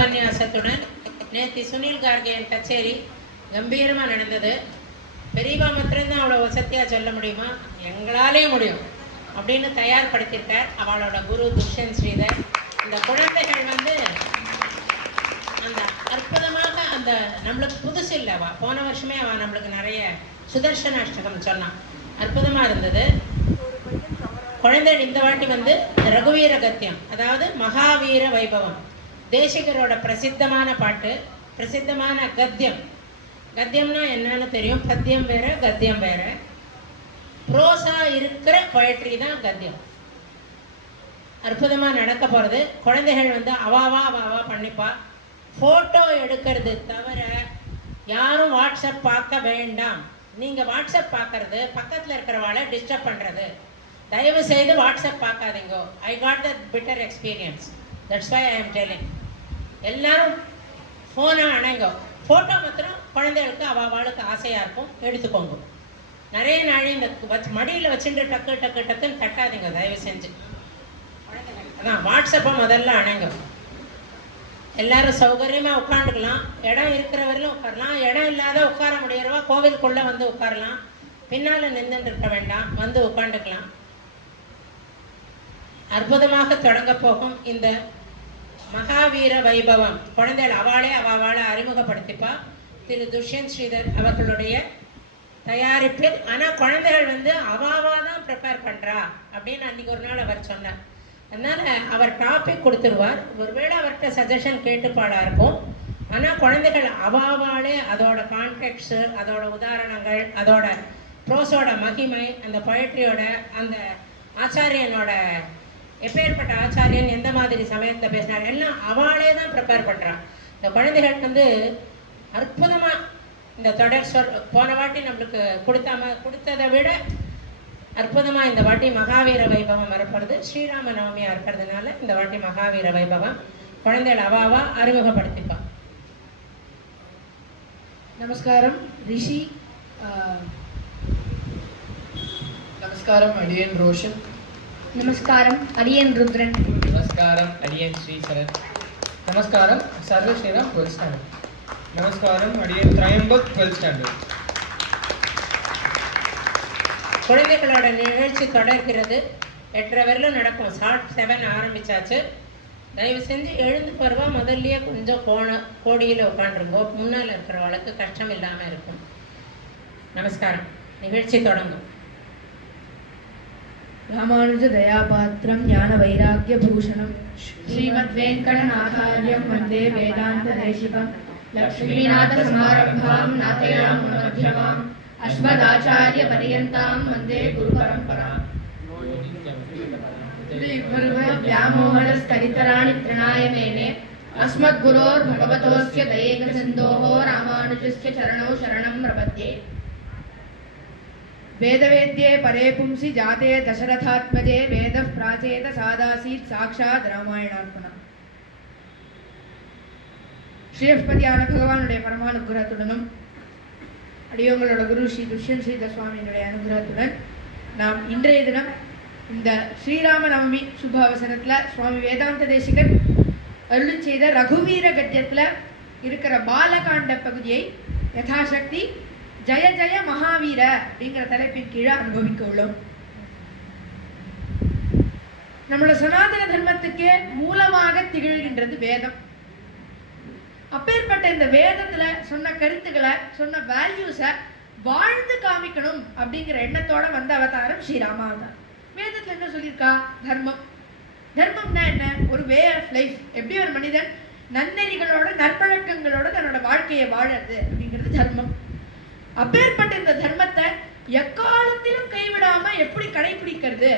உபன்யாசத்துடன் நேற்று சுனில் கார்கேயன் கச்சேரி கம்பீரமாக நடந்தது. பெரியவா மாத்திரம்தான் அவ்வளோ வசதியாக சொல்ல முடியுமா, எங்களாலே முடியும் அப்படின்னு தயார்படுத்தியிருக்கார் அவளோட குரு துஷ்யந்த் ஸ்ரீதர். இந்த குழந்தைகள் அந்த அற்புதமாக அந்த நம்மளுக்கு புதுசு இல்லைவா, போன வருஷமே அவள் நம்மளுக்கு நிறைய சுதர்சனாஷ்டகம் சொன்னான், அற்புதமாக இருந்தது. குழந்தைகள் இந்த வாட்டி ரகுவீர கத்தியம், அதாவது மகாவீர வைபவம், தேசிகரோட பிரசித்தமான பாட்டு, பிரசித்தமான கத்தியம். கத்தியம்னா என்னன்னு தெரியும், பத்தியம் வேற கத்தியம் வேற. ப்ரோஸா இருக்கிற பொயட்ரி தான் கத்தியம். அற்புதமாக நடக்க போகிறது. குழந்தைகள் அவாவா பண்ணிப்பா. ஃபோட்டோ எடுக்கிறது தவிர யாரும் வாட்ஸ்அப் பார்க்க வேண்டாம். நீங்கள் வாட்ஸ்அப் பார்க்கறது பக்கத்தில் இருக்கிறவாளை டிஸ்டர்ப் பண்ணுறது. தயவு செய்து வாட்ஸ்அப் பார்க்காதீங்க. I got the bitter experience, that's why I am telling. எல்லாரும் ஃபோனை அணைங்க. ஃபோட்டோ மாத்திரம் குழந்தைகளுக்கு அவளுக்கு ஆசையாக இருக்கும், எடுத்துக்கோங்க. நிறைய நாள் இந்த மடியில் வச்சுட்டு டக்கு டக்கு டக்குன்னு தட்டாதீங்க தயவு செஞ்சு. அதான் வாட்ஸ்அப்பை முதல்ல அணைங்க. எல்லாரும் சௌகரியமாக உட்காந்துக்கலாம். இடம் இருக்கிறவரையிலும் உட்காரலாம், இடம் இல்லாத உட்கார முடியறவா கோவிலுக்குள்ளே உட்காரலாம். பின்னால் நின்றுட்டு இருக்க வேண்டாம், உட்காந்துக்கலாம். அற்புதமாக தொடங்க போகும் இந்த மகாவீர வைபவம். குழந்தைகள் அவளை அறிமுகப்படுத்திப்பா. திரு துஷ்யந்த் ஸ்ரீதர் அவர்களுடைய தயாரிப்பில். ஆனால் குழந்தைகள் அவாவா தான் ப்ரிப்பேர் பண்ணுறா அப்படின்னு அன்றைக்கி ஒரு நாள் அவர் சொன்னார். அதனால் அவர் டாபிக் கொடுத்துருவார். ஒருவேளை அவர்கிட்ட சஜஷன் கேட்டுப்பாடாக இருக்கும். ஆனால் குழந்தைகள் அவாவாலே அதோட கான்டெக்ட்ஸு, அதோட உதாரணங்கள், அதோட ப்ரோஸோட மகிமை, அந்த பொயட்ரியோட அந்த ஆச்சாரியனோட எப்பேற்பட்ட ஆச்சாரியன் எந்த மாதிரி சமயத்தில் பேசினார் எல்லாம் அவளே தான் ப்ரிப்பேர் பண்ணுறான். இந்த குழந்தைகள் அற்புதமாக இந்த தொடர் போன வாட்டி நம்மளுக்கு கொடுத்ததை விட அற்புதமாக இந்த வாட்டி மகாவீர வைபவம் வரப்படுது. ஸ்ரீராம நவமியாக இருக்கிறதுனால இந்த வாட்டி மகாவீர வைபவம். குழந்தைகள் அவாவா அறிமுகப்படுத்திப்பான். நமஸ்காரம் ரிஷி. நமஸ்காரம் அடியன் ரோஷன். நமஸ்காரம் அடியன் ருத்ரன். நமஸ்காரம் அடியன் ஸ்ரீசரன். நமஸ்காரம் சர்வ ஸ்ரீராம் 12th ஸ்டாண்டர்ட். நமஸ்காரம் அடியன் திரையம்பக் 12th ஸ்டாண்டர்ட். குழந்தைகளோட நிகழ்ச்சி தொடர்கிறது. 8:30 வரலும் நடக்கும். ஷார்ட் 7 ஆரம்பிச்சாச்சு. தயவு செஞ்சு எழுந்து பருவா முதல்லையே கொஞ்சம் கோடியில் உட்காந்துருங்கோ. முன்னால் இருக்கிறவளுக்கு கஷ்டம் இல்லாமல் இருக்கும். நமஸ்காரம். நிகழ்ச்சி தொடங்கும். ராமானுஜ தயாபாத்திரம் ஞான வைராக்கிய பூஷணம் ஸ்ரீமத் வெங்கடநாதார்யம் வந்தே வேதாந்த தேசிகம் லக்ஷ்மீநாத சமாரம்பாம் நாதயாம் மத்யமாம் அஸ்மதாச்சாரிய பரியந்தாம் வந்தே குரு பரம்பராம். व्यामोहनस्तरितराणि तृणाय मेने अस्मद्गुरोर्भगवतोऽस्य दयेकसिन्धोः रामानुजस्य चरणौ शरणं प्रपद्ये. वेदवेद्ये परे पुंसि जाते दशरथात्मजे वेदः प्राचेत सादासीत् साक्षात् रामायणार्पणा. ஸ்ரீபதியான பகவானுடைய பரமானுகிரகத்துடனும் அடியோங்களோட குரு ஸ்ரீ துஷ்யந்த் ஸ்ரீதர் சுவாமியினுடைய அனுகிரகத்துடன் நாம் இன்றைய தினம் இந்த ஸ்ரீராம நவமி சுப அவசரத்தில் சுவாமி வேதாந்த தேசிகர் அருளி செய்த ரகுவீர கத்தியத்தில் இருக்கிற பாலகாண்ட பகுதியை யதாசக்தி ஜய ஜய மகாவீர அப்படிங்கிற தலைப்பின் கீழே அனுபவிக்க உள்ளோம். நம்மளோட சனாதன தர்மத்துக்கே மூலமாக திகழ்கின்றது வேதம். அப்பேற்பட்ட இந்த வேதத்துல சொன்ன கருத்துக்களை, சொன்ன வேல்யூஸை வாழ்ந்து காமிக்கணும் அப்படிங்கிற எண்ணத்தோட வந்த அவதாரம் ஸ்ரீராமாவதாரம். வேதத்துல என்ன சொல்லியிருக்கா? தர்மம். தர்மம்னா என்ன? ஒரு வே ஆஃப் லைஃப். எப்படி ஒரு மனிதன் நன்னெறிகளோட நற்பழக்கங்களோட தன்னோட வாழ்க்கையை வாழறது அப்படிங்கிறது தர்மம். அப்பேற்பட்ட இந்த தர்மத்தை எக்காலத்திலும் கைவிடாம எப்படி கடைபிடிக்கிறது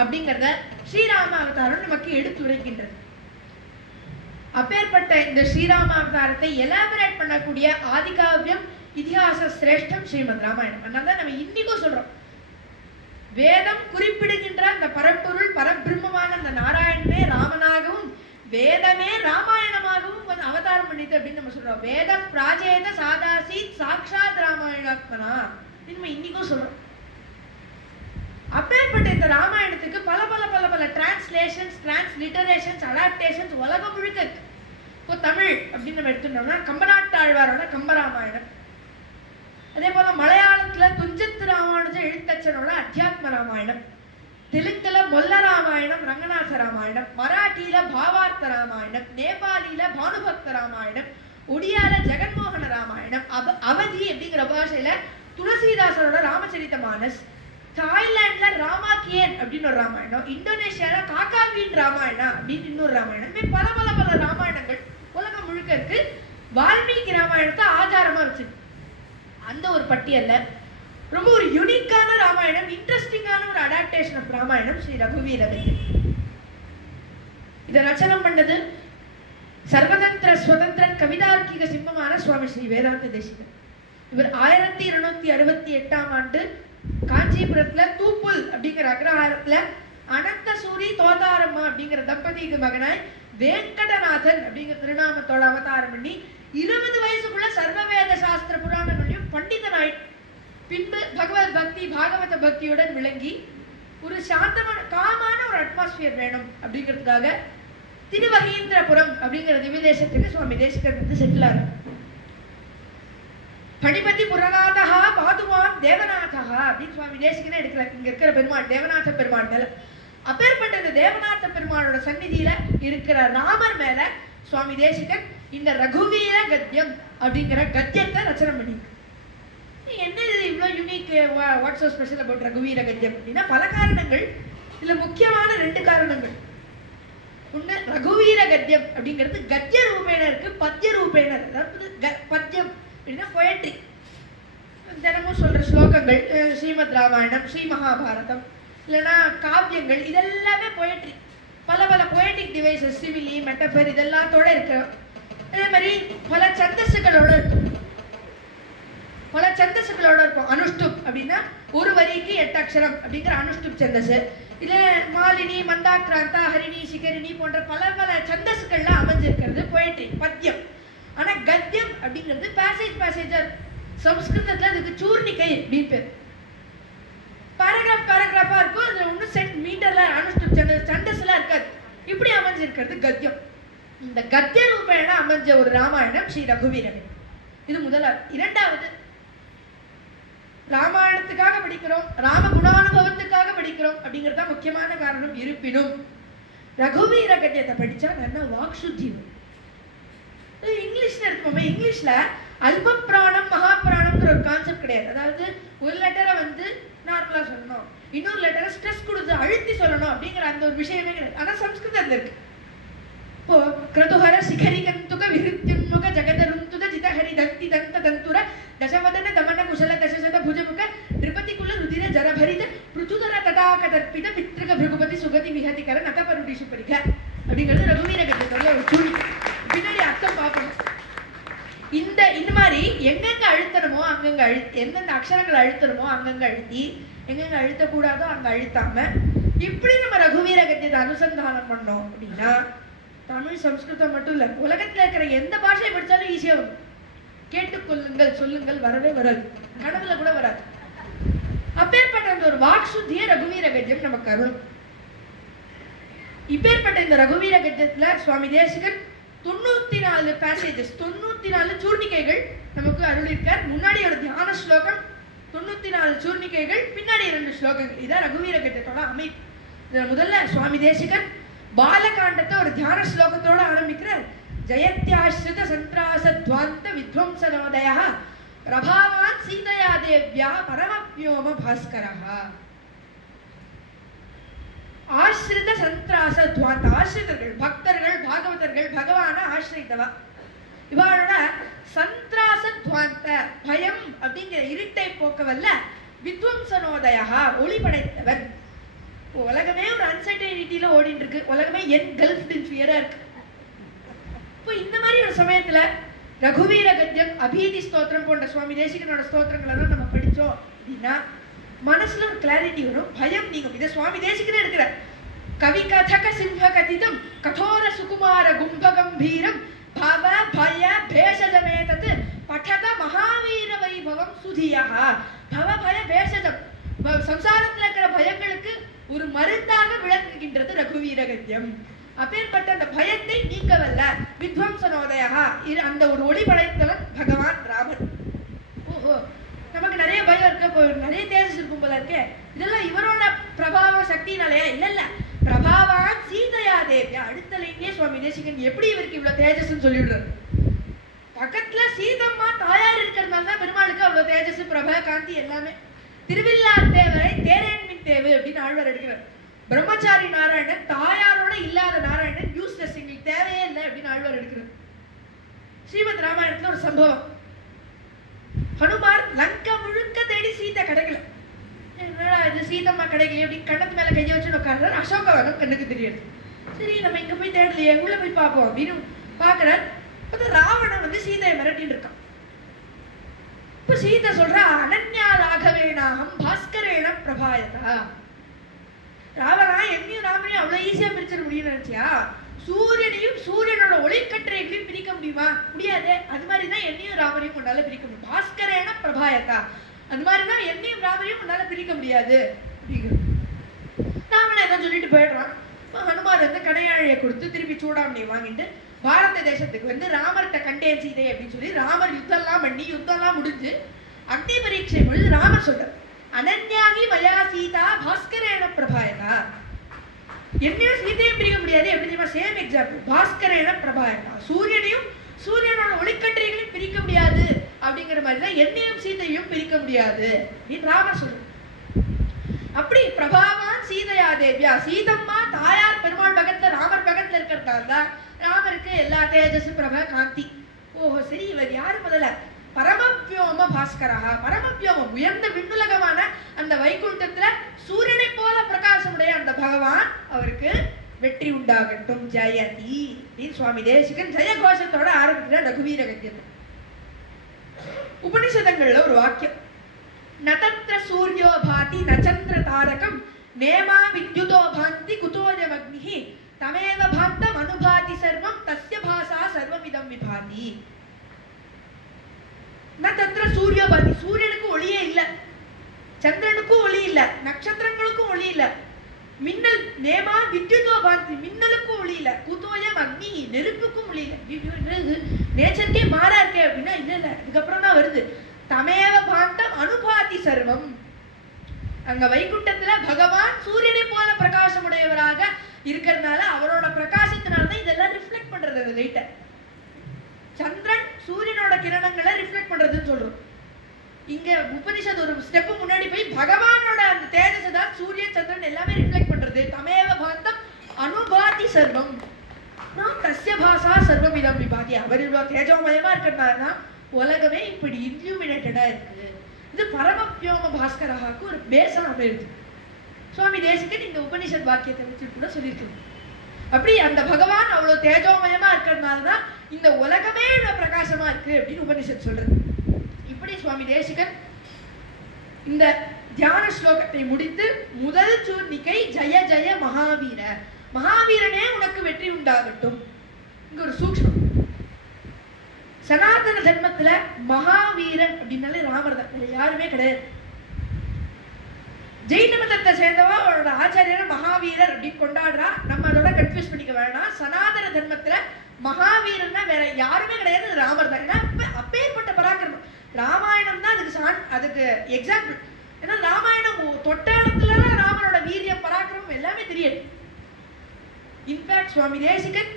அப்படிங்கிறத ஸ்ரீராம அவதாரம் நமக்கு எடுத்துரைக்கின்றது. அப்பேற்பட்ட இந்த ஸ்ரீராம அவதாரத்தை எலாபரேட் பண்ணக்கூடிய ஆதிகாவியம் இதிகாச சிரேஷ்டம் ஸ்ரீமத் ராமாயணம். அதனால நம்ம இன்னைக்கும் சொல்றோம், வேதம் குறிப்பிடுகின்ற அந்த பரப்பொருள் பரபிரம்மமான அந்த நாராயணனே ராமனாகவும் வேதமே ராமாயணமாகவும் அவதாரம் பண்ணிட்டு அப்படின்னு நம்ம சொல்றோம். வேத பிராஜேத சாதாசி சாக்ஷாத் ராமாயணாத்மனா நம்ம இன்னைக்கும் சொல்றோம். அப்பேற்பட்ட இந்த ராமாயணத்துக்கு பல பல பல பல டிரான்ஸ்லேஷன்ஸ், டிரான்ஸ்லிட்டரேஷன்ஸ், அடாப்டேஷன்ஸ் உலகம் முழுக்க இருக்கு. இப்போ தமிழ் அப்படின்னு நம்ம எடுத்துட்டோம்னா கம்பநாட்டாழ்வாரோட கம்பராமாயணம், அதே போல மலையாளத்துல துஞ்சத்து ராமானுஜ எழுத்தச்சனோட அத்தியாத்ம ராமாயணம், தெலுங்குல மொல்ல ராமாயணம் ரங்கநாத ராமாயணம், மராட்டியில பாவார்த்த ராமாயணம், நேபாளியில பானுபக்த ராமாயணம், ஒடியால ஜெகன்மோகன ராமாயணம், அவதி அப்படிங்கிற பாஷையில துளசிதாசரோட ராமச்சரித மானஸ், தாய்லாந்துல ராமாக்கியன் அப்படின்னு ஒரு ராமாயணம், இந்தோனேஷியால காக்காவீன் ராமாயணா அப்படின்னு இன்னொரு ராமாயணம். இப்படி பல பல பல ராமாயணங்கள் உலகம் முழுக்க இருக்கு. வால்மீகி ராமாயணத்தை ஆதாரமா வச்சு அந்த ஒரு பட்டியல்ல ரொம்ப ஒரு யூனிக்கான ராமாயணம், இன்ட்ரெஸ்டிங்கான ஒரு அடாப்டேஷன் ஆஃப் ராமாயணம் ஸ்ரீ ரகுவீர கத்தியம். இதை ரச்சனம் பண்ணது சர்வதந்திர சுதந்திரன் கவிதார்க்கிக சிம்மமான சுவாமி ஸ்ரீ வேதாந்த தேசிகன். இவர் 1268ஆம் ஆண்டு காஞ்சிபுரத்துல தூப்புல் அப்படிங்கிற அக்ரஹாரத்துல அனந்த சூரி தோதாரம்மா அப்படிங்கிற தம்பதிக்கு மகனாய் வெங்கடநாதன் அப்படிங்கிற திருநாமத்தோட அவதாரம் பண்ணி 20 வயசுக்குள்ள சர்வவேத சாஸ்திர புராணங்களையும் பண்டிதனாய் பின்பு பகவத் பக்தி பாகவத பக்தியுடன் விளங்கி ஒரு சாந்தமான காமான ஒரு அட்மாஸ்பியர் வேணும் அப்படிங்கிறதுக்காக திருவகீந்திரபுரம் அப்படிங்கிற திவ்யதேசத்துக்கு சுவாமி தேசிகர் வந்து செட்டில் ஆகும். பணிபதி புரநாதா பாதுமான் தேவநாதா அப்படின்னு சுவாமி தேசிகனே எடுக்கிறார். இங்க இருக்கிற பெருமாள் தேவநாத பெருமாள் மேல, அப்பேற்பட்ட இந்த தேவநாத பெருமாளோட சந்நிதியில இருக்கிற ராமர் மேல சுவாமி தேசிகன் இந்த ரகுவீர கத்தியம் அப்படிங்கிற கத்தியத்தை ரச்சனை பண்ணி. என்ன இவ்வளோ unique, what's so special about ரகுவீர கத்தியம் அப்படின்னா பல காரணங்கள். இதுல முக்கியமான 2 காரணங்கள். ஒண்ணு, ரகுவீர கத்தியம் அப்படிங்கிறது கத்திய ரூபேண இருக்கு, பத்திய ரூபேண. அதாவது பத்தியம் அப்படின்னா பொயட்ரி, தினமும் சொல்ற ஸ்லோகங்கள், ஸ்ரீமத் ராமாயணம், ஸ்ரீ மகாபாரதம், இல்லைன்னா காவியங்கள், இதெல்லாமே பொயட்ரி. பல பல பொயட்டிக் டிவைசஸ், சிவிலி, மெட்டபர் இதெல்லாத்தோட இருக்கு. அதே மாதிரி பல சந்தஸுகளோட இருக்கும். பல சந்தஸுகளோட இருக்கும். அனுஷ்டுப் அப்படின்னா ஒரு வரிக்கு 8 அக்ஷரம் அப்படிங்கிற அனுஷ்டுப் சந்தஸ். இல்ல மாலினி, மந்தாக்ராந்தா, ஹரிணி, சிகரிணி போன்ற பல பல சந்தஸுகள்லாம் அமைஞ்சிருக்கிறது பொயட்ரி, பத்தியம். ஆனா கத்தியம் அப்படிங்கிறது பேசேஜா. சம்ஸ்கிருதத்துல அதுக்கு சூர்ணிகை அப்படின்னு பேர். பேராகிராஃபா இருக்கும். அதுல ஒன்னும் செட் மீட்டர்ல அனுஷ்டுப் சந்தஸ் எல்லாம் இருக்காது. இப்படி அமைஞ்சிருக்கிறது கத்தியம். இந்த கத்திய ரூபேண அமைஞ்ச ஒரு ராமாயணம் ஸ்ரீ ரகுவீரன். இது முதலாவது. இரண்டாவது, ராமாயணத்துக்காக படிக்கிறோம், ராம குணானுபவத்துக்காக படிக்கிறோம் அப்படிங்கறத முக்கியமான காரணம். இருப்பினும் ரகுவீர கத்தியத்தை படிச்சா நல்லா வாக்சுத்தி. இங்கிலீஷ்ல இருக்குமே, இங்கிலீஷ்ல அல்ப பிராணம் மகா பிராணம்ங்கிற ஒரு கான்செப்ட் கிடையாது. அதாவது ஒரு லெட்டரை வந்து நார்மலா சொல்லணும், இன்னொரு லெட்டரை ஸ்ட்ரெஸ் கொடுத்து அழுத்தி சொல்லணும் அப்படிங்கிற அந்த ஒரு விஷயமே கிடையாது. ஆனா சம்ஸ்கிருதத்துல இருக்கு. இப்போ கிரதுஹர சிகரி கந்துக விருத்யுன்முக ஜகதருந்துத ஜிதஹரி தந்தி தந்த தந்துர தசவதன தமன குஷல தசசத புஜமுக நிருபதிகுல ருதிர ஜரபரித பிருதுதர தடாக தர்ப்பித பித்ருக பிருகுபதி சுகதி விஹதிகர நதபருடிஷு பரிக அப்படிங்கிறது ரகுவீர கத்தியத்தோட ஒரு சுழி. பின்னாடி அர்த்தம் பார்க்கணும். இந்த மாதிரி எங்கெங்க அழுத்தணுமோ அங்கங்க எந்தெந்த அக்ஷரங்களை அழுத்தணுமோ அங்கங்க அழுத்தி, எங்கெங்க அழுத்தக்கூடாதோ அங்க அழுத்தாம இப்படி நம்ம ரகுவீர கத்தியத்தை அனுசந்தானம் பண்ணோம் அப்படின்னா தமிழ் சம்ஸ்கிருதம் மட்டும் இல்ல, உலகத்துல இருக்கிற எந்த பாஷையை படிச்சாலும் ஈஸியா வரும். கேட்டுக்கொள்ளுங்கள், சொல்லுங்கள் வரவே வராது, கனவுல கூட வராது. அப்பேற்பட்ட அந்த ஒரு வாக்சுத்திய ரகுவீர கத்தியம் நமக்கு அருள். இப்பேற்பட்ட இந்த ரகுவீர கத்தியத்துல சுவாமி தேசிகன் 94 பேசேஜஸ், 94 சூர்ணிகைகள் நமக்கு அருளிருக்கார். முன்னாடி ஒரு தியான ஸ்லோகம், 94 சூர்ணிகைகள், பின்னாடி 2 ஸ்லோகங்கள். இதான் ரகுவீர கத்தியத்தோட அமைப்பு. இதுல முதல்ல சுவாமி தேசிகன் பாலகாண்டத்தை ஒரு தியான ஸ்லோகத்தோட ஆரம்பிக்கிறார். ஜெயத்யாஸ்ரித சந்திராசத்வாந்த வித்வம்சனோதய பிரபாவான் சீதையா தேவ்யா பரமவ்யோம பாஸ்கரஹ. ஆஸ்ரித சந்திராச துவாந்த, ஆசிரிதர்கள், பக்தர்கள், பாகவதர்கள், பகவான ஆசிரித்தவா, இவளோட சந்திராச துவாந்த பயம் அப்படிங்கிற இருட்டை போக்கவல்ல வித்வம்சனோதயா ஒளி படைத்தவன். உலகமே ஒரு அன்சர்டனிட்டியில ஓடிட்டு இருக்கு. உலகமே என்கல்ஃப்ட் இன் ஃபியரா இருக்கு. இப்போ இந்த மாதிரி ஒரு சமயத்துல ரகுவீர கத்தியம், அபீதி ஸ்தோத்திரம் போன்ற சுவாமி தேசிகனோட ஸ்தோத்திரங்களை தான் நம்ம படிச்சோம் அப்படின்னா மனசுல ஒரு கிளாரிட்டி வரும், பயம் நீங்கும். இதை சுவாமி தேசிகனே எடுக்கிற கவி கதக சிம்ப கதிதம் கதோர சுகுமார கும்ப கம்பீரம் பவ பய பேஷஜமேதத் படத மகாவீர வைபவம் சுதியா. பவ பய பேஷஜம், சம்சாரத்துல இருக்கிற பயங்களுக்கு ஒரு மருந்தாக விளங்குகின்றது ரகுவீர கத்தியம். அப்பேற்பட்ட அந்த பயத்தை நீக்கவல்ல வித்வம்சனோதயா அந்த ஒரு ஒளி படைத்தவன் பகவான் ராமன். ஓஹோ, நமக்கு நிறைய பயம் இருக்கு, இப்போ நிறைய தேஜஸ் இருக்கும் போல இருக்கு, இதெல்லாம் இவரோட பிரபாவ சக்தினாலே இல்ல பிரபாவான் சீதையா தேவியா. அடுத்த லைன்லயே சுவாமி தேசிகன் எப்படி இவருக்கு இவ்வளவு தேஜஸ்ன்னு சொல்லிவிடுறாரு. பக்கத்துல சீதம்மா தாயார் இருக்கிறதுனால தான் பெருமாளுக்கு அவ்வளவு தேஜஸ் பிரபா காந்தி எல்லாமே. திருவில்லார் தேவரை தேரேன்மின் தேவை அப்படின்னு ஆழ்வார் எடுக்கிறார். பிரம்மச்சாரி நாராயணன் தாயாரோட இல்லாத நாராயணன் யூஸ்லெஸ், எங்களுக்கு தேவையே இல்லை அப்படின்னு ஆழ்வார் எடுக்கிறார். ஸ்ரீமத் ராமாயணத்துல ஒரு சம்பவம், ஹனுமார் லங்கா முழுக்க தேடி சீதை கிடைக்கல. என்னடா இது சீதம்மா கிடைக்கல அப்படின்னு கண்ணத்து மேல கையை வச்சு உட்கார்றாரு. அசோகவனம் கண்ணுக்கு தெரியாது. சரி நம்ம இங்க போய் தேடலையே, உள்ள போய் பார்ப்போம் அப்படின்னு பாக்குறார். ராவணன் வந்து சீதையை மிரட்டின்னு இருக்கான். இப்ப சீதை சொல்றா, அனன்யா ராகவேனாகம் பாஸ்கரேன பிரபாயதா. ராவணா என்னையும் ராமனையும் அவ்வளவு ஈஸியா பிரிச்சிட முடியும்னு நினைச்சியா? சூரியனையும் சூரியனோட ஒளிக்கற்றைகளையும் பிரிக்க முடியுமா? முடியாது. அது மாதிரிதான் என்னையும் ராமனையும் உன்னால பிரிக்க முடியும். பாஸ்கரேன பிரபாயதா, அது மாதிரிதான் என்னையும் ராமனையும் உன்னால பிரிக்க முடியாது. ராமனை ஏதோ சொல்லிட்டு போயிடுறான். ஹனுமார் வந்து கடையாழையை கொடுத்து திருப்பி சூடாமணியை வாங்கிட்டு பாரத தேசத்துக்கு வந்து ராமர்கிட்ட கண்டேன் சீதை அப்படின்னு சொல்லி ராமர் யுத்தம்லாம் முடிஞ்சு அக்னி பரீட்சை பொழுது ராமர் சொல்றார், அனன்யாகி மயா சீதா பாஸ்கரேன பிரபாயதா. என்னையும் சீதையும் பிரிக்க முடியாது. எப்படி தெரியுமா? சேம் எக்ஸாம்பிள், பாஸ்கரேன பிரபாயதா. சூரியனையும் சூரியனோட ஒளிக்கற்றைகளையும் பிரிக்க முடியாது அப்படிங்கிற மாதிரிதான் என்னையும் சீதையும் பிரிக்க முடியாது அப்படின்னு ராமர் சொல்றார். அப்படி பிரபாவான் சீதையா தேவியா, சீதம்மா தாயார் பெருமாள் பகத்துல ராமர் பகத்துல இருக்கிறதால தான் ராமருக்கு எல்லா தேஜஸும் பிரபா காந்தி. ஓஹோ, சரி, இவர் யாரு? முதல்ல பரமவியோம பாஸ்கரா. பரமவியோமம் உயர்ந்த விண்ணுலகமான அந்த வைகுண்டத்துல சூரியனை போல பிரகாசமுடைய அந்த பகவான் அவருக்கு வெற்றி உண்டாகட்டும். ஜெயதி அப்படின்னு சுவாமி தேசிகன் ஜெய கோஷத்தோட ஆரம்பிக்கிற ரகுவீர கத்தியத்தை. உபனிஷதங்கள்ல ஒரு வாக்கியம், நதத்ர சூர்யோ பாதி நச்சந்திர தாரகம் நேமா வித்யுதோ பாந்தி குதோஜமக்னிஹி தமேவ பாந்தம் அனுபாதி சர்வம் தஸ்ய பாசா சர்வமிதம் விபாதி. நதத்ர சூர்யோ பாதி, சூரியனுக்கு ஒளியே இல்ல, சந்திரனுக்கும் ஒளி இல்ல, நட்சத்திரங்களுக்கும் ஒளி இல்ல, மின்னல் நேமா வித்யுதோ பாந்தி மின்னலுக்கும் ஒளி இல்ல, குதோயம் அக்னி நெருப்புக்கும் ஒளி இல்ல. நேச்சருக்கே மாறா இருக்கே அப்படின்னா இல்ல, இதுக்கப்புறம் தான் வருது. தமேவ பாந்தம் அனுபாதி சர்வம். அங்க வைகுண்டத்துல பகவான் சூரியனை போல பிரகாசமுடையவராக இருக்கிறதுனால அவரோட பிரகாசத்தினால்தான் இதெல்லாம் ரிஃப்ளெக்ட் பண்றது. அந்த லைட்ட சந்திரன் சூரியனோட கிரணங்களை ரிஃப்ளெக்ட் பண்றதுன்னு சொல்றோம். இங்க உபனிஷத் ஒரு ஸ்டெப் முன்னாடி போய் பகவானோட அந்த தேஜஸை தான் சூரியன் சந்திரன் எல்லாமே ரிஃப்ளெக்ட் பண்றது. தமேவ பாந்தம் அனுபாதி சர்வம் தஸ்ய பாசா சர்வம் இதம் விபாதி. அவர் இவ்வளவு தேஜோமயமா இருக்கிறதுனாலதான் உலகமே இப்படி இன்யூமினேட்டடா இருக்கு. இது பரமவியோம பாஸ்கராவுக்கு ஒரு பேசல் அமையுது. சுவாமி தேசிகன் இந்த உபனிஷத் வாக்கியத்தை வச்சு கூட சொல்லியிருக்கணும். அப்படி அந்த பகவான் அவ்வளவு தேஜோமயமா இருக்கிறதுனாலதான் இந்த உலகமே பிரகாசமா இருக்கு அப்படின்னு உபனிஷத் சொல்றது. இப்படி சுவாமி தேசிகன் இந்த தியான ஸ்லோகத்தை முடித்து முதல் சூர்ணிக்கை ஜெய ஜெய மகாவீர, மகாவீரனே உனக்கு வெற்றி உண்டாகட்டும். இங்க ஒரு சூக்ஷ்மம், சனாதன தர்மத்துல மகாவீரன் அப்படின்னாலே ராமர் தான், வேற யாருமே கிடையாது. ஜெயின மதத்தை சேர்ந்தவா அவரோட ஆச்சாரியரை மகாவீரர் அப்படின்னு கொண்டாடுறா. நம்ம அதோட கன்ஃபியூஸ் பண்ணிக்க வேணாம். சனாதன தர்மத்துல மகாவீரன்னா வேற யாருமே கிடையாது, ராமர் தான். ஏன்னா அப்பேற்பட்ட பராக்கிரமம். ராமாயணம் தான் அதுக்கு எக்ஸாம்பிள். ஏன்னா ராமாயணம் தொட்ட இடத்துல ராமனோட வீரியம் பராக்கிரமம் எல்லாமே தெரியாது. இன்ஃபேக்ட் சுவாமி தேசிகன்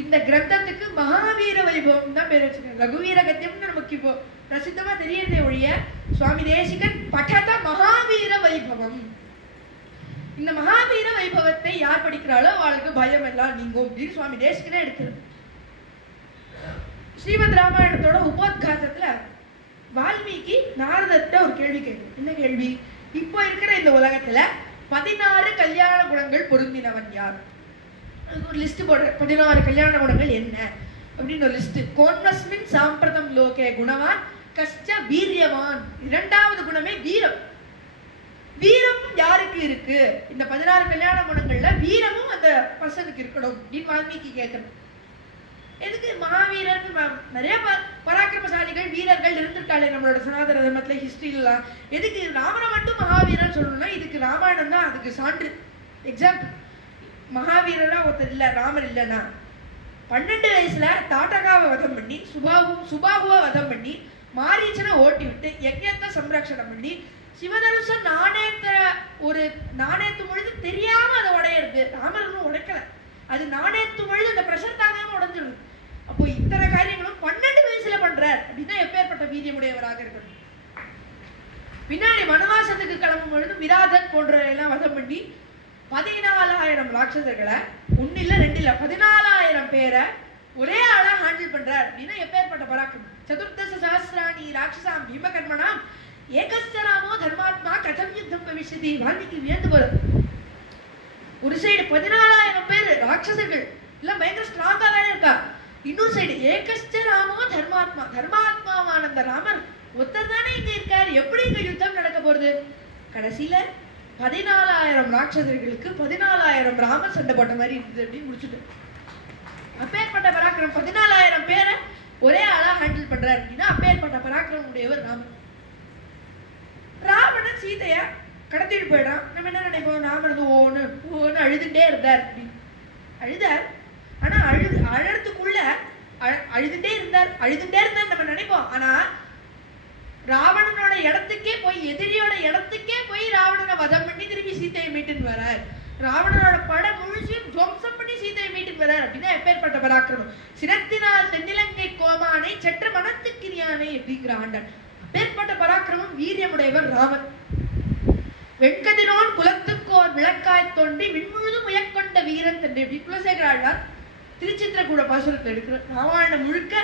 இந்த கிரந்தத்துக்கு மகாவீர வைபவம் தான் பேர் வச்சிருக்காங்க. ரகுவீர கத்தியம்னு நமக்கு இப்போ பிரசித்தமா தெரியறதே ஒழிய சுவாமி தேசிகன் பட்டத மகாவீர வைபவம். இந்த மகாவீர வைபவத்தை யார் படிக்கிறாளோ அவளுக்கு பயம் எல்லாம் நீங்கும் அப்படின்னு சுவாமி தேசிகனே எடுக்கிறது. ஸ்ரீமத் ராமாயணத்தோட உபோத்காசத்துல வால்மீகி நாரதர்கிட்ட ஒரு கேள்வி கேட்கும். என்ன கேள்வி? இப்போ இருக்கிற இந்த உலகத்துல 16 கல்யாண குணங்கள் பொருந்தினவன் யார்? ஒரு லிஸ்ட் போடுற 16 கல்யாண குணங்கள் என்ன அப்படின்னு ஒரு லிஸ்ட். கோன்வஸ்மின் சாம்பிரதம் லோகே குணவான் கஷ்ட வீரியவான். இரண்டாவது குணமே வீரம். வீரம் யாருக்கு இருக்கு? இந்த 16 கல்யாண குணங்கள்ல வீரமும் அந்த பர்சனுக்கு இருக்கணும் அப்படின்னு வால்மீகி கேட்கணும். எதுக்கு மகாவீரன்? நிறைய பராக்கிரமசாலிகள் வீரர்கள் இருந்திருக்காளே நம்மளோட சனாதன தர்மத்துல ஹிஸ்டரிலாம். எதுக்கு ராமனை மட்டும் மகாவீரன் சொல்லணும்னா இதுக்கு ராமாயணம் தான் அதுக்கு சான்று, எக்ஸாம்பிள். மகாவீரரா ஒருத்தர் இல்லை, ராமர் இல்லைன்னா 12 வயசுல தாட்டகாவை வதம் பண்ணி சுபாகுவை வதம் பண்ணி மாரீச்சனை ஓட்டி விட்டு யஜ்ஞத்தை சம்ரக்ஷணம் பண்ணி சிவதனுஷ நாணயத்து பொழுது தெரியாம அதை உடையிறது. ராமர் ஒன்றும் உடைக்கல, அது நாணயத்து பொழுது அந்த பிரஷர் தாங்காம உடைஞ்சிடுது. அப்போ இத்தனை காரியங்களும் 12 வயசுல பண்றார் அப்படின்னா எப்பேற்பட்ட வீரியமுடையவராக இருக்கணும். பின்னாடி வனவாசத்துக்கு கிளம்பும் பொழுது விராதன் போன்றவரையெல்லாம் வதம் பண்ணி 14,000 ராட்சசர்களை 1 இல்ல 2 இல்ல 14,000 பேரை ஒரே ஆளா ஹேண்டில் பண்றார் அப்படின்னா எப்பேற்பட்ட பராக்கிரமம். சதுர்தச சஹஸ்ராணி ராட்சசாம் பீமகர்மணாம் ஏகஸ்தராமோ தர்மாத்மா கதம் யுத்தம் பவிஷ்யதி. வால்மீகி வியந்து போறது. ஒரு சைடு 14,000 பேர் ராட்சசர்கள் எல்லாம் பயங்கர ஸ்ட்ராங்கா வேற இருக்கா, இன்னொரு சைடு ஏகஸ்தராமோ தர்மாத்மா, தர்மாத்மாவான அந்த ராமர் ஒருத்தர் தானே இங்க இருக்காரு, எப்படி இங்க யுத்தம் நடக்க போறது? கடைசியில 14,000 ராட்சசர்களுக்கு 14,000 ராமர் சண்டை போட்ட மாதிரி இருந்தது அப்படின்னு முடிச்சுட்டு அப்பேற்பட்ட பராக்கிரமம். 14,000 பேரை ஒரே ஆளா ஹேண்டில் பண்றாரு அப்படின்னா அப்பேற்பட்ட பராக்கிரமம் உடையவர் ராமன். ராவணன் சீதைய கடத்திட்டு போயிடான். நம்ம என்ன நினைப்போம், ராமன் ஓன்னு அழுதுட்டே இருந்தார் அப்படின்னு. அழுதார், ஆனா அழறதுக்குள்ள அழுதுட்டே இருந்தார் நம்ம நினைப்போம். ஆனா ராவணனோட இடத்துக்கே போய், எதிரியோட இடத்துக்கே போய் ராவணனை வதம் பண்ணி திருப்பி சீதையை மீட்டுன்னு வரார். ராவணனோட படம் முழுசும் துவம்சம் பண்ணி சீதையை மீட்டுன்னு வரார் அப்படின்னா எப்பேற்பட்ட பராக்கிரமம். சினத்தினால் தென்னிலங்கை கோமானை சற்று மனத்துக்கிரியானை அப்படிங்கிற ஆண்டான். அப்பேற்பட்ட பராக்கிரமம் வீரியமுடையவர் ராமன். வெண்கதிரோன் குலத்துக்கோர் விளக்காய் தோண்டி விண்முழுதும் உயக்கொண்ட வீரன் தன்னை அப்படி குலசேகர ஆழ்வார் திருச்சித்திரக்கூட பாசுரத்தை எடுக்கிறார். ராமாயணம் முழுக்க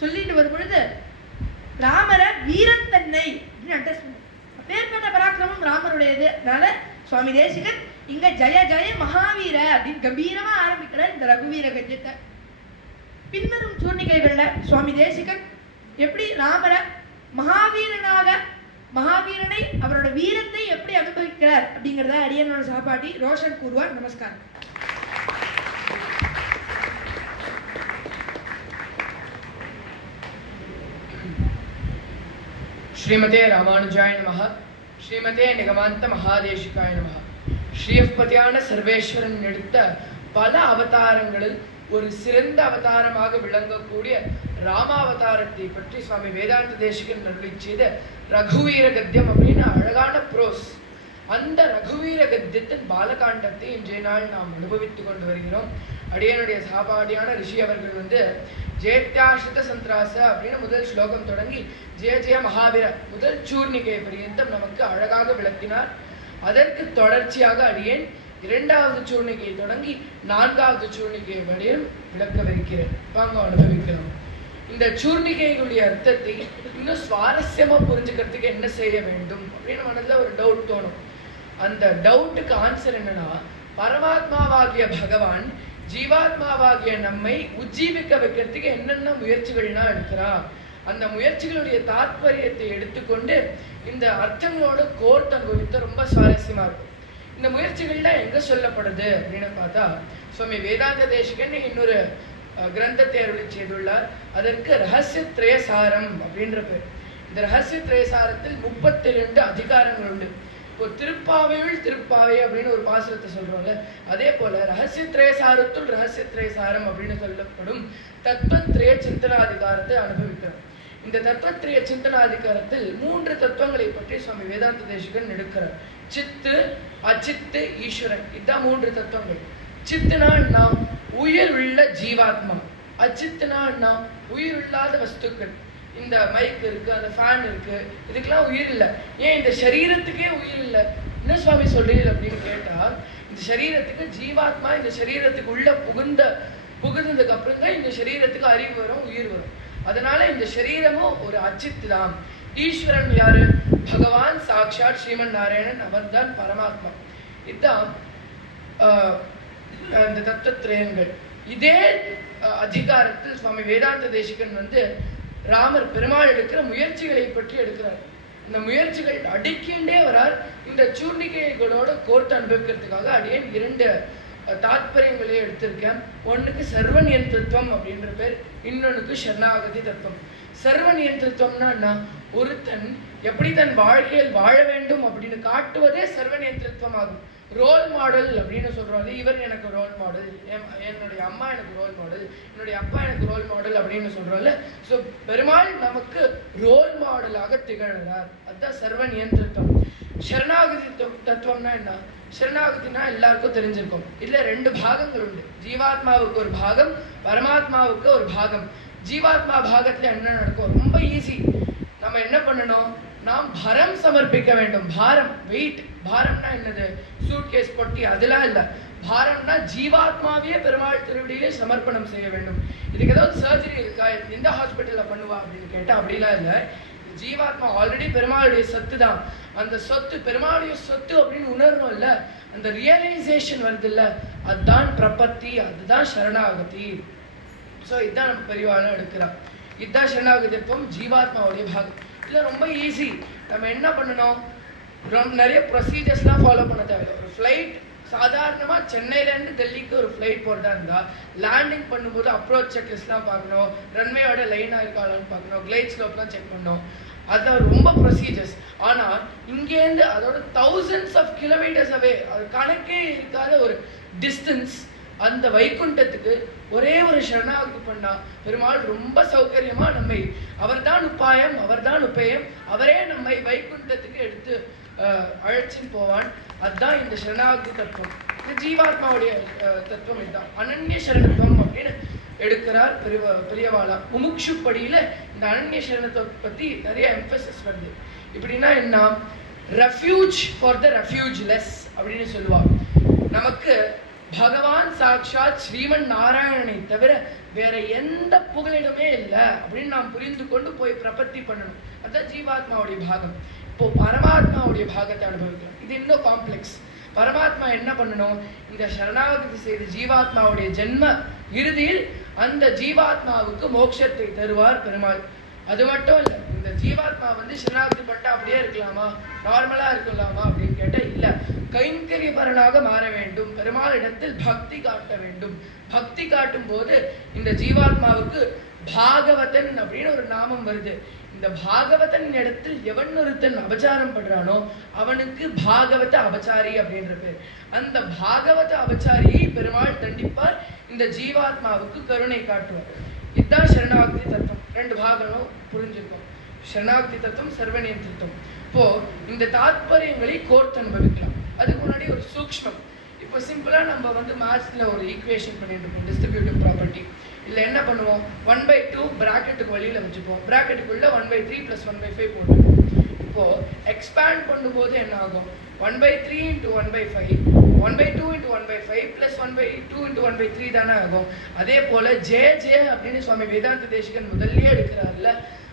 சொல்லிட்டு வரும் பொழுது ராமர வீரன் தன்னை அப்படின்னு அட்ரஸ் பண்ண. அப்பேற்பட்ட பராக்கிரமம் ராமருடையது. அதனால சுவாமி தேசிகன் இங்க ஜெய ஜெய மகாவீர அப்படின்னு கம்பீரமா ஆரம்பிக்கிறார் இந்த ரகுவீர கஜ்யத்தை. பின்வரும் சூர்ணிகைகள்ல சுவாமி தேசிகன் எப்படி ராமர மகாவீரனை அவரோட வீரத்தை எப்படி அனுபவிக்கிறார் அப்படிங்கிறத அடியனோட சாப்பாட்டி ரோஷன் கூறுவார். நமஸ்காரம். ஸ்ரீமதே ராமானுஜாய நமஹ. ஸ்ரீமதே நிகமாந்த மகாதேசிகாய நமஹ. ஸ்ரீயப்பதியான சர்வேஸ்வரன் எடுத்த பல அவதாரங்களில் ஒரு சிறந்த அவதாரமாக விளங்கக்கூடிய ராமாவதாரத்தை பற்றி சுவாமி வேதாந்த தேசிகன் அருளி செய்த ரகுவீர கத்தியம் அப்படின்னு அழகான ப்ரோஸ். அந்த ரகுவீர கத்தியத்தின் பாலகாண்டத்தை இன்றைய நாள் நாம் அனுபவித்துக் கொண்டு வருகிறோம். அடியனுடைய சாபாடியான ரிஷி அவர்கள் ஜெயத்யாஸ்ரித சந்திராச அப்படின்னு முதல் ஸ்லோகம் தொடங்கி ஜெய ஜெய மகாவீர முதல் சூர்ணிகை பரியந்தம் நமக்கு அழகாக விளக்கினார். அதற்கு தொடர்ச்சியாக அடியேன் 2வது சூர்ணிகையை தொடங்கி 4வது சூர்ணிகை வரையும் விளக்கவிருக்கிறேன். வாங்க அனுபவிக்கலாம். இந்த சூர்ணிகைகளுடைய அர்த்தத்தை இன்னும் சுவாரஸ்யமா புரிஞ்சுக்கிறதுக்கு என்ன செய்ய வேண்டும் அப்படின்னு மனதில் ஒரு டவுட் தோணும். அந்த டவுட்டுக்கு ஆன்சர் என்னன்னா, பரமாத்மாவாகிய பகவான் ஜீவாத்மாவாகிய நம்மை உஜ்ஜீவிக்க வைக்கிறதுக்கு என்னென்ன முயற்சிகள்லாம் எடுக்கிறா, அந்த முயற்சிகளுடைய தாற்பயத்தை எடுத்துக்கொண்டு இந்த அர்த்தங்களோட கோர்த்து அனுபவித்த ரொம்ப சுவாரஸ்யமா இருக்கும். இந்த முயற்சிகள்லாம் எங்க சொல்லப்படுது அப்படின்னு பார்த்தா, சுவாமி வேதாந்த தேசிகன் இன்னொரு கிரந்தத்தை அருளி செய்துள்ளார். அதற்கு ரகசிய திரயசாரம் அப்படின்ற பேர். இந்த ரகசிய திரயசாரத்தில் 32 அதிகாரங்கள் உண்டு. இப்போ திருப்பாவையுள் திருப்பாவை அப்படின்னு ஒரு பாசுரத்தை சொல்றோம்ல, அதே போல ரகசிய திரயசாரத்துள் ரகசிய திரயசாரம் அப்படின்னு சொல்லப்படும் தத்துவத்ரய சிந்தனாதிகாரத்தை அனுபவிக்கிறோம். இந்த தத்துவத்ரய சிந்தனாதிகாரத்தில் 3 தத்துவங்களை பற்றி சுவாமி வேதாந்த தேசிகன் எடுக்கிறார். சித்து, அச்சித்து, ஈஸ்வரன். இதுதான் 3 தத்துவங்கள். சித்துனா நாம் உயிர் உள்ள ஜீவாத்மா, அச்சித்துனா நாம் உயிர் இல்லாத வஸ்துக்கள். இந்த மைக் இருக்கு, அந்த ஃபேன் இருக்கு, இதுக்கெல்லாம் உயிர் இல்லை. ஏன் இந்த சரீரத்துக்கே உயிர் இல்லை? என்ன சுவாமி சொல்றீங்க அப்படின்னு கேட்டா, இந்த சரீரத்துக்கு ஜீவாத்மா இந்த சரீரத்துக்கு உள்ள புகுந்ததுக்கு அப்புறம் தான் இந்த சரீரத்துக்கு அறிவு வரும், உயிர் வரும். அதனால இந்த சரீரமும் ஒரு அச்சித்து தான். ஈஸ்வரன் யாரு? பகவான் சாட்சாத் ஸ்ரீமன் நாராயணன், அவர் தான் பரமாத்மா. இதுதான் இந்த தத்துவத்திரயங்கள். இதே அதிகாரத்தில் சுவாமி வேதாந்த தேசிகன் ராமர் பெருமாள் எடுக்கிற முயற்சிகளை பற்றி எடுக்கிறார். இந்த முயற்சிகள் அடிக்கின்றே வரார். இந்த சூர்ணிகைகளோட கோர்த்து அனுபவிக்கிறதுக்காக அடியேன் 2 தாத்பரியங்களே எடுத்திருக்கேன். ஒன்றுக்கு சர்வ நியந்திரத்துவம் அப்படின்ற பேர், இன்னொன்னுக்கு சரணாகதி தத்துவம். சர்வ நியந்திரத்துவம்னா என்ன? ஒருத்தன் எப்படி தன் வாழ்க்கையில் வாழ வேண்டும் அப்படின்னு காட்டுவதே சர்வ நியந்திரத்துவம் ஆகும். ரோல் மாடல் அப்படின்னு சொல்றோம். இவர் எனக்கு ரோல் மாடல், என்னுடைய அம்மா எனக்கு ரோல் மாடல், என்னுடைய அப்பா எனக்கு ரோல் மாடல் அப்படின்னு சொல்றோம்ல. ஸோ பெருமாள் நமக்கு ரோல் மாடலாக திகழ்கிறார். அதுதான் சர்வ நியந்திரித்தம். சரணாகதி தத்துவம்னா என்ன? சரணாகதினா எல்லாருக்கும் தெரிஞ்சிருக்கும். இதுல 2 பாகங்கள் உண்டு. ஜீவாத்மாவுக்கு ஒரு பாகம், பரமாத்மாவுக்கு ஒரு பாகம். ஜீவாத்மா பாகத்துல என்ன நடக்கும்? ரொம்ப ஈஸி. நம்ம என்ன பண்ணணும்? நாம் பரம் சமர்ப்பிக்க வேண்டும். பாரம், வெயிட். பாரம்னா என்னது? சூட்கேஸ், பொட்டி, அதெல்லாம் இல்ல. பாரம்னா ஜீவாத்மாவையே பெருமாள் திருவடியிலே சமர்ப்பணம் செய்ய வேண்டும். இதுக்கு ஏதாவது சர்ஜரி இருக்கா, எந்த ஹாஸ்பிட்டல்ல பண்ணுவா அப்படின்னு கேட்டா அப்படிலாம் இல்லை. ஜீவாத்மா ஆல்ரெடி பெருமாளுடைய சொத்து தான். அந்த சொத்து பெருமாளுடைய சொத்து அப்படின்னு உணரணும் இல்ல, அந்த ரியலைசேஷன் வருது இல்ல, அதுதான் பிரபத்தி, அதுதான் சரணாகதி. ஸோ இதுதான் நம்ம பெரியவாளும் எடுக்கிறோம். இதுதான் சரணாகதித்துவம், ஜீவாத்மாவுடைய பாகம். இல்லை ரொம்ப ஈஸி. நம்ம என்ன பண்ணணும்? நிறைய ப்ரொசீஜர்ஸ்லாம் ஃபாலோ பண்ண தேவை. ஒரு ஃப்ளைட் சாதாரணமாக சென்னையிலேருந்து டெல்லிக்கு ஒரு ஃப்ளைட் போகிறதா இருந்தால் லேண்டிங் பண்ணும்போது அப்ரோச் செக்லிஸ்ட்லாம் பார்க்கணும், ரன்வேயோட லைனாக இருக்காளான்னு பார்க்கணும், கிளைட் ஸ்லோப்லாம் செக் பண்ணணும். அதுதான் ரொம்ப ப்ரொசீஜர்ஸ். ஆனால் இங்கேருந்து அதோட தௌசண்ட்ஸ் ஆஃப் கிலோமீட்டர்ஸ் அவே, அது கணக்கே இருக்காத ஒரு டிஸ்டன்ஸ். அந்த வைகுண்டத்துக்கு ஒரே ஒரு சரணாகதி பண்ணா பெருமாள் ரொம்ப சௌகரியமா நம்மை, அவர்தான் உபாயம், அவர்தான் உபேயம், அவரே நம்மை வைகுண்டத்துக்கு எடுத்து அழைச்சின்னு போவான். அதுதான் இந்த சரணாகதி தத்துவம். இந்த ஜீவாத்மாவுடைய தத்துவம் இதுதான். அனன்ய சரணத்துவம் அப்படின்னு எடுக்கிறார் பெரியவாளா. முமுட்சு படியில இந்த அனன்ய சரணத்தை பத்தி நிறைய எம்பசிஸ் வருது. இப்படின்னா என்ன? ரெஃப்யூஜ் ஃபார் த ரெஃப்யூஜ்லெஸ் அப்படின்னு சொல்லுவாங்க. நமக்கு பகவான் சாட்சாத் ஸ்ரீமன் நாராயணனை தவிர வேற எந்த புகலிடமே இல்லை அப்படின்னு நாம் புரிந்து கொண்டு போய் பிரபத்தி பண்ணணும். அதுதான் ஜீவாத்மாவுடைய பாகம். இப்போ பரமாத்மாவுடைய பாகத்தை அனுபவிக்கலாம். இது இன்னும் காம்ப்ளெக்ஸ். பரமாத்மா என்ன பண்ணணும்? இந்த சரணாகதி செய்த ஜீவாத்மாவுடைய ஜென்ம இறுதியில் அந்த ஜீவாத்மாவுக்கு மோட்சத்தை தருவார் பெருமாள். அது மட்டும் இல்லை, இந்த ஜீவாத்மா சரணாகதி பட்டா அப்படியே இருக்கலாமா, நார்மலா இருக்கலாமா அப்படின்னு கேட்டா இல்ல, கைங்கரியபரனாக மாற வேண்டும், பெருமாள் இடத்தில் பக்தி காட்ட வேண்டும். பக்தி காட்டும் போது இந்த ஜீவாத்மாவுக்கு பாகவதன் அப்படின்னு ஒரு நாமம் வருது. இந்த பாகவதன் இடத்தில் எவன் ஒருத்தன் அபச்சாரம் பண்றானோ அவனுக்கு பாகவத அபச்சாரி அப்படின்ற பேர். அந்த பாகவத அபச்சாரியை பெருமாள் தண்டிப்பார், இந்த ஜீவாத்மாவுக்கு கருணை காட்டுவார். இதுதான் சரணாகதி தத்துவம். 2 பாகங்களும் புரிஞ்சிருக்கும். சரணாகதி தத்துவம், சர்வநியந்திரித்துவம். இப்போ இந்த தாத்பரியங்களை கோர்த்து அனுபவிக்கலாம். அதுக்கு முன்னாடி ஒரு சூக்ஷ்மம். இப்போ சிம்பிளா நம்ம மேத்ஸ்ல ஒரு ஈக்குவேஷன் பண்ணிட்டு இருக்கோம், டிஸ்ட்ரிபியூட்டிவ் ப்ராப்பர்ட்டி. இல்லை என்ன பண்ணுவோம்? 1/2 பிராக்கெட்டுக்கு வழியில் வச்சுப்போம். பிராக்கெட்டுக்குள்ள 1/3 + 1/5 போட்டுப்போம். இப்போ எக்ஸ்பேண்ட் பண்ணும்போது என்ன ஆகும்? 1/3 × 1/5, 1/2 × 1/5 + 1/2 × 1/3 தானே ஆகும். அதே போல ஜே அப்படின்னு சுவாமி வேதாந்த தேசிகன் முதல்லயே எடுக்கிறார்ல,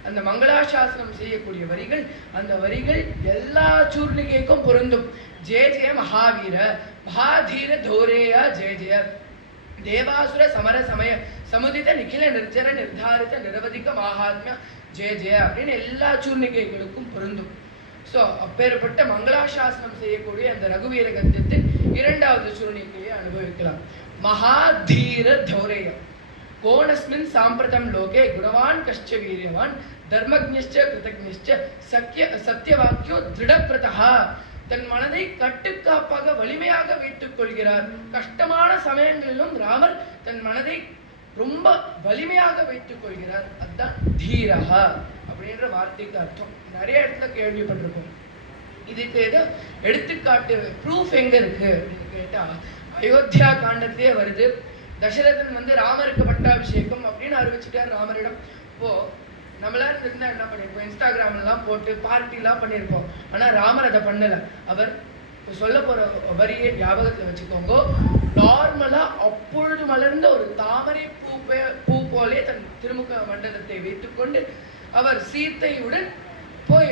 அந்த மங்களாசாசனம் செய்யக்கூடிய வரிகள், அந்த வரிகள் எல்லா சூர்ணிகைக்கும் பொருந்தும். ஜே மகாவீர மகாதீர தோரேயா ஜெய தேவாசுர சமர சமய சமுதித நிகில நிர்ஜன நிர்தாரித நிரவதிக மகாத்மிய ஜெய அப்படின்னு எல்லா சூர்ணிகைகளுக்கும் பொருந்தும். ஸோ அப்பேற்பட்ட மங்களாசாசனம் செய்யக்கூடிய அந்த ரகுவீர கத்தியத்தின் 2வது சூர்ணிகையை அனுபவிக்கலாம். மகாதீர தௌரேயம் கோணஸ்மின் சாம்பிரதம் லோகே குணவான் கஷ்ட வீரியவான் தர்மஜ்ஞ கிருதஜ்ஞ சத்தியவாக்கியோ திருடப்பிரதா. தன் மனதை கட்டுக்காப்பாக வலிமையாக வைத்துக் கொள்கிறார். கஷ்டமான சமயங்களிலும் ராமர் தன் மனதை ரொம்ப வலிமையாக வைத்துக் கொள்கிறார். அதுதான் தீரஹா அப்படின்ற வார்த்தைக்கு அர்த்தம். நிறைய இடத்துல கேள்விப்பட்டிருக்கோம். இதுக்கு ஏதோ எடுத்துக்காட்டு ப்ரூஃப் எங்க இருக்கு அப்படின்னு கேட்டா அயோத்தியா காண்டத்திலே வருது. தசரதன் ராமருக்கு பட்டாபிஷேகம் அப்படின்னு அறிவிச்சுட்டார் ராமரிடம். இப்போ நம்மளா இருந்தா என்ன பண்ணிருப்போம்? இன்ஸ்டாகிராம்லாம் போட்டு பார்ட்டிலாம் பண்ணியிருப்போம். ஆனா ராமர் அதை பண்ணல. அவர் சொல்ல போற வரியை ஞாபகத்துல வச்சுக்கோங்க. நார்மலா அப்பொழுது மலர்ந்த ஒரு தாமரை பூ போலே தன் திருமுக மண்டலத்தை வைத்துக்கொண்டு அவர் சீத்தையுடன் போய்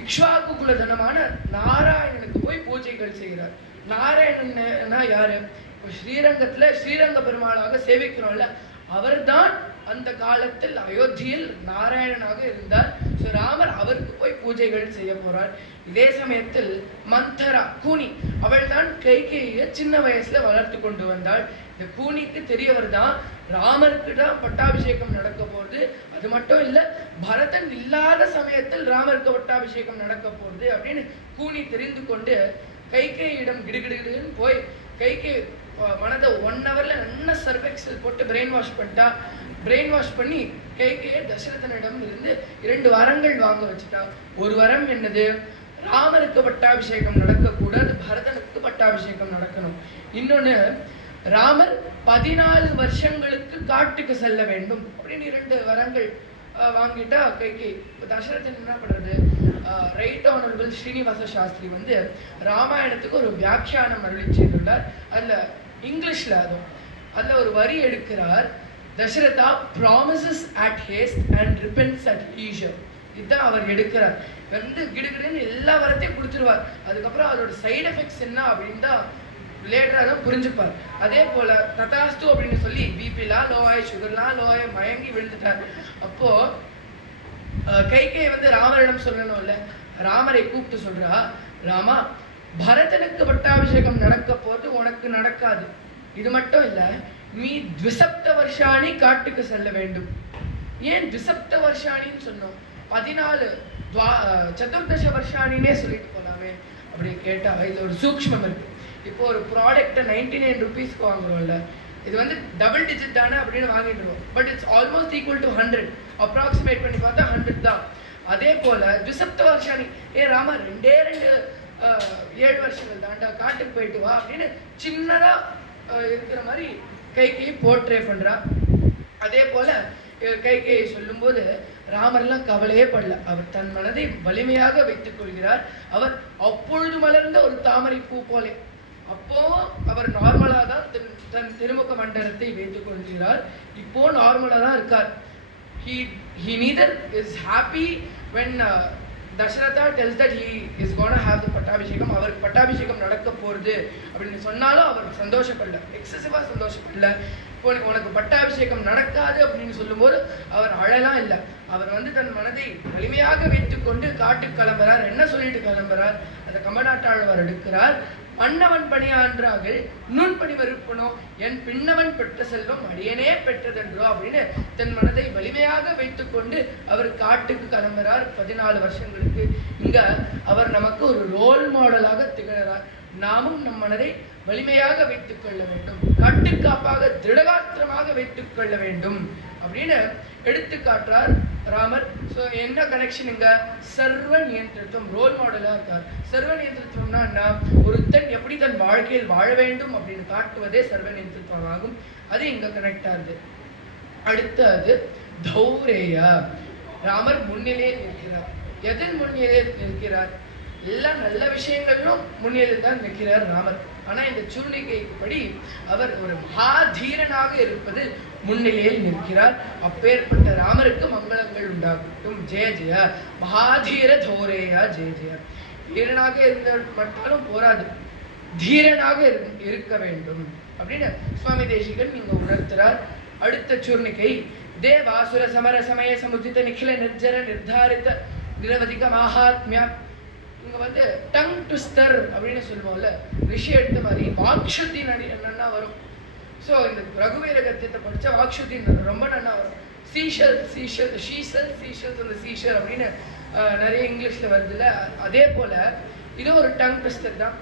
இக்ஷ்வாகு குலதனமான நாராயணனுக்கு போய் பூஜைகள் செய்கிறார். நாராயணன்னா யாரு? இப்போ ஸ்ரீரங்கத்துல ஸ்ரீரங்க பெருமாளாக சேவிக்கிறோம்ல, அவர்தான் அந்த காலத்தில் அயோத்தியில் நாராயணனாக இருந்தார். ஸோ ராமர் அவருக்கு போய் பூஜைகள் செய்ய போறார். இதே சமயத்தில் மந்தரா கூனி, அவள் தான் கைகேயியை சின்ன வயசுல வளர்த்து கொண்டு வந்தாள். இந்த கூனிக்கு தெரியவர் தான் ராமருக்கு தான் பட்டாபிஷேகம் நடக்க போகுது. அது மட்டும் இல்ல, பரதன் இல்லாத சமயத்தில் ராமருக்கு பட்டாபிஷேகம் நடக்க போகுது அப்படின்னு கூனி தெரிந்து கொண்டு கைகேயிடம் கிடுகிடுன்னு போய் கைகே மனதை 1 ஹவர்ல நல்ல சர்வெக்சல் போட்டு பிரெயின் வாஷ் பண்ணிட்டா. பிரெயின் வாஷ் பண்ணி கைகேயை தசரதனிடம் இருந்து 2 வரங்கள் வாங்க வச்சுட்டா. ஒரு வரம் என்னது? ராமருக்கு பட்டாபிஷேகம் நடக்கக்கூடாது, பரதனுக்கு பட்டாபிஷேகம் நடக்கணும். இன்னொன்னு, ராமர் 14 வருஷங்களுக்கு காட்டுக்கு செல்ல வேண்டும் அப்படின்னு 2 வரங்கள் வாங்கிட்டா கைகே. தசரதன் என்ன பண்றது? ரைட் ஆனரபிள் ஸ்ரீனிவாச சாஸ்திரி வந்து ராமாயணத்துக்கு ஒரு வியாக்கியானம் அருளி செய்துள்ளார். அதுல இங்கிலீஷ்ல அதுல ஒரு வரி எடுக்கிறார். Dasharatha promises at haste and repents at leisure. இதுதான் அவர் எடுக்கிறார். வந்து கிடுகிடுன்னு எல்லா வரத்தையும் கொடுத்துருவார். அதுக்கப்புறம் அதோட சைடு எஃபெக்ட்ஸ் என்ன அப்படின்னு தான் லேட்டராக தான் புரிஞ்சுப்பார். அதே போல ததாஸ்து அப்படின்னு சொல்லி பிபிலாம் லோவாய், சுகர்லாம் லோவாய், மயங்கி விழுந்துட்டார். அப்போ கைகே வந்து ராமரிடம் சொல்லணும்ல, ராமரை கூப்பிட்டு சொல்றா, ராமா, பரதனுக்கு பட்டாபிஷேகம் நடக்க போது உனக்கு நடக்காது. இது மட்டும் இல்ல, நீ 2 வருஷாணி காட்டுக்கு செல்ல வேண்டும். ஏன் 2 வருஷாணின்னு சொன்னோம்? 14 சதுர்தச வருஷாணினே சொல்லிட்டு போலாமே அப்படி கேட்டா இதுல ஒரு சூக்ஷ்மம் இருக்கு. இப்போ ஒரு ப்ராடக்ட்டை 99 rupeesக்கு வாங்குறோம்ல, இது வந்து டபுள் டிஜிட் தானே அப்படின்னு வாங்கிட்டு இருக்கோம். But it's almost equal to 100. Approximate பண்ணி பார்த்தா 100 தான். அதே போல 2 வருஷாணி, ராமா 2 7 வருஷங்கள் தாண்டா, காட்டுக்கு போயிட்டு வா அப்படின்னு சின்னதா இருக்கிற மாதிரி கைகேயி போர்ட்ரே பண்றா. அதே போல கைகேயி சொல்லும்போது ராமர்லாம் கவலையே படல. அவர் தன் மனதை வலிமையாக வைத்துக் கொள்கிறார். அவர் அப்பொழுது மலர்ந்த ஒரு தாமரை பூ போலே. அப்போ அவர் நார்மலா தான் தன் திருமுக மண்டலத்தை வைத்துக் கொள்கிறார். இப்போ நார்மலா தான் இருக்கார். He neither is happy when Dasharatha tells that he is going to have the பட்டாபிஷேகம், அவருக்கு பட்டாபிஷேகம் நடக்க போறது அப்படின்னு சொன்னாலும் அவர் சந்தோஷப்படல, எக்ஸசிவா சந்தோஷப்படல. இப்போ உனக்கு பட்டாபிஷேகம் நடக்காது அப்படின்னு சொல்லும்போது அவர் அழலாம் இல்லை. அவர் வந்து தன் மனதை வலிமையாக வைத்துக் கொண்டு காட்டுக்கு கிளம்புறார். என்ன சொல்லிட்டு கிளம்புறார்? அந்த கம்பநாட்டாழ்வார் எடுக்கிறார். மன்னவன் பணியான்றார்கள் நுண்பணி மறுப்பனோ, என் பின்னவன் பெற்ற செல்வம் அடியனே பெற்றதென்றோ அப்படின்னு தன் மனதை வலிமையாக வைத்துக் கொண்டு அவர் காட்டுக்கு கிளம்புறார் 14 வருஷங்களுக்கு. இங்க அவர் நமக்கு ஒரு ரோல் மாடலாக திகழறார். நாமும் நம் மனதை வலிமையாக வைத்துக் கொள்ள வேண்டும், கட்டுக்காப்பாக திடகாத்திரமாக வைத்துக் கொள்ள வேண்டும் அப்படின்னு எடுத்து காட்டுறார் ராமர். ஸோ என்ன கனெக்ஷன் இங்க? சர்வ நியந்திரத்துவம். ரோல் மாடலா இருக்கார். சர்வ நியந்திரத்துவம்னா என்ன? ஒருத்தன் எப்படி தன் வாழ்க்கையில் வாழ வேண்டும் அப்படின்னு காட்டுவதே சர்வ நியந்திரத்துவம் ஆகும். அது இங்க கனெக்ட் ஆகுது. அடுத்தது தௌரேயா. ராமர் முன்னிலையே நிற்கிறார். எதில் முன்னிலையே நிற்கிறார்? எல்லா நல்ல விஷயங்களிலும் முன்னிலையில் தான் நிற்கிறார் ராமர். ஆனா இந்த சூழ்நிலைப்படி அவர் ஒரு மகாதீரனாக இருப்பதில் முன்னிலையில் நிற்கிறார். அப்பேற்பட்ட ராமருக்கு மங்களங்கள் உண்டாகட்டும். ஜெய ஜெய மகாதீர தோரேயா ஜெய ஜெய. வீரனாக இருந்த மட்டும் போராது, தீரனாக இருக்க வேண்டும் அப்படின்னு சுவாமி தேசிகன் நீங்க உணர்த்துறார். அடுத்த சூர்ணிகை தேவாசுர சமர சமய சமுதித நிখিல நிர்ஜர நிர்தாரித்த நிரவதிக மகாத்மியா. இங்க வந்து டங் ட்விஸ்டர் அப்படின்னு சொல்லுவோம்ல, ரிஷி எடுத்த மாதிரி வாக்ஷுத்தி நன்னா வரும். ஸோ இந்த ரகுவீர கத்தியத்தை படிச்சா வாக்ஷுத்தி ரொம்ப நன்னா வரும். சீஷல் சீஷல் ஷீசல் சீஷல் அந்த சீஷல் அப்படின்னு நிறைய இங்கிலீஷ்ல வருதுல்ல, அதே போல இது ஒரு டங் ட்விஸ்டர் தான்.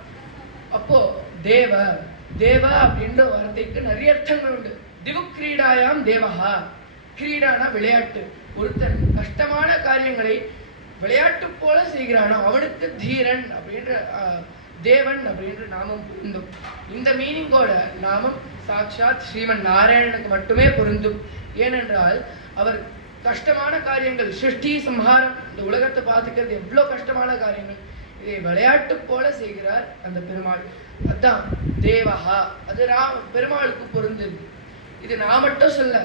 அப்போ தேவ தேவ அப்படின்ற வார்த்தைக்கு நிறைய அர்த்தங்கள் உண்டு. திவு கிரீடாயாம் தேவஹா. கிரீடானா விளையாட்டு. ஒருத்தன் கஷ்டமான காரியங்களை விளையாட்டு போல செய்கிறானோ அவனுக்கு தீரன் அப்படின்ற தேவன் அப்படின்ற நாமம் பொருந்தும். இந்த மீனிங்கோட நாமம் சாட்சாத் ஸ்ரீமன் நாராயணனுக்கு மட்டுமே பொருந்தும். ஏனென்றால் அவர் கஷ்டமான காரியங்கள், சிருஷ்டி சம்ஹாரம், இந்த உலகத்தை பார்த்துக்கிறது எவ்வளோ கஷ்டமான காரியங்கள், இதை விளையாட்டு போல செய்கிறார் அந்த பெருமாள். அதுதான் தேவஹா. அது பெருமாளுக்கு பொருந்தது. இது நான் மட்டும் சொல்ல,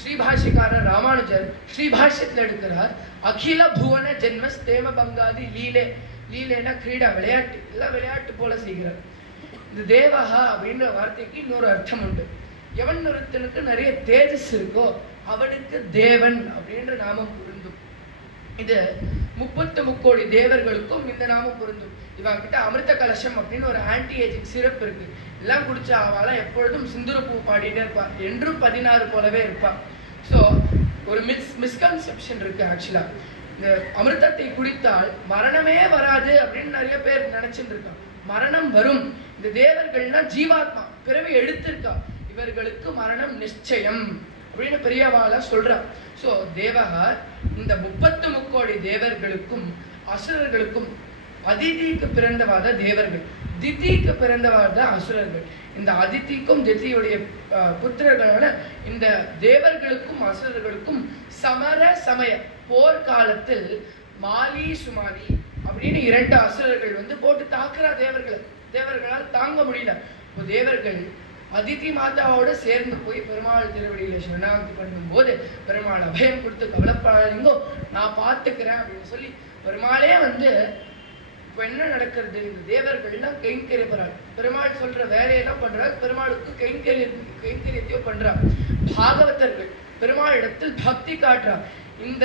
ஸ்ரீபாஷ்யக்காரர் ராமானுஜர் ஸ்ரீபாஷ்யத்தில் எடுக்கிறார். அகில புவன ஜென்ம ஸ்தேம பங்காதி லீலே. லீலேனா கிரீடா, விளையாட்டு, எல்லாம் விளையாட்டு போல செய்கிறார். இந்த தேவஹா அப்படின்ற வார்த்தைக்கு இன்னொரு அர்த்தம் உண்டு. எவன் ஒருத்தனுக்கு நிறைய தேஜஸ் இருக்கோ அவனுக்கு தேவன் அப்படின்ற நாமம் பொருந்தும். இது 33 கோடி தேவர்களுக்கும் இந்த நாமம் பொருந்தும். இவன் கிட்ட அமிர்த கலசம் அப்படின்னு ஒரு ஆன்டி ஏஜிங் சிறப்பு இருக்கு. எல்லாம் குடிச்ச அவளாம் எப்பொழுதும் சிந்துர பூ பாடிட்டே இருப்பா, என்றும் 16 போலவே இருப்பா. ஸோ ஒரு மிஸ்கன்செப்ஷன் இருக்கு. ஆக்சுவலா இந்த அமிர்தத்தை குடித்தால் மரணமே வராது அப்படின்னு நிறைய பேர் நினைச்சுட்டு இருக்கான். மரணம் வரும். இந்த தேவர்கள்னா ஜீவாத்மா பிறவி எடுத்திருக்கா, இவர்களுக்கு மரணம் நிச்சயம் அப்படின்னு பெரியவாளா சொல்றா. சோ தேவகா இந்த 33 கோடி தேவர்களுக்கும் அசுரர்களுக்கும் அதிதிக்கு பிறந்தவாத தேவர்கள், திதிக்கு பிறந்தவாத அசுரர்கள். இந்த அதிதிக்கும் திதியுடைய புத்திரர்களான இந்த தேவர்களுக்கும் அசுரர்களுக்கும் சமர சமய போர்க்காலத்தில் மாலி சுமாலி அப்படின்னு 2 அசுரர்கள் வந்து போட்டு தாக்குறா தேவர்களை. தேவர்களால் தாங்க முடியல. தேவர்கள் அதிதி மாதாவோட சேர்ந்து போய் பெருமாள் திருவடியில சரணாகதி பண்ணும் போது பெருமாள் அபயம் கொடுத்து கவலைப்படாதீங்கோ நான் பார்த்துக்கிறேன் அப்படின்னு சொல்லி பெருமாளே வந்து இப்ப என்ன நடக்கிறது, இந்த தேவர்கள்லாம் கைங்கரியப்படுறாங்க. பெருமாள் சொல்ற வேலையெல்லாம் பண்றாங்க, பெருமாளுக்கு கைங்கரியத்தையோ பண்றாங்க. பாகவதர்கள் பெருமாள் இடத்தில் பக்தி காட்டுறாங்க. இந்த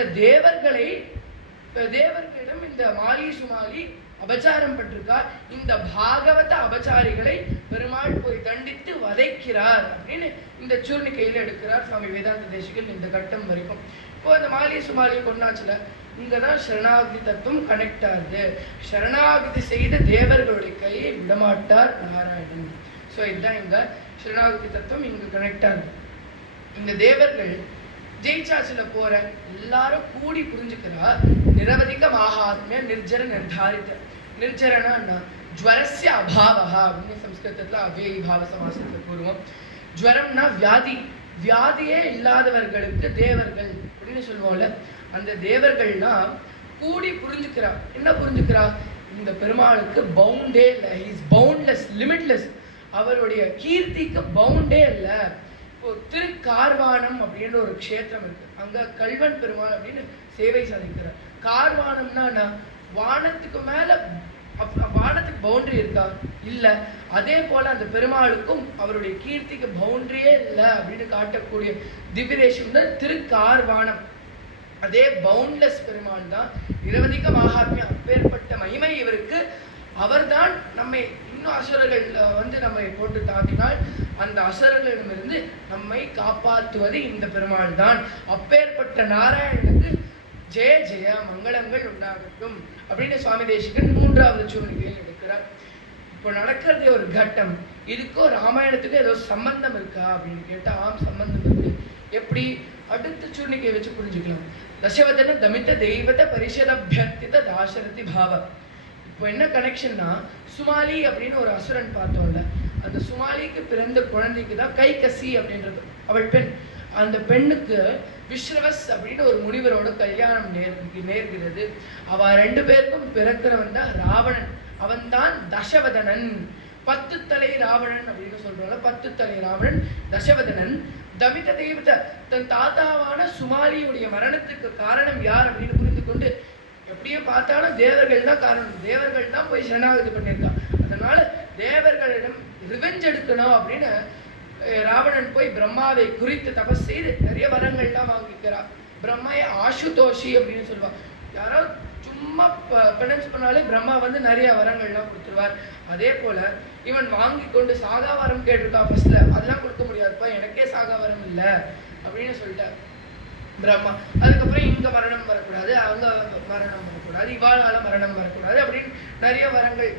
தேவர்களிடம் இந்த மாலி சுமாலி அபச்சாரம் பட்டிருக்கார். இந்த பாகவத அபச்சாரிகளை பெருமாள் போய் தண்டித்து வதைக்கிறார் அப்படின்னு இந்த சூர்ணிக்கையில எடுக்கிறார் சுவாமி வேதாந்த தேசிகன் இந்த கட்டம் வரைக்கும். இப்போ இந்த மாலி சுமாலியை கொண்டாச்சுல, இங்கதான் சரணாகதி தத்துவம் கனெக்ட் ஆகுது. சரணாகதி செய்த தேவர்களுடைய கையை விடமாட்டார் நாராயணன். ஸோ இதுதான் இங்க சரணாகதி தத்துவம் இங்க கனெக்ட் ஆகுது. இந்த தேவர்கள் ஜெயிச்சாச்சுல போற எல்லாரும் கூடி புரிஞ்சுக்கிறா நிரவதிக மகாத்மிய நிர்ஜர நிர்தாரித்த. நிர்ஜரனா ஜ்வரஸ்ய அபாவஹா அப்படின்னு சம்ஸ்கிருதத்துல அவ்யயி பாவ சமாசத்துல கூறுவோம். ஜ்வரம்னா வியாதி, வியாதியே இல்லாதவர்களுக்கு தேவர்கள் அப்படின்னு சொல்லுவோம்ல. அந்த தேவர்கள்னா கூடி புரிஞ்சுக்கிறா. என்ன புரிஞ்சுக்கிறா, இந்த பெருமாளுக்கு பவுண்டே இல்லை, இஸ் பவுண்ட்லெஸ், லிமிட்லெஸ். அவருடைய கீர்த்திக்கு பவுண்டே இல்லை. இப்போ திருக்கார்வானம் அப்படின்ற ஒரு க்ஷேத்திரம் இருக்கு, அங்க கல்வன் பெருமாள் அப்படின்னு சேவை சாதிக்கிறார். கார்வானம்னா வானத்துக்கு மேல, வானத்துக்கு பவுண்டரி இருக்கா இல்ல. அதே போல அந்த பெருமாளுக்கும் அவருடைய கீர்த்திக்கு பவுண்டரியே இல்லை அப்படின்னு காட்டக்கூடிய திவ்யதேசம் தான் திருக்கார்வானம். அதே பவுண்ட்லெஸ் பெருமாள் தான் நிரவதிக மகாத்மியம். அப்பேற்பட்ட மகிமை இவருக்கு. அவர்தான் நம்மை இன்னும் அசுரர்கள் வந்து நம்மை போட்டு தாக்கினால் அந்த அசுரர்களிடமிருந்து நம்மை காப்பாற்றுவது இந்த பெருமாள் தான். அப்பேற்பட்ட நாராயணனுக்கு ஜெய ஜெய மங்களங்கள் உண்டாகட்டும் அப்படின்னு சுவாமி தேசிகன் 3வது சூழ்நிலையில் எடுக்கிறார். இப்போ நடக்கிறதே ஒரு கட்டம். இதுக்கும் ராமாயணத்துக்கும் ஏதோ சம்பந்தம் இருக்கா அப்படின்னு கேட்டா ஆம் சம்பந்தம் இருக்கு. எப்படி, அடுத்த சூழ்நிலையை வச்சு புரிஞ்சுக்கலாம். தசவதன தமித்த தெய்வத பரிஷதபியர்த்தித தாசரதி பாவ. இப்போ என்ன கனெக்ஷன்னா, சுமாலி அப்படின்னு ஒரு அசுரன் பார்த்தோம்ல, அந்த சுமாலிக்கு பிறந்த குழந்தைக்கு தான் கைகசி அப்படின்றது அவள் பெண். அந்த பெண்ணுக்கு விஸ்ரவஸ் அப்படின்னு ஒரு முனிவரோட கல்யாணம் நேர்கிறது. அவ 2 பேருக்கும் பிறக்கிறவன் தான் ராவணன். அவன் தான் தசவதனன், 10 தலை ராவணன் அப்படின்னு சொல்றாங்க. 10 தலை ராவணன் தசவதனன். தமித்த தெய்வத்தை தன் தாத்தாவான சுமாலியுடைய மரணத்துக்கு காரணம் யார் அப்படின்னு புரிந்து கொண்டு, எப்படியே பார்த்தாலும் தேவர்கள் தான் காரணம், தேவர்கள் தான் போய் சரணாகதி பண்ணியிருக்கான். அதனால தேவர்களிடம் ரிவெஞ்ச் எடுக்கணும் அப்படின்னு ராவணன் போய் பிரம்மாவை குறித்து தபஸ் செய்து நிறைய வரங்கள்லாம் வாங்கிக்கிறார். பிரம்மாயை ஆசுதோஷி அப்படின்னு சொல்லுவார். யாராவது சும்மா பெனன்ஸ் பண்ணாலே பிரம்மா வந்து நிறைய வரங்கள்லாம் கொடுத்துருவார். அதே போல இவன் வாங்கி கொண்டு சாகா வரம் கேட்டிருக்கா ஃபர்ஸ்ட்ல, அதெல்லாம் கொடுக்க முடியாதுப்பா, எனக்கே சாகா வரம் இல்லை அப்படின்னு சொல்லிட்டார் பிரம்மா. அதுக்கப்புறம் இங்க மரணம் வரக்கூடாது, அங்க மரணம் வரக்கூடாது, இவாளால மரணம் வரக்கூடாது அப்படின்னு நிறைய வரங்கள்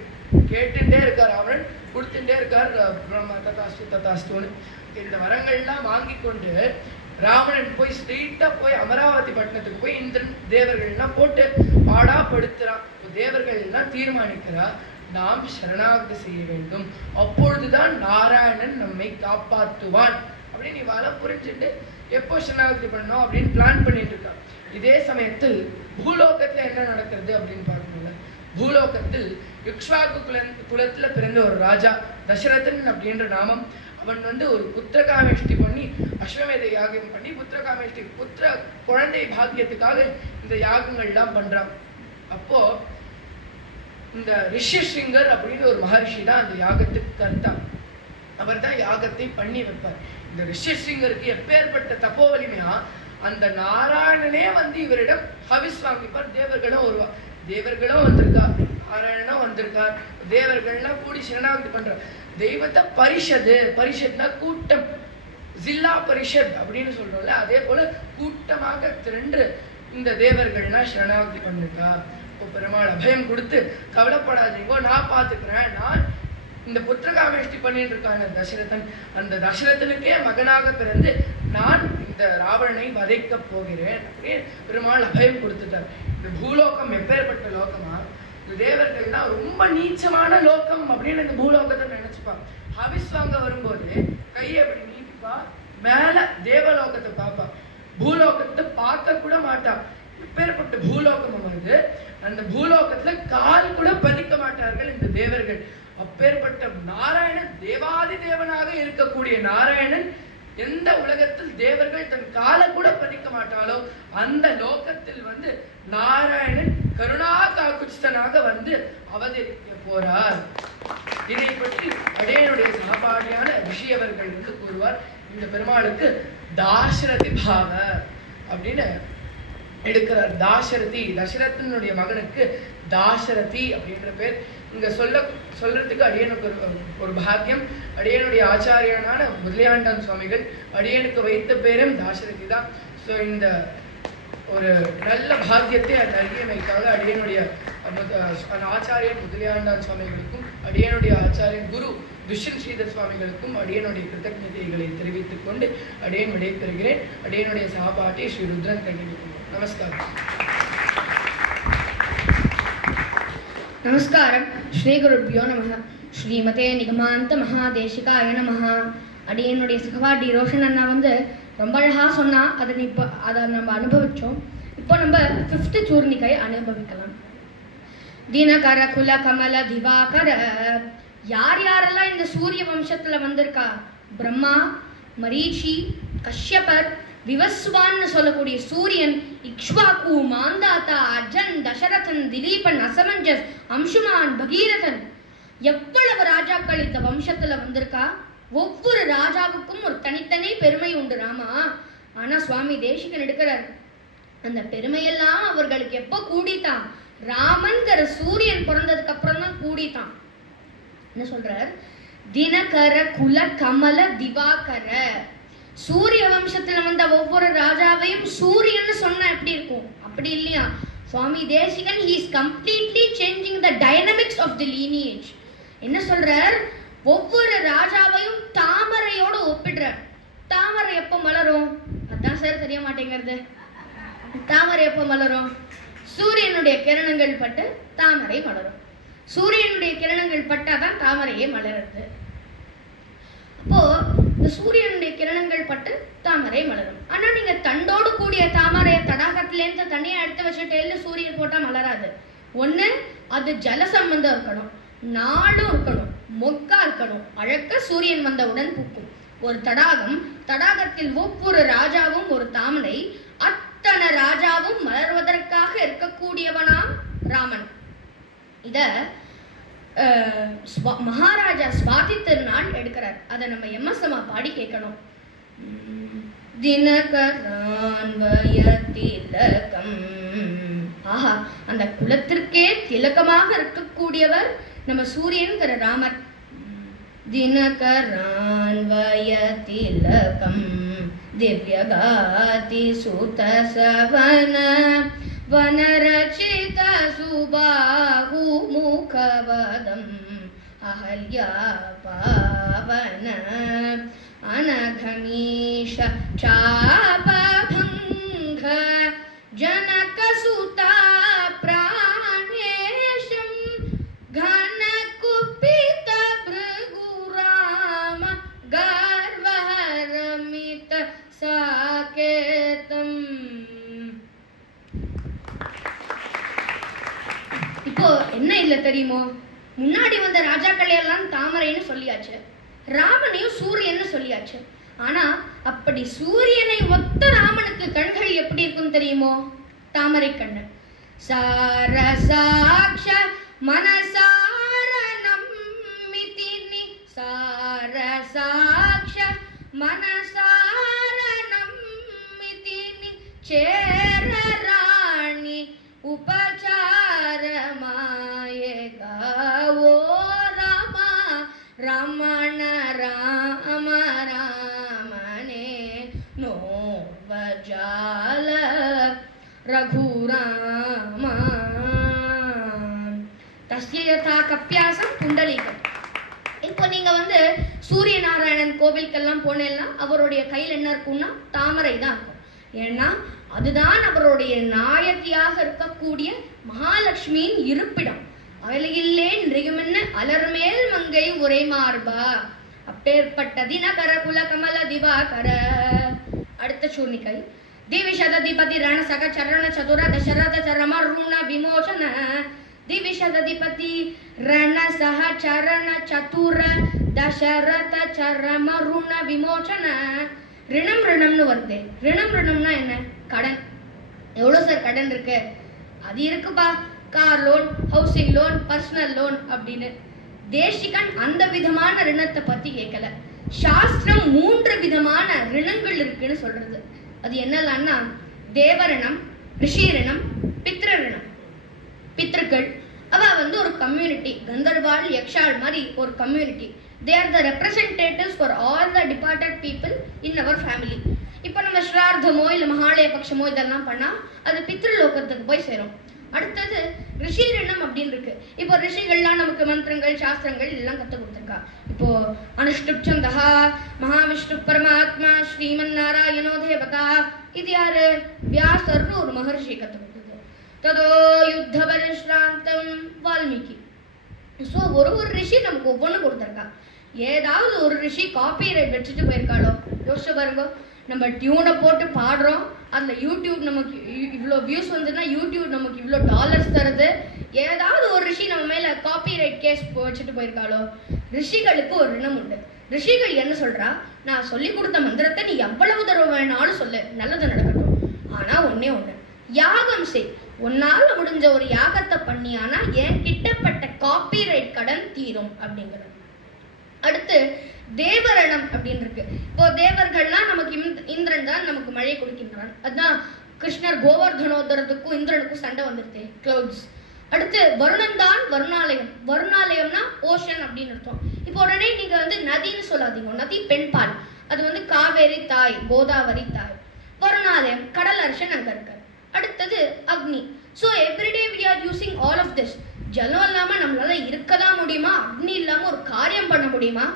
கேட்டுட்டே இருக்கார். அவன் கொடுத்துட்டே இருக்கார் பிரம்மா. ததாஸ்து ததாஸ்துன்னு இந்த வரங்கள்லாம் வாங்கி கொண்டு ராவணன் போய் ஸ்ட்ரெயிட்டா போய் அமராவதி பட்டணத்துக்கு போய் இந்திரன் தேவர்கள்லாம் போட்டு பாடாப்படுத்துறான். தேவர்கள் எல்லாம் தீர்மானிக்கிறா, நாம் சரணாகதி செய்ய வேண்டும், அப்பொழுதுதான் நாராயணன் நம்மை காப்பாற்றுவான் அப்படின்னு இவாள புரிஞ்சுட்டு எப்போ சரணாகதி பண்ணணும் அப்படின்னு பிளான் பண்ணிட்டு இருக்கான். இதே சமயத்தில் பூலோகத்துல என்ன நடக்கிறது அப்படின்னு பார்க்கணும்ல. பூலோகத்தில் இக்ஷ்வாகு குலத்துல பிறந்த ஒரு ராஜா தசரதன் அப்படின்ற நாமம். அவன் வந்து ஒரு புத்திரகாமேஷ்டி பண்ணி அஸ்வமேத யாகம் பண்ணி புத்திரகாமேஷ்டி புத்திர குழந்தை பாக்கியத்துக்காக இந்த யாகங்கள்லாம் பண்றான். அப்போ இந்த ரிஷிசிங்கர் அப்படின்னு ஒரு மகர்ஷி தான் அந்த யாகத்துக்கு கர்த்தா. அவர் தான் யாகத்தை பண்ணி வைப்பார். இந்த ரிஷிசிங்கருக்கு எப்பேற்பட்ட தப்போ வலிமையா, அந்த நாராயணனே வந்து இவரிடம் ஹவிஸ் வாங்கிப்பார். தேவர்களும் வருவார், தேவர்களும் வந்திருக்கார், நாராயணனும் வந்திருக்கார், தேவர்கள்லாம் கூடி சரணாகதி பண்றார். தெய்வத்தை பரிஷது, பரிஷத்னா கூட்டம், ஜில்லா பரிஷத் அப்படின்னு சொல்றோம்ல, அதே போல கூட்டமாக திரண்டு இந்த தேவர்கள்லாம் சரணாகதி பண்ணிருக்கா. அப்போ பெருமாள் அபயம் கொடுத்து கவலைப்படாதீங்கோ, நான் பார்த்துக்கிறேன், நான் இந்த புத்திரகாமேஷ்டி பண்ணிட்டு இருக்கான தசரதன், அந்த தசரதனுக்கே மகனாக பிறந்து நான் இந்த ராவணனை வதைக்க போகிறேன் அப்படின்னு பெருமாள் அபயம் கொடுத்துட்டார். இந்த பூலோகம் எப்பேற்பட்ட லோகமா, இந்த தேவர்கள்னா ரொம்ப நீச்சமான லோகம் அப்படின்னு இந்த பூலோகத்தை நினைச்சுப்பான். ஹவிஸ் வாங்க வரும்போது கையை அப்படி நீட்டிப்பா, மேல தேவலோகத்தை பார்ப்பா, பூலோகத்தை பார்க்க கூட மாட்டா. எப்பேற்பட்ட பூலோகம் வருது, அந்த பூலோகத்துல கால் கூட பதிக்க மாட்டார்கள் இந்த தேவர்கள். அப்பேற்பட்ட நாராயணன், தேவாதி தேவனாக இருக்கக்கூடிய நாராயணன் எந்த உலகத்தில் தேவர்கள் தன் காலை கூட பதிக்க மாட்டாலோ அந்த லோகத்தில் வந்து நாராயணன் கருணா காக்குச்சிதனாக வந்து அவதரிக்க போறார். இதை பற்றி அடியனுடைய சகபாடியான ரிஷி அவர்கள் வந்து கூறுவார். இந்த பெருமாளுக்கு தாசரதி பாவ அப்படின்னு எடுக்கிறார். தாசரதி, தசரதனுடைய மகனுக்கு தாசரதி அப்படின்ற பேர். இங்க சொல்றதுக்கு அடியனுக்கு ஒரு பாக்கியம். அடியனுடைய ஆச்சாரியனான முதலியாண்டான் சுவாமிகள் அடியனுக்கு வைத்த பேரும் தாசரதி தான். ஸோ இந்த ஒரு நல்ல பாக்கியத்தை நல்கியமைக்காக அடியனுடைய ஆச்சாரியன் முதலியாண்டான் சுவாமிகளுக்கும் அடியனுடைய ஆச்சாரியன் குரு துஷ்யந்த் ஸ்ரீதர் சுவாமிகளுக்கும் அடியனுடைய கிருத்தஜதைகளை தெரிவித்துக் கொண்டு அடியன் விடைபெறுகிறேன். அடியனுடைய சகபாட்டி ஸ்ரீ ருத்ரன் கண்டிப்பாக. நமஸ்காரம். நமஸ்காரம். ஸ்ரீ குருப்யோ நமஹ. ஸ்ரீமதே நிகமாந்த மகாதேசிகாய நமஹ. அடியனுடைய சகவாட்டி ரோஷன் அண்ணா வந்து ரொம்ப அழகா சொன்னா. அதை நம்ம அனுபவிச்சோம். இப்போ நம்ம 5th சூர்ணிகை அனுபவிக்கலாம். தினகர குல கமல திவாகர. யார் யாரெல்லாம் இந்த சூரிய வம்சத்துல வந்திருக்கா? பிரம்மா, மரீச்சி, கஷ்யபர், விவஸ்வான்னு சொல்லக்கூடிய சூரியன், இக்ஷ்வாகு, மாந்தாத்தா, அஜன், தசரதன், திலீபன், அசமஞ்சஸ், அம்சுமான், பகீரதன், எவ்வளவு ராஜாக்கள் இந்த வம்சத்துல வந்திருக்கா. ஒவ்வொரு ராஜாவுக்கும் ஒரு தனித்தனி பெருமை உண்டு ராமா. ஆனா சுவாமி தேசிகன் எடுக்கிறார், அந்த பெருமையெல்லாம் அவர்களுக்கு எப்ப கூடித்தான்? ராமன்கிற சூரியன் பிறந்ததுக்கு அப்புறம் தான் கூடித்தான். என்ன சொல்றார்? தினகர குல கமல திவாகர. சூரிய வம்சத்துல வந்த ஒவ்வொரு ராஜாவையும் சூரியன் சொன்னா எப்படி இருக்கும்? அப்படி இல்லையா? Swami Desikan he is completely changing the dynamics of the lineage. என்ன சொல்றார்? ஒவ்வொரு ராஜாவையும் தாமரையோட ஒப்பிடுறார். தாமரை எப்ப மலரும்? அதான் சார் தெரிய மாட்டேங்கிறது. தாமரை எப்ப மலரும்? சூரியனுடைய கிரணங்கள் பட்டு தாமரை மலரும். சூரியனுடைய கிரணங்கள் பட்டாதான் தாமரையே மலருது. அப்போ இந்த சூரியனுடைய கிரணங்கள் பட்டு தாமரை மலரும். ஆனா நீங்க தண்டோடு கூடிய தாமரைய தடாகத்திலேருந்து தனியா எடுத்து வச்சுட்டு சூரியன் போட்டா மலராது. ஒண்ணு அது ஜல சம்பந்தம் இருக்கணும், நாடும் இருக்கணும், மொக்கா இருக்கணும். அழக்க சூரியன் வந்தவுடன் பூக்கும். ஒரு தடாகம், தடாகத்தில் ஒவ்வொரு ராஜாவும் ஒரு தாமரை, அத்தனை ராஜாவும் மலர்வதற்காக இருக்கக்கூடியவனாம் ராமன். இத மகாராஜா சுவாதி திருநாள் எடுக்கிறார். அதை நம்ம எம்எஸ்எம்மா பாடி கேட்கணும். திலகம். ஆஹா, அந்த குலத்திற்கே திலகமாக இருக்கக்கூடியவர் நம்ம சூரியன்கிற ராமர். தினகரான்வய திலகம் திவ்யகாதி சுத சவன வனரச்சித சுபாஹு முகவதம் அஹல்யா பாவன அனகமீஷ சாபபங்க ஜனக சுதா பிராணேஷம் கன குபித பிருகுராம கர்வஹரமித சாகேதம். இப்போ என்ன இல்ல தெரியுமோ? முன்னாடி வந்த ராஜாக்களை எல்லாம் தாமரைன்னு சொல்லியாச்சு, ராமனையும் சூரியன்னு சொல்லியாச்சு. ஆனா அப்படி சூரியனை ஒத்த ராமனுக்கு கண்கள் எப்படி இருக்கும் தெரியுமோ? தாமரை கண்ணு. சாரசாக்ஷ மனசாரணம் மிதினி சாரசாக்ஷ மனசாரணம் மிதினி சேரராணி உபசாரமாயேகா ஓ ராமா ரமண ராம ராமனே நோ வஜால ரகுராமா. தஸ்ய யதா கப்யாசம் புண்டலீகம். இப்போ நீங்க வந்து சூரிய நாராயணன் கோவிலுக்கெல்லாம் போனேன்னா அவருடைய கையில் என்ன இருக்கும்னா தாமரை தான் இருக்கும். ஏன்னா அதுதான் அவருடைய நாயகியாக இருக்கக்கூடிய மகாலட்சுமியின் இருப்பிடம். அலையில்லே நிறையுமென்ன அலர்மேல் மங்கை உரை மார்பா அப்பேற்பட்ட தினகர குல கமல திவாகர. அடுத்த சூர்ணிகை. திவிஷததிபதி ரண சக சரண சதுர தசரத சரம ருண விமோசன. திவிஷததிபதி ரண சக சரண சதுர தசரத சரம ருண விமோசன. ரிணம் ரிணம்னு வருது. ரிணம் ரிணம்னா என்ன? கடன். எவ்வளவு சார் கடன் இருக்கு? அது இருக்குப்பா, car loan, housing loan, personal loan அப்படின்னு. தேசிகன் அந்த விதமான ரிணத்தை பத்தி கேட்கல. சாஸ்திரம் 3 விதமான ரிணங்கள் இருக்குன்னு சொல்றது. அது என்னலான்னா தேவரிணம், ரிஷி ரிணம், பித்ரு ரிணம். பித்ருக்கள் அவ வந்து ஒரு கம்யூனிட்டி, கந்தர்வாள் யக்ஷாள் மாதிரி ஒரு community. They are the representatives for all the departed people in our family. இப்போ நம்ம ஸ்ரார்த்தமோ இல்லை மகாலய பட்சமோ இதெல்லாம் பண்ணா அது பித்ருலோகத்துக்கு போய் சேரும். அடுத்தது ரிஷி ரிணம் அப்படின்னு இருக்கு. இப்போ ரிஷிகள்லாம் நமக்கு மந்திரங்கள் சாஸ்திரங்கள் எல்லாம் கற்றுக் கொடுத்துருக்கா. இப்போ அனுஷ்டுப் சந்தஹா மகாவிஷ்ணு பரமாத்மா ஸ்ரீமன் நாராயணோ தேவதா. இது யாரு? வியாசர்னு ஒரு மகர்ஷி கற்றுக் கொடுத்தது. ததோ யுத்த பரிஷ்ராந்தம் வால்மீகி. ஸோ ஒரு ரிஷி நமக்கு ஒவ்வொன்று கொடுத்துருக்கா. ஏதாவது ஒரு ரிஷி காப்பிரைட் வச்சுட்டு போயிருக்காளோ? யோசிச்சு பாருங்க. நம்ம டியூனை போட்டு பாடுறோம், அதில் யூடியூப் நமக்கு இவ்வளோ வியூஸ் வந்துன்னா யூடியூப் நமக்கு இவ்வளோ டாலர்ஸ் தருது. ஏதாவது ஒரு ரிஷி நம்ம மேலே காப்பிரைட் கேஸ் வச்சுட்டு போயிருக்காளோ? ரிஷிகளுக்கு ஒரு ரிணம் உண்டு. ரிஷிகள் என்ன சொல்றா? நான் சொல்லி கொடுத்த மந்திரத்தை நீ எவ்வளவு தடவை வேணாலும் சொல்லு, நல்லது நடக்கட்டும். ஆனா ஒன்னே ஒண்ணு, யாகம் செய். உன்னால முடிஞ்ச ஒரு யாகத்தை பண்ணியானா என் கிட்டப்பட்ட காப்பிரைட் கடன் தீரும் அப்படிங்கிறது. அடுத்து தேவரணம் அப்படின்னு இருக்கு. இப்போ தேவர்கள்னா நமக்கு இந்திரன் தான் நமக்கு மழை கொடுக்கின்றான். அதுதான் கிருஷ்ணர் கோவர்தனோதரத்துக்கும் இந்திரனுக்கும் சண்டை வந்துருது, கிளவுட்ஸ். அடுத்து வருணன் தான் வருணாலயம். வருணாலயம்னா ஓஷன் அப்படின்னு அர்த்தம். இப்போ உடனே நீங்க வந்து நதின்னு சொல்லாதீங்க. நதி பெண்பால், அது வந்து காவேரி தாய், கோதாவரி தாய். வருணாலயம் கடல் அரசன் அங்க இருக்காரு. அடுத்தது அக்னி. So everyday we are using all of this. ஜலம் இல்லாம நம்மளால இருக்கதான் முடியுமா? அக்னி இல்லாம ஒரு காரியம் பண்ண முடியுமா?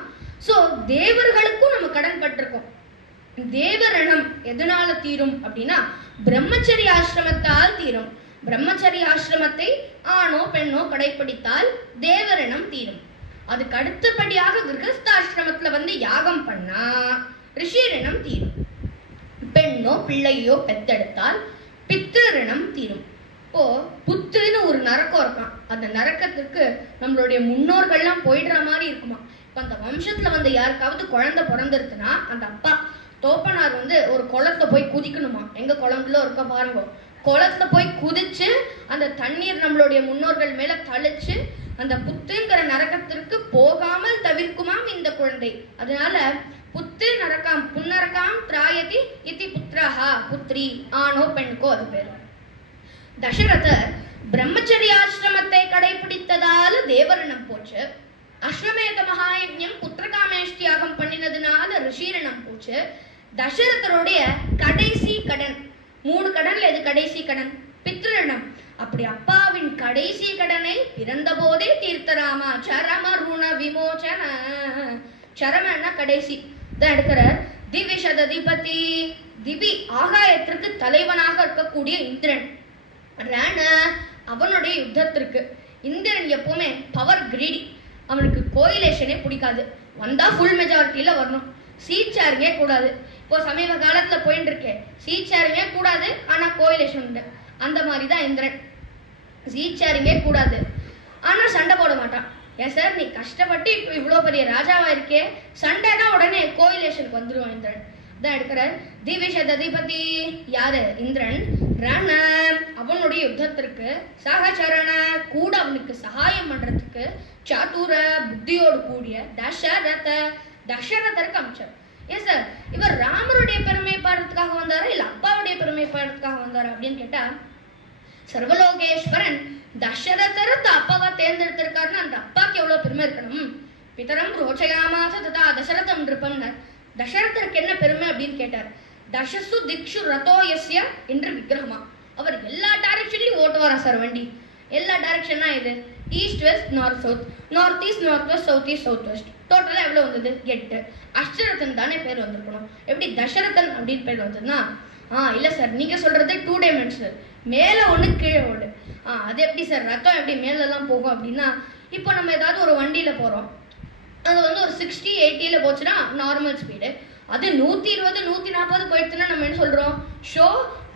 ஸோ தேவர்களுக்கும் நம்ம கடன் பட்டிருக்கோம். தேவரணம் எதனால தீரும் அப்படின்னா பிரம்மச்சரிய ஆசிரமத்தால் தீரும். பிரம்மச்சரிய ஆசிரமத்தை ஆணோ பெண்ணோ கடைபிடித்தால் தேவரணம் தீரும். அதுக்கு அடுத்தபடியாக கிரகஸ்தாசிரமத்துல வந்து யாகம் பண்ணா ரிஷிரணம் தீரும். பெண்ணோ பிள்ளையோ பெத்தெடுத்தால் பித்ருரணம் தீரும். இப்போ புத்துன்னு ஒரு நரக்கம் இருக்கான். அந்த நரக்கத்துக்கு நம்மளுடைய முன்னோர்கள்லாம் போயிடுற மாதிரி இருக்குமா. இப்போ அந்த வம்சத்துல வந்து யாருக்காவது குழந்தை பிறந்திருக்குன்னா அந்த அப்பா தோப்பனார் வந்து ஒரு குளத்துல போய் குதிக்கணுமா. எங்க குளத்துல இருக்க பாருங்க, குளத்துல போய் குதிச்சு அந்த தண்ணீர் நம்மளுடைய முன்னோர்கள் மேல தளிச்சு அந்த புத்துங்கிற நரக்கத்திற்கு போகாமல் தவிர்க்குமாம் இந்த குழந்தை. அதனால புத்து நரக்காம் புன்னரக்காம் திராயதி இதி புத்திரஹா புத்ரி, ஆணோ பெண்கோ அது பேரு. தசரதர் பிரம்மச்சரியாசிரமத்தை கடைபிடித்ததால தேவரணம் போச்சு. அஸ்வமேத மகாயஜ்யம் புத்திரகாமேஷ்டியாகம் பண்ணினதுனால ரிஷிரணம் போச்சு. தசரதருடைய கடைசி கடன் 3 கடன்ல எது கடைசி கடன்? பித்ருணம். அப்படி அப்பாவின் கடைசி கடனை பிறந்த போதே தீர்த்தராமா சரம ருண விமோசன. சரமன்னா கடைசி தான் எடுக்கிற. திவிஷததிபதி, திவி ஆகாயத்திற்கு தலைவனாக இருக்கக்கூடிய இந்திரன். ரண அவனுடைய யுத்தத்திற்கு. இந்திரன் எப்பவுமே பவர் கிரீடி. அவனுக்கு கோயிலேஷனே பிடிக்காது. வந்தா ஃபுல் மெஜாரிட்டியில வரணும். சீட் ஷேரிங்கே கூடாது. இப்போ சமீப காலத்துல போயிட்டு இருக்கேன், சீட் ஷேரிங்கே கூடாது ஆனா கோயிலேஷன் உண்டு. அந்த மாதிரி தான் இந்திரன். சீட் ஷேரிங்கே கூடாது ஆனா சண்டை போட மாட்டான். ஏன் சார் நீ கஷ்டப்பட்டு இப்போ இவ்வளோ பெரிய ராஜாவா இருக்கே, சண்டைனா உடனே கோயிலேஷனுக்கு வந்துருவான் இந்திரன். தான் எடுக்கிறார். திவிஷததிபதி யாரு? இந்திரன். ரண அவனுடைய யுத்தத்திற்கு, சகச்சரண கூட அவனுக்கு சகாயம் பண்றதுக்கு, சாதுர புத்தியோடு கூடிய தசரத, தசரதருக்கு அமைச்சர். ஏன் சார் இவர் ராமருடைய பெருமை பாடுறதுக்காக வந்தாரா இல்ல அப்பாவுடைய பெருமை பாடுறதுக்காக வந்தாரா அப்படின்னு கேட்டா, சர்வலோகேஸ்வரன் தசரதர் அப்பாவை தேர்ந்தெடுத்திருக்காருன்னு அந்த அப்பாக்கு எவ்வளவு பெருமை இருக்கணும். பிதரம் ரோச்சயாமாச ததா தசரதம் நிருப்பம்னர். தசரதருக்கு என்ன பெருமை அப்படின்னு கேட்டார். தசசு திக்ஷு ரதோயஸ்ய என்று விக்கிரகமா. அவர் எல்லா டைரக்ஷன்லயும் ஓட்டுவாரா சார் வண்டி. எல்லா டைரக்ஷன்னா இது east west north south, north east north west, south east south west. டோட்டலாக எவ்வளோ வந்தது? 8. அஷ்டரதன் தானே பேர் வந்திருக்கணும். எப்படி தசரதன் அப்படின்னு பேர் வந்ததுன்னா, இல்லை சார் நீங்கள் சொல்கிறது 2 டைமென்ஷனல், மேலே ஒன்று கீழே ஒன்று. அது எப்படி சார் ரத்தம் எப்படி மேலெல்லாம் போகும் அப்படின்னா, இப்போ நம்ம ஏதாவது ஒரு வண்டியில் போகிறோம், அது வந்து ஒரு 60-80 போச்சுன்னா நார்மல் ஸ்பீடு. அது 120 140 போயிடுச்சுன்னா நம்ம என்ன சொல்கிறோம்?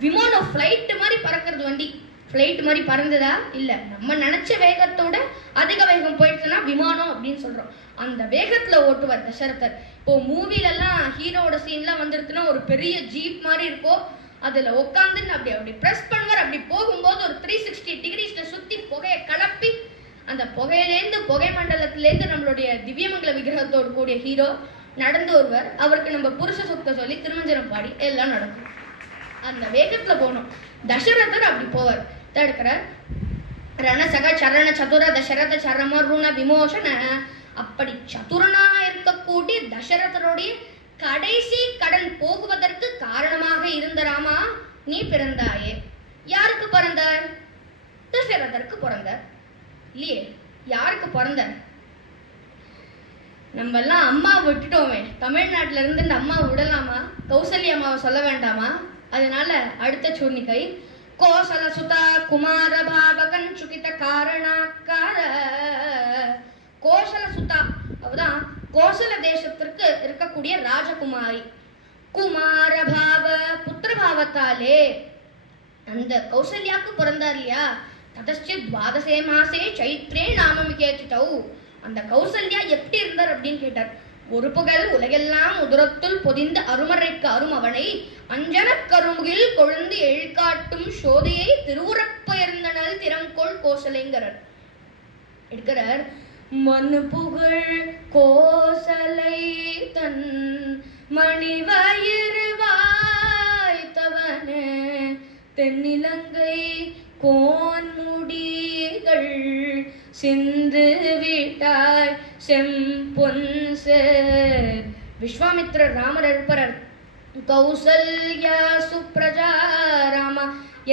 விமானம் ஃப்ளைட்டு மாதிரி பறக்கிறது. வண்டி ஃப்ளைட் மாதிரி பறந்ததா? இல்லை, நம்ம நினச்ச வேகத்தோட அதிக வேகம் போயிடுச்சுன்னா விமானம் அப்படின்னு சொல்கிறோம். அந்த வேகத்தில் ஓட்டுவார் தசரதர். இப்போ மூவிலெல்லாம் ஹீரோட சீன்லாம் வந்துருக்குன்னா ஒரு பெரிய ஜீப் மாதிரி இருக்கும், அதில் உட்காந்துன்னு அப்படி ப்ரெஸ் பண்ணுவார். அப்படி போகும்போது ஒரு 360 டிகிரிஸில் சுற்றி புகையை கலப்பி, அந்த புகையிலேருந்து புகை மண்டலத்திலேருந்து நம்மளுடைய திவ்யமங்கல விக்கிரகத்தோடு கூடிய ஹீரோ நடந்து வருவார். அவருக்கு நம்ம புருஷ சொத்தை சொல்லி திருமஞ்சனம் பாடி எல்லாம் நடக்கும். அந்த வேகத்துல போகணும். தசரதர் அப்படி போவார். தடுக்கிறார். ரணசக சரண சதுர தசரத சரம ருண விமோசன. அப்படி சதுரனா இருக்கக்கூடிய தசரதருடைய கடைசி கடன் போகுவதற்கு காரணமாக இருந்த ராமா, நீ பிறந்தாயே. யாருக்கு பிறந்தார்? தசரதருக்கு பிறந்தார் இல்லையே. யாருக்கு பிறந்தார்? நம்ம எல்லாம் அம்மா விட்டுட்டோமே, தமிழ்நாட்டில இருந்து இந்த அம்மா விடலாமா? கௌசல்யா அம்மாவை சொல்ல வேண்டாமா? அதனால அடுத்த சூர்ணிகை. கோசல சுதா குமார பாவகன் சுகித காரணாக்கார. கோசல சுதா அவதான் கோசல தேசத்திற்கு இருக்கக்கூடிய ராஜகுமாரி. குமார பாவ புத்திரபாவத்தாலே அந்த கௌசல்யாக்கு பிறந்தார் இல்லையா. ததஸ்ய துவாதசே மாசே சைத்ரே நாமமிகேதிதௌ. அந்த கௌசல்யா எப்படி இருந்தார் அப்படின்னு கேட்டார். ஒரு புகழ் உலகெல்லாம் உதுரத்துள் பொதிந்த அருமறைக்கு அரும் அவனை அஞ்சன கருமுகில் கொழுந்து எழ்காட்டும் சோதையை திருவுறப்பெயர்ந்தனல் திறங்கோள் கோசலைங்கிறார். எடுக்கிறார். மனு புகழ் கோசலை தன் மணிவயிறு வாய்த்தவனே தென்னிலங்கை கோன்முடிகள் சிந்து விட்டாய் செம்பொன் சேர். விஸ்வாமித்ரர் ராமர் இருப்பரர். கௌசல்யா சுப்ரஜா ராமா.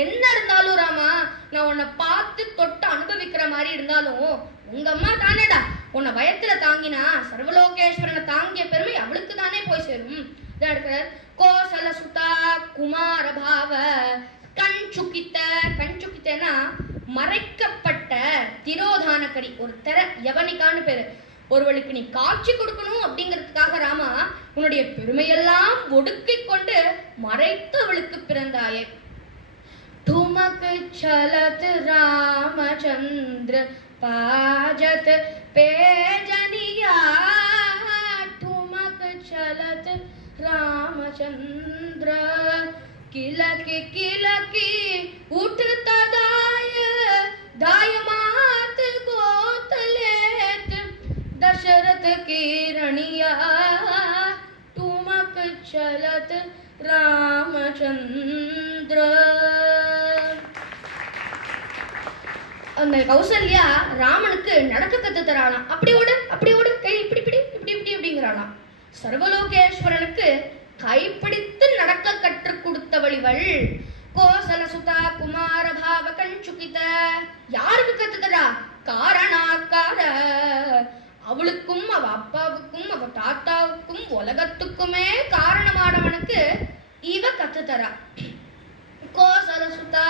என்ன இருந்தாலும் ராமா, நான் உன்னை பார்த்து தொட்டு அனுபவிக்கிற மாதிரி இருந்தாலும் உங்க அம்மா தானேடா. உன்னை வயத்துல தாங்கினா சர்வலோகேஸ்வரனை தாங்கிய பெருமை அவளுக்கு தானே போய் சேரும். இதான் இருக்கிறார். கோசல சுதா குமார பாவ கண்சுகித்த. கண்சுகித்தனா மறைக்கப்பட்ட திரோதானகரி. ஒரு தெர யவனிகான்னு பேரு. ஒருவளுக்கு நீ காட்சி கொடுக்கணும் அப்படிங்கிறதுக்காக ராமா உன்னுடைய பெருமையெல்லாம் ஒடுக்கிக் கொண்டு மறைத்து அவளுக்கு பிறந்தாயே. துமக்கு சலத் ராமச்சந்திர பாஜத் பேஜனியா. துமக்கு சலத் ராமச்சந்திர किलकी किलकी उठता दाय मात गोतलेत दशरथ की रणिया तुमक चलत रामचंद्र. அந்த கௌசல்யா ராமனுக்கு நடக்க கத்து தரானா. அப்படி ஓடு கை இப்படி இப்படி இப்படி இப்படி அப்படிங்கிறானா. சர்வலோகேஸ்வரனுக்கு கைப்பிடித்து நடக்க கற்றுக் கொடுத்தவளிவள். கோசல சுதா குமார பாவ கண்சுகித. யாருக்கு கத்துதரா? காரணாக்கார. அவளுக்கும் அவ அப்பாவுக்கும் அவ தாத்தாவுக்கும் உலகத்துக்குமே காரணமானவனுக்கு இவ கத்துதரா. கோசல சுதா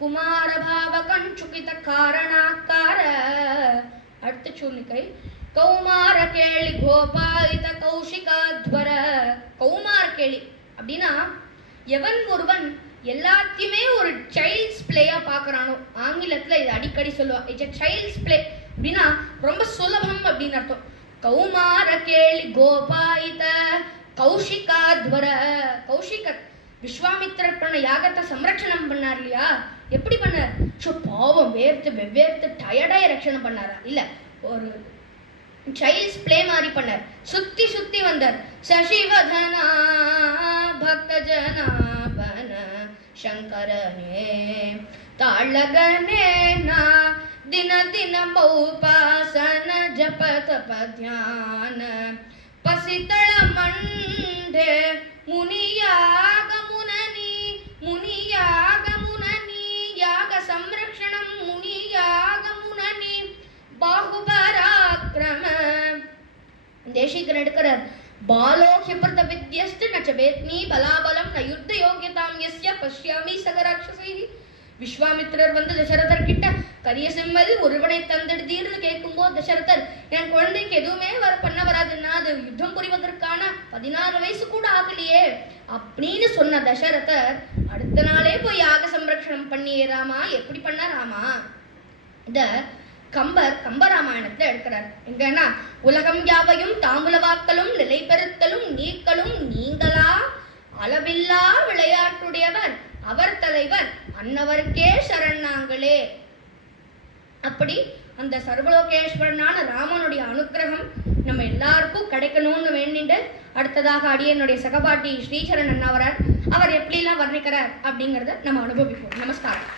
குமார பாவ கண்சுகித காரணாக்கார. அடுத்த சூர்ணிகை. கௌமார கேளி கோபாலித கௌஷிகாத்வர. கௌமார கேளி அப்படின்னா எவன் ஒருவன் எல்லாத்தையுமே ஒரு சைல்ட்ஸ் பிளேயா பாக்குறானோ. ஆங்கிலத்துல இது அடிக்கடி சொல்லுவா. இட்ஸ் சைல்ட்ஸ் பிளே அப்படின்னா ரொம்ப சுலபம் அப்படின்னு அர்த்தம். கௌமார கேளி கோபாலித கௌஷிகாத்வர. கௌஷிகர் விஸ்வாமித்திரர் பண்ண யாகத்தை சம்ரட்சணம் பண்ணார் இல்லையா. எப்படி பண்ணார்? பாவம் வேர்த்து வெவ்வேர்த்து டயர்டாய் ரட்சணம் பண்ணாரா? இல்ல, ஒரு சைல்ட்ஸ் பிளே மாதிரி பண்ணார். சுத்தி சுத்தி வந்தார். சசிவதனா பக்த ஜனாபன சங்கரனே தாளகனே நா தின தின பௌபாசன ஜப தப தியான பசிதள மண்டே முனியாக முனனி முனியாக முனனி யாக சம்ரக்ஷணம் முனியாக முனனி தேசிகன் எடுக்கிறார். பாலோஹ்யப்ரத வித்யஸ்து ந ச வேத்மி பலாபலம் ந யுத்த யோக்யதாம் யஸ்ய பஷ்யாமி சகராட்சசைஹி. விஸ்வாமித்திரர் வந்து தசரதர் கிட்ட கரிய செம்மல் ஒருவனை தந்தெடுத்தீர்னு கேட்கும்போது தசரதர், என் குழந்தைக்கு எதுவுமே பண்ண வராதுன்னா அது யுத்தம் புரிவதற்கான 16 வயசு கூட ஆகலையே அப்படின்னு சொன்ன தசரதர் அடுத்த நாளே போய் யாக சம்ரக்ஷணம் பண்ணியே ராமா. எப்படி பண்ண ராமா? இத கம்பராமாயணத்துல எடுக்கிறார். எங்கன்னா, உலகம் யாவையும் தாமுலவாக்கலும் நிலை பெறுத்தலும் நீக்கலும் நீங்களா அளவில்லா விளையாட்டுடையவர் அவர் தலைவர் அன்னவருக்கே சரணாங்களே. அப்படி அந்த சர்வலோகேஸ்வரனான ராமனுடைய அனுக்கிரகம் நம்ம எல்லாருக்கும் கிடைக்கணும்னு வேண்டிட்டு அடுத்ததாக அடியனுடைய சகபாட்டி ஸ்ரீசரண் அண்ணாவரார் அவர் எப்படிலாம் வர்ணிக்கிறார் அப்படிங்கிறத நம்ம அனுபவிப்போம். நமஸ்காரம்.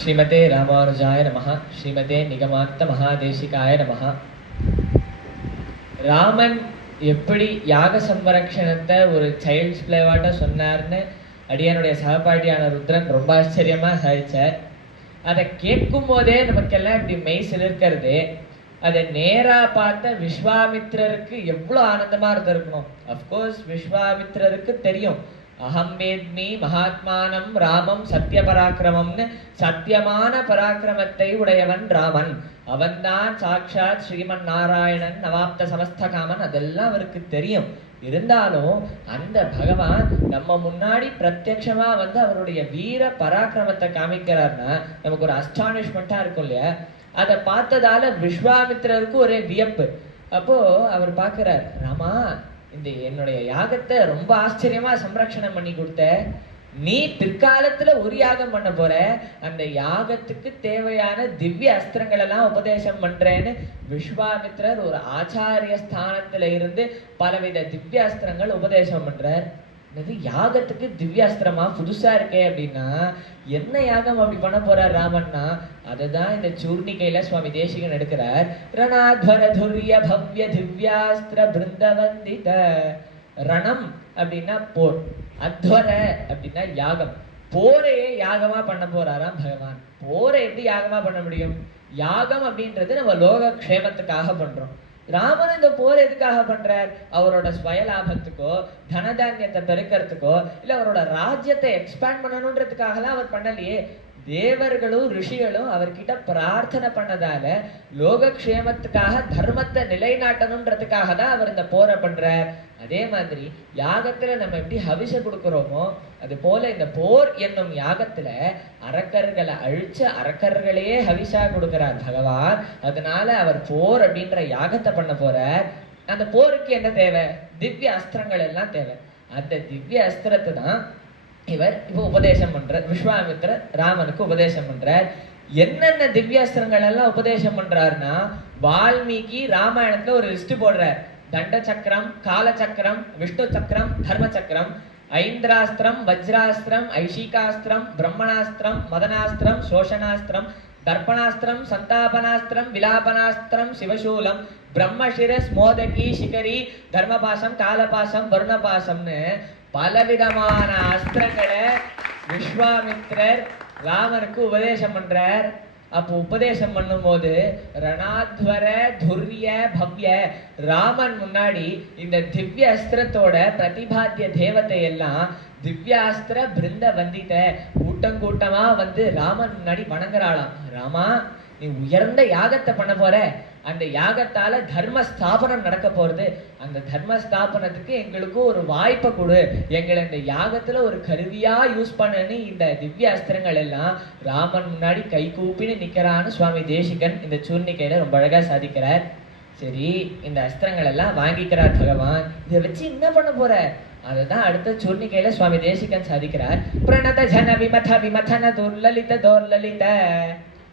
ஸ்ரீமதே ராமானுஜாய நமஹ. ஸ்ரீமதே நிகமாந்த மகாதேசிகாய நமஹ. ராமன் எப்படி யாக சம்ரக்ஷணத்தை ஒரு சைல்ட்ஸ் பிளேவாட்ட சொன்னார்னு அடியனுடைய சகபாட்டியான ருத்ரன் ரொம்ப ஆச்சரியமா சாதிச்சார். அதை கேட்கும் போதே நமக்கெல்லாம் இப்படி மெய் சிலிர்க்கிறது. அதை நேரா பார்த்த விஸ்வாமித்திரருக்கு எவ்வளோ ஆனந்தமா இருந்திருக்கணும். அஃப்கோர்ஸ் விஸ்வாமித்திரருக்கு தெரியும், அகம் வேத்மி மகாத்மானம் ராமம் சத்திய பராக்கிரமம்னு, சத்தியமான பராக்கிரமத்தை உடையவன் ராமன், அவன்தான் சாட்சாத் ஸ்ரீமன் நாராயணன் நவாப்த சமஸ்த காமன், அதெல்லாம் அவருக்கு தெரியும். இருந்தாலும் அந்த பகவான் நம்ம முன்னாடி பிரத்யட்சமா வந்து அவருடைய வீர பராக்கிரமத்தை காமிக்கிறார்னா நமக்கு ஒரு அஸ்டானிஷ்மெண்டா இருக்கும் இல்லையா? அதை பார்த்ததால விஸ்வாமித்திரருக்கு ஒரே வியப்பு. அப்போ அவர் பார்க்கிறார், ராமா இந்த என்னுடைய யாகத்தை ரொம்ப ஆச்சரியமா சம்ரக்ஷணம் பண்ணி கொடுத்த, நீ பிற்காலத்துல ஒரு யாகம் பண்ண போற, அந்த யாகத்துக்கு தேவையான திவ்ய அஸ்திரங்கள் எல்லாம் உபதேசம் பண்றேன்னு விஸ்வாமித்திரர் ஒரு ஆச்சாரிய ஸ்தானத்துல இருந்து பலவித திவ்ய அஸ்திரங்கள் உபதேசம் பண்றார். இது யாகத்துக்கு திவ்யாஸ்திரமா புதுசா இருக்கே அப்படின்னா என்ன யாகம் அப்படி பண்ண போறார் ராமன்னா, அதுதான் இந்த சூர்ணிகையில சுவாமி தேசிகன் எடுக்கிறார். ரணாத்வர துர்ய பவ்ய திவ்யாஸ்திர பிருந்தவந்தித. ரணம் அப்படின்னா போர், அத்வர அப்படின்னா யாகம். போரையே யாகமா பண்ண போறாராம் பகவான். போரை எப்படி யாகமா பண்ண முடியும்? யாகம் அப்படின்றது நம்ம லோக க்ஷேமத்துக்காக பண்றோம். ராமன் இந்த போர் எதுக்காக பண்றார்? அவரோட ஸ்வயலாபத்துக்கோ தனதானியத்தை பெருக்கிறதுக்கோ இல்ல அவரோட ராஜ்யத்தை எக்ஸ்பேண்ட் பண்ணணுன்றதுக்காகலாம் அவர் பண்ணலையே. தேவர்களும் ரிஷிகளும் அவர்கிட்ட பிரார்த்தனை பண்ணதால லோகக்ஷேமத்துக்காக தர்மத்தை நிலைநாட்டணுன்றதுக்காக தான் அவர் இந்த போரை பண்றார். அதே மாதிரி யாகத்துல நம்ம எப்படி ஹவிஷ கொடுக்கிறோமோ அது போல இந்த போர் என்னும் யாகத்துல அரக்கர்களை அழிச்சு அரக்கர்களையே ஹவிஷா கொடுக்கிறார் பகவான். அதனால அவர் போர் அப்படின்ற யாகத்தை பண்ண போறார். அந்த போருக்கு என்ன தேவை? திவ்ய அஸ்திரங்கள் எல்லாம் தேவை. அந்த திவ்ய அஸ்திரத்தை தான் இவர் இப்போ உபதேசம் பண்றார். விஸ்வாமித்திரர் ராமனுக்கு உபதேசம் பண்றார். என்னென்ன திவ்யாஸ்திரங்கள் எல்லாம் உபதேசம் பண்றாருன்னா, வால்மீகி ராமாயணத்துல ஒரு லிஸ்ட் போடுறார். தண்ட சக்கரம், கால சக்கரம், விஷ்ணு சக்கரம், தர்ம சக்கரம், ஐந்திராஸ்திரம், வஜ்ராஸ்திரம், ஐஷிகாஸ்திரம், பிரம்மணாஸ்திரம், மதனாஸ்திரம், சோஷனாஸ்திரம், தர்ப்பணாஸ்திரம், சந்தாபனாஸ்திரம், விலாபனாஸ்திரம், சிவசூலம், பிரம்மசிரஸ், மோதகி, சிகரி, தர்மபாசம், காலபாசம், வருணபாசம்னு பலவிதமான அஸ்திரங்களை விஸ்வாமித்திரர் ராமனுக்கு உபதேசம் பண்றார். அப்போ உபதேசம் பண்ணும் போது ரணாத்வர துர்ய பவ்ய, ராமன் முன்னாடி இந்த திவ்ய அஸ்திரத்தோட பிரதிபாத்திய தேவத்தை எல்லாம் திவ்யாஸ்திர பிருந்த வந்தித கூட்டமா வந்து ராமன் முன்னாடி வணங்குறாளாம். ராமா நீ உயர்ந்த யாகத்தை பண்ண போற, அந்த யாகத்தால தர்ம ஸ்தாபனம் நடக்க போறது. அந்த தர்ம ஸ்தாபனத்துக்கு எங்களுக்கு ஒரு வாய்ப்பை கொடு, எங்களை இந்த யாகத்துல ஒரு கருவியா யூஸ் பண்ணு. இந்த திவ்ய அஸ்திரங்கள் எல்லாம் ராமன் முன்னாடி கை கூப்பின்னு நிக்கிறான்னு சுவாமி தேசிகன் இந்த சூர்ணிகையில ரொம்ப அழகா சாதிக்கிறார். சரி, இந்த அஸ்திரங்கள் எல்லாம் வாங்கிக்கிறார் பகவான். இதை வச்சு என்ன பண்ண போற? அதுதான் அடுத்த சூர்ணிகையில சுவாமி தேசிகன் சாதிக்கிறார். பிரணத ஜன விமத விமதன துர்லலித தோர்லலித.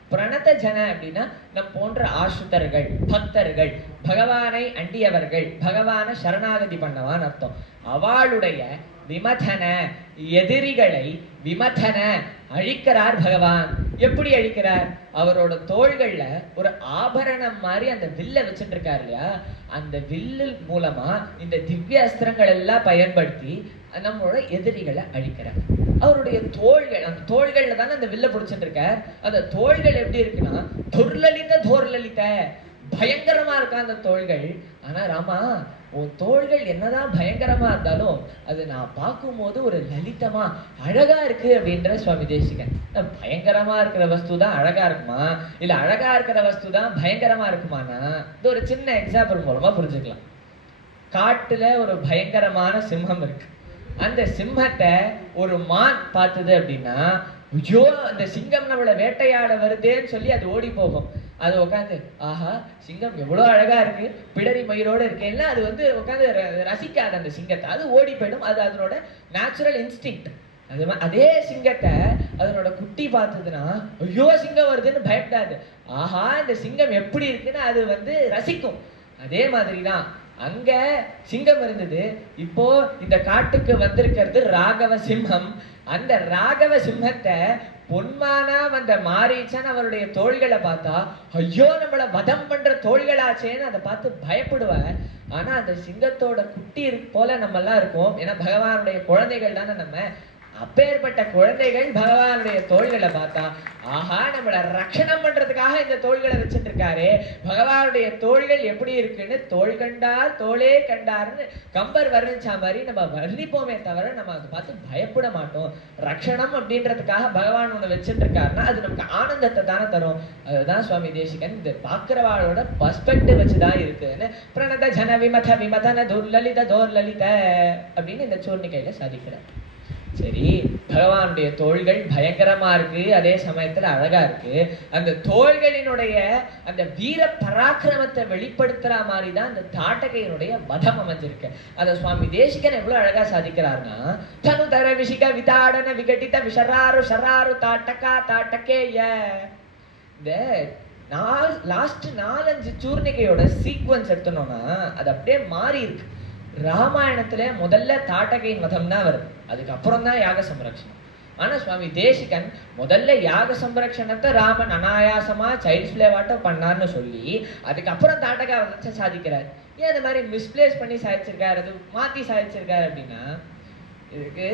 பிரணத ஜன அப்படின்னா நம் போன்ற ஆசுதர்கள், பக்தர்கள், பகவானை அண்டியவர்கள், பகவான சரணாகதி பண்ணவான்னு அர்த்தம். அவளுடைய விமதன எதிரிகளை விமதன அழிக்கிறார் பகவான். எப்படி அழிக்கிறார்? அவரோட தோள்கள்ல ஒரு ஆபரணம் மாதிரி அந்த வில்ல வச்சுட்டு இருக்காரு இல்லையா, அந்த வில்லு மூலமா இந்த திவ்ய அஸ்திரங்கள் எல்லாம் பயன்படுத்தி நம்மளோட எதிரிகளை அழிக்கிறார். அவருடைய தோள்கள், அந்த தோள்கள்ல தானே அந்த வில்ல பிடிச்சிட்டு இருக்க, அந்த தோள்கள் எப்படி இருக்குன்னா தோர்லலித பயங்கரமா இருக்கா அந்த தோள்கள். ஆனா ராமா, உன் தோள்கள் என்னதான் பயங்கரமா இருந்தாலும் அது நான் பார்க்கும்போது ஒரு லலிதமா அழகா இருக்கு அப்படின்ற சுவாமி தேசிகன். பயங்கரமா இருக்கிற வஸ்து தான் அழகா இருக்குமா, இல்ல அழகா இருக்கிற வஸ்து தான் பயங்கரமா இருக்குமானா இது ஒரு சின்ன எக்ஸாம்பிள் மூலமா புரிஞ்சுக்கலாம். காட்டுல ஒரு பயங்கரமான சிம்மம் இருக்கு. அந்த சிம்மத்தை ஒரு மான் பார்த்தது அப்படின்னா, ஐயோ அந்த சிங்கம் நம்மளை வேட்டையாட வருதேன்னு சொல்லி அது ஓடி போகும். அது உட்காந்து ஆஹா சிங்கம் எவ்வளோ அழகா இருக்கு, பிடரி மயிரோட இருக்கேன்னா அது வந்து உட்காந்து ரசிக்காது அந்த சிங்கத்தை, அது ஓடி போயிடும். அது அதனோட நேச்சுரல் இன்ஸ்டிங்க்ட். அதே சிங்கத்தை அதனோட குட்டி பார்த்ததுன்னா ஐயோ சிங்கம் வருதுன்னு பயப்படாது, ஆஹா இந்த சிங்கம் எப்படி இருக்குன்னு அது வந்து ரசிக்கும். அதே மாதிரிதான் அங்க சிங்கம் இருந்தது, இப்போ இந்த காட்டுக்கு வந்திருக்கிறது ராகவ சிம்மம். அந்த ராகவ சிம்மத்தை பொன்மானா வந்த மாரீச்சன் அவருடைய தோள்களை பார்த்தா ஐயோ நம்மள வதம் பண்ற தோள்களாச்சேன்னு அதை பார்த்து பயப்படுவார். ஆனா அந்த சிங்கத்தோட குட்டி போல நம்ம எல்லாம் இருக்கோம், ஏன்னா பகவானுடைய குழந்தைகள் தானே நம்ம. அப்பேற்பட்ட குழந்தைகள் பகவானுடைய தோள்களை பார்த்தா ஆஹா நம்மள ரட்சணம் பண்றதுக்காக இந்த தோள்களை வச்சுட்டு இருக்காரு. பகவானுடைய தோள்கள் எப்படி இருக்குன்னு தோள் கண்டார் தோளே கண்டார்னு கம்பர் வர்ணிச்சா மாதிரி நம்ம வர்ணிப்போமே தவிர நம்ம அதை பார்த்து பயப்பட மாட்டோம். ரட்சணம் அப்படின்றதுக்காக பகவான் ஒண்ணு வச்சுட்டு இருக்காருன்னா அது நமக்கு ஆனந்தத்தை தானே தரும். அதுதான் சுவாமி தேசிகன் இந்த பாக்குறவாளோட பர்ஸ்பெக்டிவ் வச்சுதான் இருக்குன்னு பிரணத ஜன விமத விமதன துர்லலித தோர்லலித அப்படின்னு இந்த சூர்ணிகையில சாதிக்கிறார். சரி, பகவானுடைய தோள்கள் பயங்கரமா இருக்கு, அதே சமயத்துல அழகா இருக்கு. அந்த தோள்களினுடைய அந்த வீர பராக்கிரமத்தை வெளிப்படுத்துற மாதிரிதான் அந்த தாட்டகையினுடைய வதம் அமைஞ்சிருக்கு. அத சுவாமி தேசிகன் எவ்வளவு அழகா சாதிக்கிறார்னா, தனு தர விஷிக விதாடன விகட்டித விஷராரு ஷராரு தாட்டகா தாட்டகேய. இந்த லாஸ்ட் 4-5 சூர்ணிகையோட சீக்வன்ஸ் எடுத்தோம்னா அது அப்படியே மாறி இருக்கு. ராமாயணத்துல முதல்ல தாட்டகையின் வதம் தான் வருது, அதுக்கப்புறம் தான் யாக சம்ரக்ஷணம். ஆனா சுவாமி தேசிகன் முதல்ல யாக சம்ரக்ஷணத்தை ராமன் அனாயாசமா சைல்ட்ஸ் பிளேவாட்டம் பண்ணார்னு சொல்லி அதுக்கப்புறம் தாட்டகா வதத்தை சாதிக்கிறார். ஏன் அந்த மாதிரி மிஸ்பிளேஸ் பண்ணி சாதிச்சிருக்காரு, அது மாத்தி சாதிச்சிருக்காரு அப்படின்னா, இதுக்கு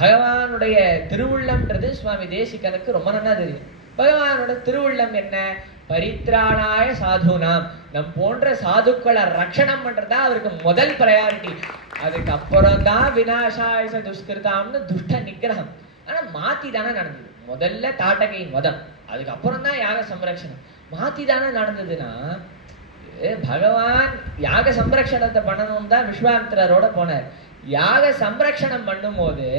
பகவானுடைய திருவுள்ளம்ன்றது சுவாமி தேசிகனுக்கு ரொம்ப நல்லா தெரியும். பகவானோட திருவுள்ளம் என்ன? பரித்ராணாய சாதுனாம், நம் போன்ற சாதுக்களை ரட்சணம் பண்றதா அவருக்கு முதல் ப்ரையாரிட்டி. அதுக்கப்புறம் தான் விநாசாய துஷ்கிருதாம்னு துஷ்ட நிகிரகம். ஆனா மாத்தி தானே நடந்தது. முதல்ல தாட்டகையின் வதம், அதுக்கப்புறம் தான் யாக சம்ரக்ஷணம். மாத்தி தானே நடந்ததுன்னா, பகவான் யாக சம்ரக்ஷணத்தை பண்ணணும் தான் விஸ்வாமித்திரரோட போனார். யாக சம்ரக்ஷணம் பண்ணும் போது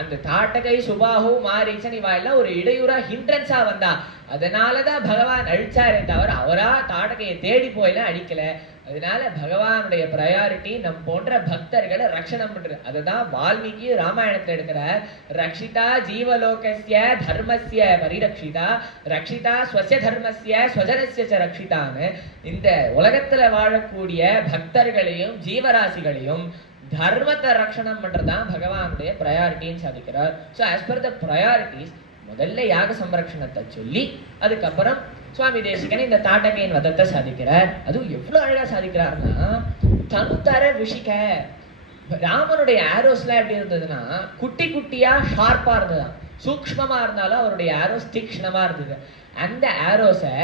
அந்த தாட்டகை சுபாஹு மாரீச்சன் இவா எல்லாம் ஒரு இடையூறா ஹிண்ட்ரன்ஸா வந்தா, அதனாலதான் பகவான் அழிச்சாரே தவிர அவரா தாட்டகையை தேடி போயெல்லாம் அழிக்கல. அதனால பகவானுடைய ப்ரையாரிட்டி நம் போன்ற பக்தர்களை ரட்சணம் பண்றது. அதுதான் வால்மீகி ராமாயணத்துல எடுக்கிறார். ரக்ஷிதா ஜீவலோகஸ்ய தர்மஸ்ய பரிரக்ஷிதா ரக்ஷிதா ஸ்வஸ்ய தர்மஸ்ய ஸ்வஜனஸ்ய ச ரக்ஷிதான்னு இந்த உலகத்துல வாழக்கூடிய பக்தர்களையும் ஜீவராசிகளையும் தர்மத்தை ரட்சணம் பண்றதுதான் பகவானுடைய ப்ரையாரிட்டின்னு சாதிக்கிறார். So as per the priorities முதல்ல யாக சம்ரக்ஷணத்தை சொல்லி அதுக்கப்புறம் சுவாமி தேசிகன் இந்த தாட்டகையின் வதத்தை சாதிக்கிறார். அதுவும் எவ்வளவு அழகா சாதிக்கிறார்னா, தனுதர விஷிக. ராமனுடைய ஆரோஸ்லாம் எப்படி இருந்ததுன்னா குட்டி குட்டியா ஷார்ப்பா இருந்ததுதான், சூக்ஷ்மமா இருந்தாலும் அவருடைய ஆரோஸ் தீக்ஷ்ணமா இருந்தது. அந்த ஆரோஸை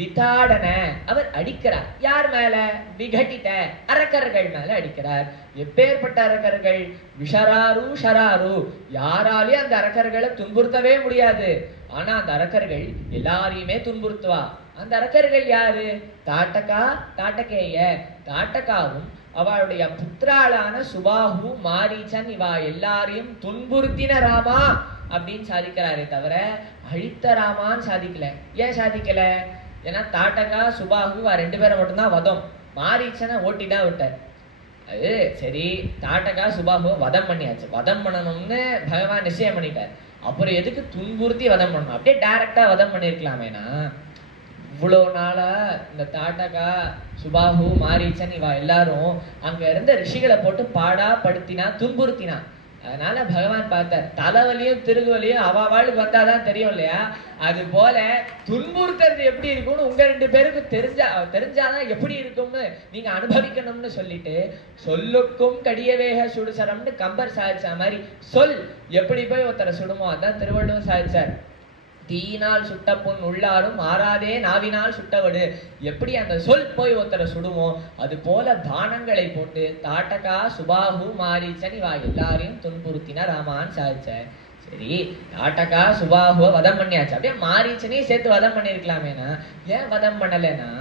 விதாடன அவர் அடிக்கிறார். யார் மேல? விகட்டிட்ட அரக்கர்கள் மேல அடிக்கிறார். எப்பேற்பட்ட அரக்கர்கள்? விஷராரு ஷராரு, யாராலையும் அந்த அரக்கர்களை துன்புறுத்தவே முடியாது. ஆனா அந்த அரக்கர்கள் எல்லாரையுமே துன்புறுத்துவா. அந்த அரக்கர்கள் யாரு? தாட்டகா தாட்டகேய. தாட்டகாவும் அவளுடைய புத்திராளான சுபாஹு மாரீச்சன் இவா எல்லாரையும் துன்புறுத்தின ராமா அப்படின்னு சாதிக்கிறாரே தவிர அழித்த ராமான்னு சாதிக்கல. ஏன் சாதிக்கல? ஏன்னா தாட்டகா சுபாஹு 2 பேரை மட்டும்தான் வதம், மாரீச்சனை ஓட்டி தான் விட்டார். அது சரி, தாட்டகா சுபாஹு வதம் பண்ணியாச்சு, வதம் பண்ணணும்னு பகவான் நிச்சயம் பண்ணிட்டார். அப்புறம் எதுக்கு துன்புறுத்தி வதம் பண்ணணும்? அப்படியே டைரக்டா வதம் பண்ணிருக்கலாமேனா. இவ்வளோ நாளா இந்த தாட்டகா சுபாஹு மாரீச்சன் இவா எல்லாரும் அங்க இருந்த ரிஷிகளை போட்டு பாடா படுத்தினா துன்புறுத்தினா. அதனால பகவான் பார்த்தார், தலைவலியும் திருகுவலியும் அவாவாளுக்கு வந்தாதான் தெரியும் இல்லையா, அது போல துன்புறுத்துறது எப்படி இருக்கும்னு உங்க 2 பேருக்கும் தெரிஞ்சாதான் எப்படி இருக்கும்னு நீங்க அனுபவிக்கணும்னு சொல்லிட்டு, சொல்லுக்கும் கடியவேக சுடுசரம்னு கம்பர் சாதிச்ச மாதிரி சொல் எப்படி போய் ஒருத்தரை சுடுமோ அதான் திருவள்ளுவர் சாதிச்சார். தீயினால் சுட்ட பொன் உள்ளாலும் ஆறாதே நாவினால் சுட்டவடு, எப்படி அந்த சொல் போய் ஒருத்தரை சுடுமோ அது போல பானங்களை போட்டு தாட்டகா சுபாஹு மாரீச்சன் இவா எல்லாரையும் துன்புறுத்தினா ராமான்னு சாதிச்சார். சரி, தாட்டகா சுபாஹுவ வதம் பண்ணியாச்சு, அப்படியே மாரீச்சனையும் சேர்த்து வதம் பண்ணிருக்கலாமேனா, ஏன் வதம் பண்ணலைன்னா,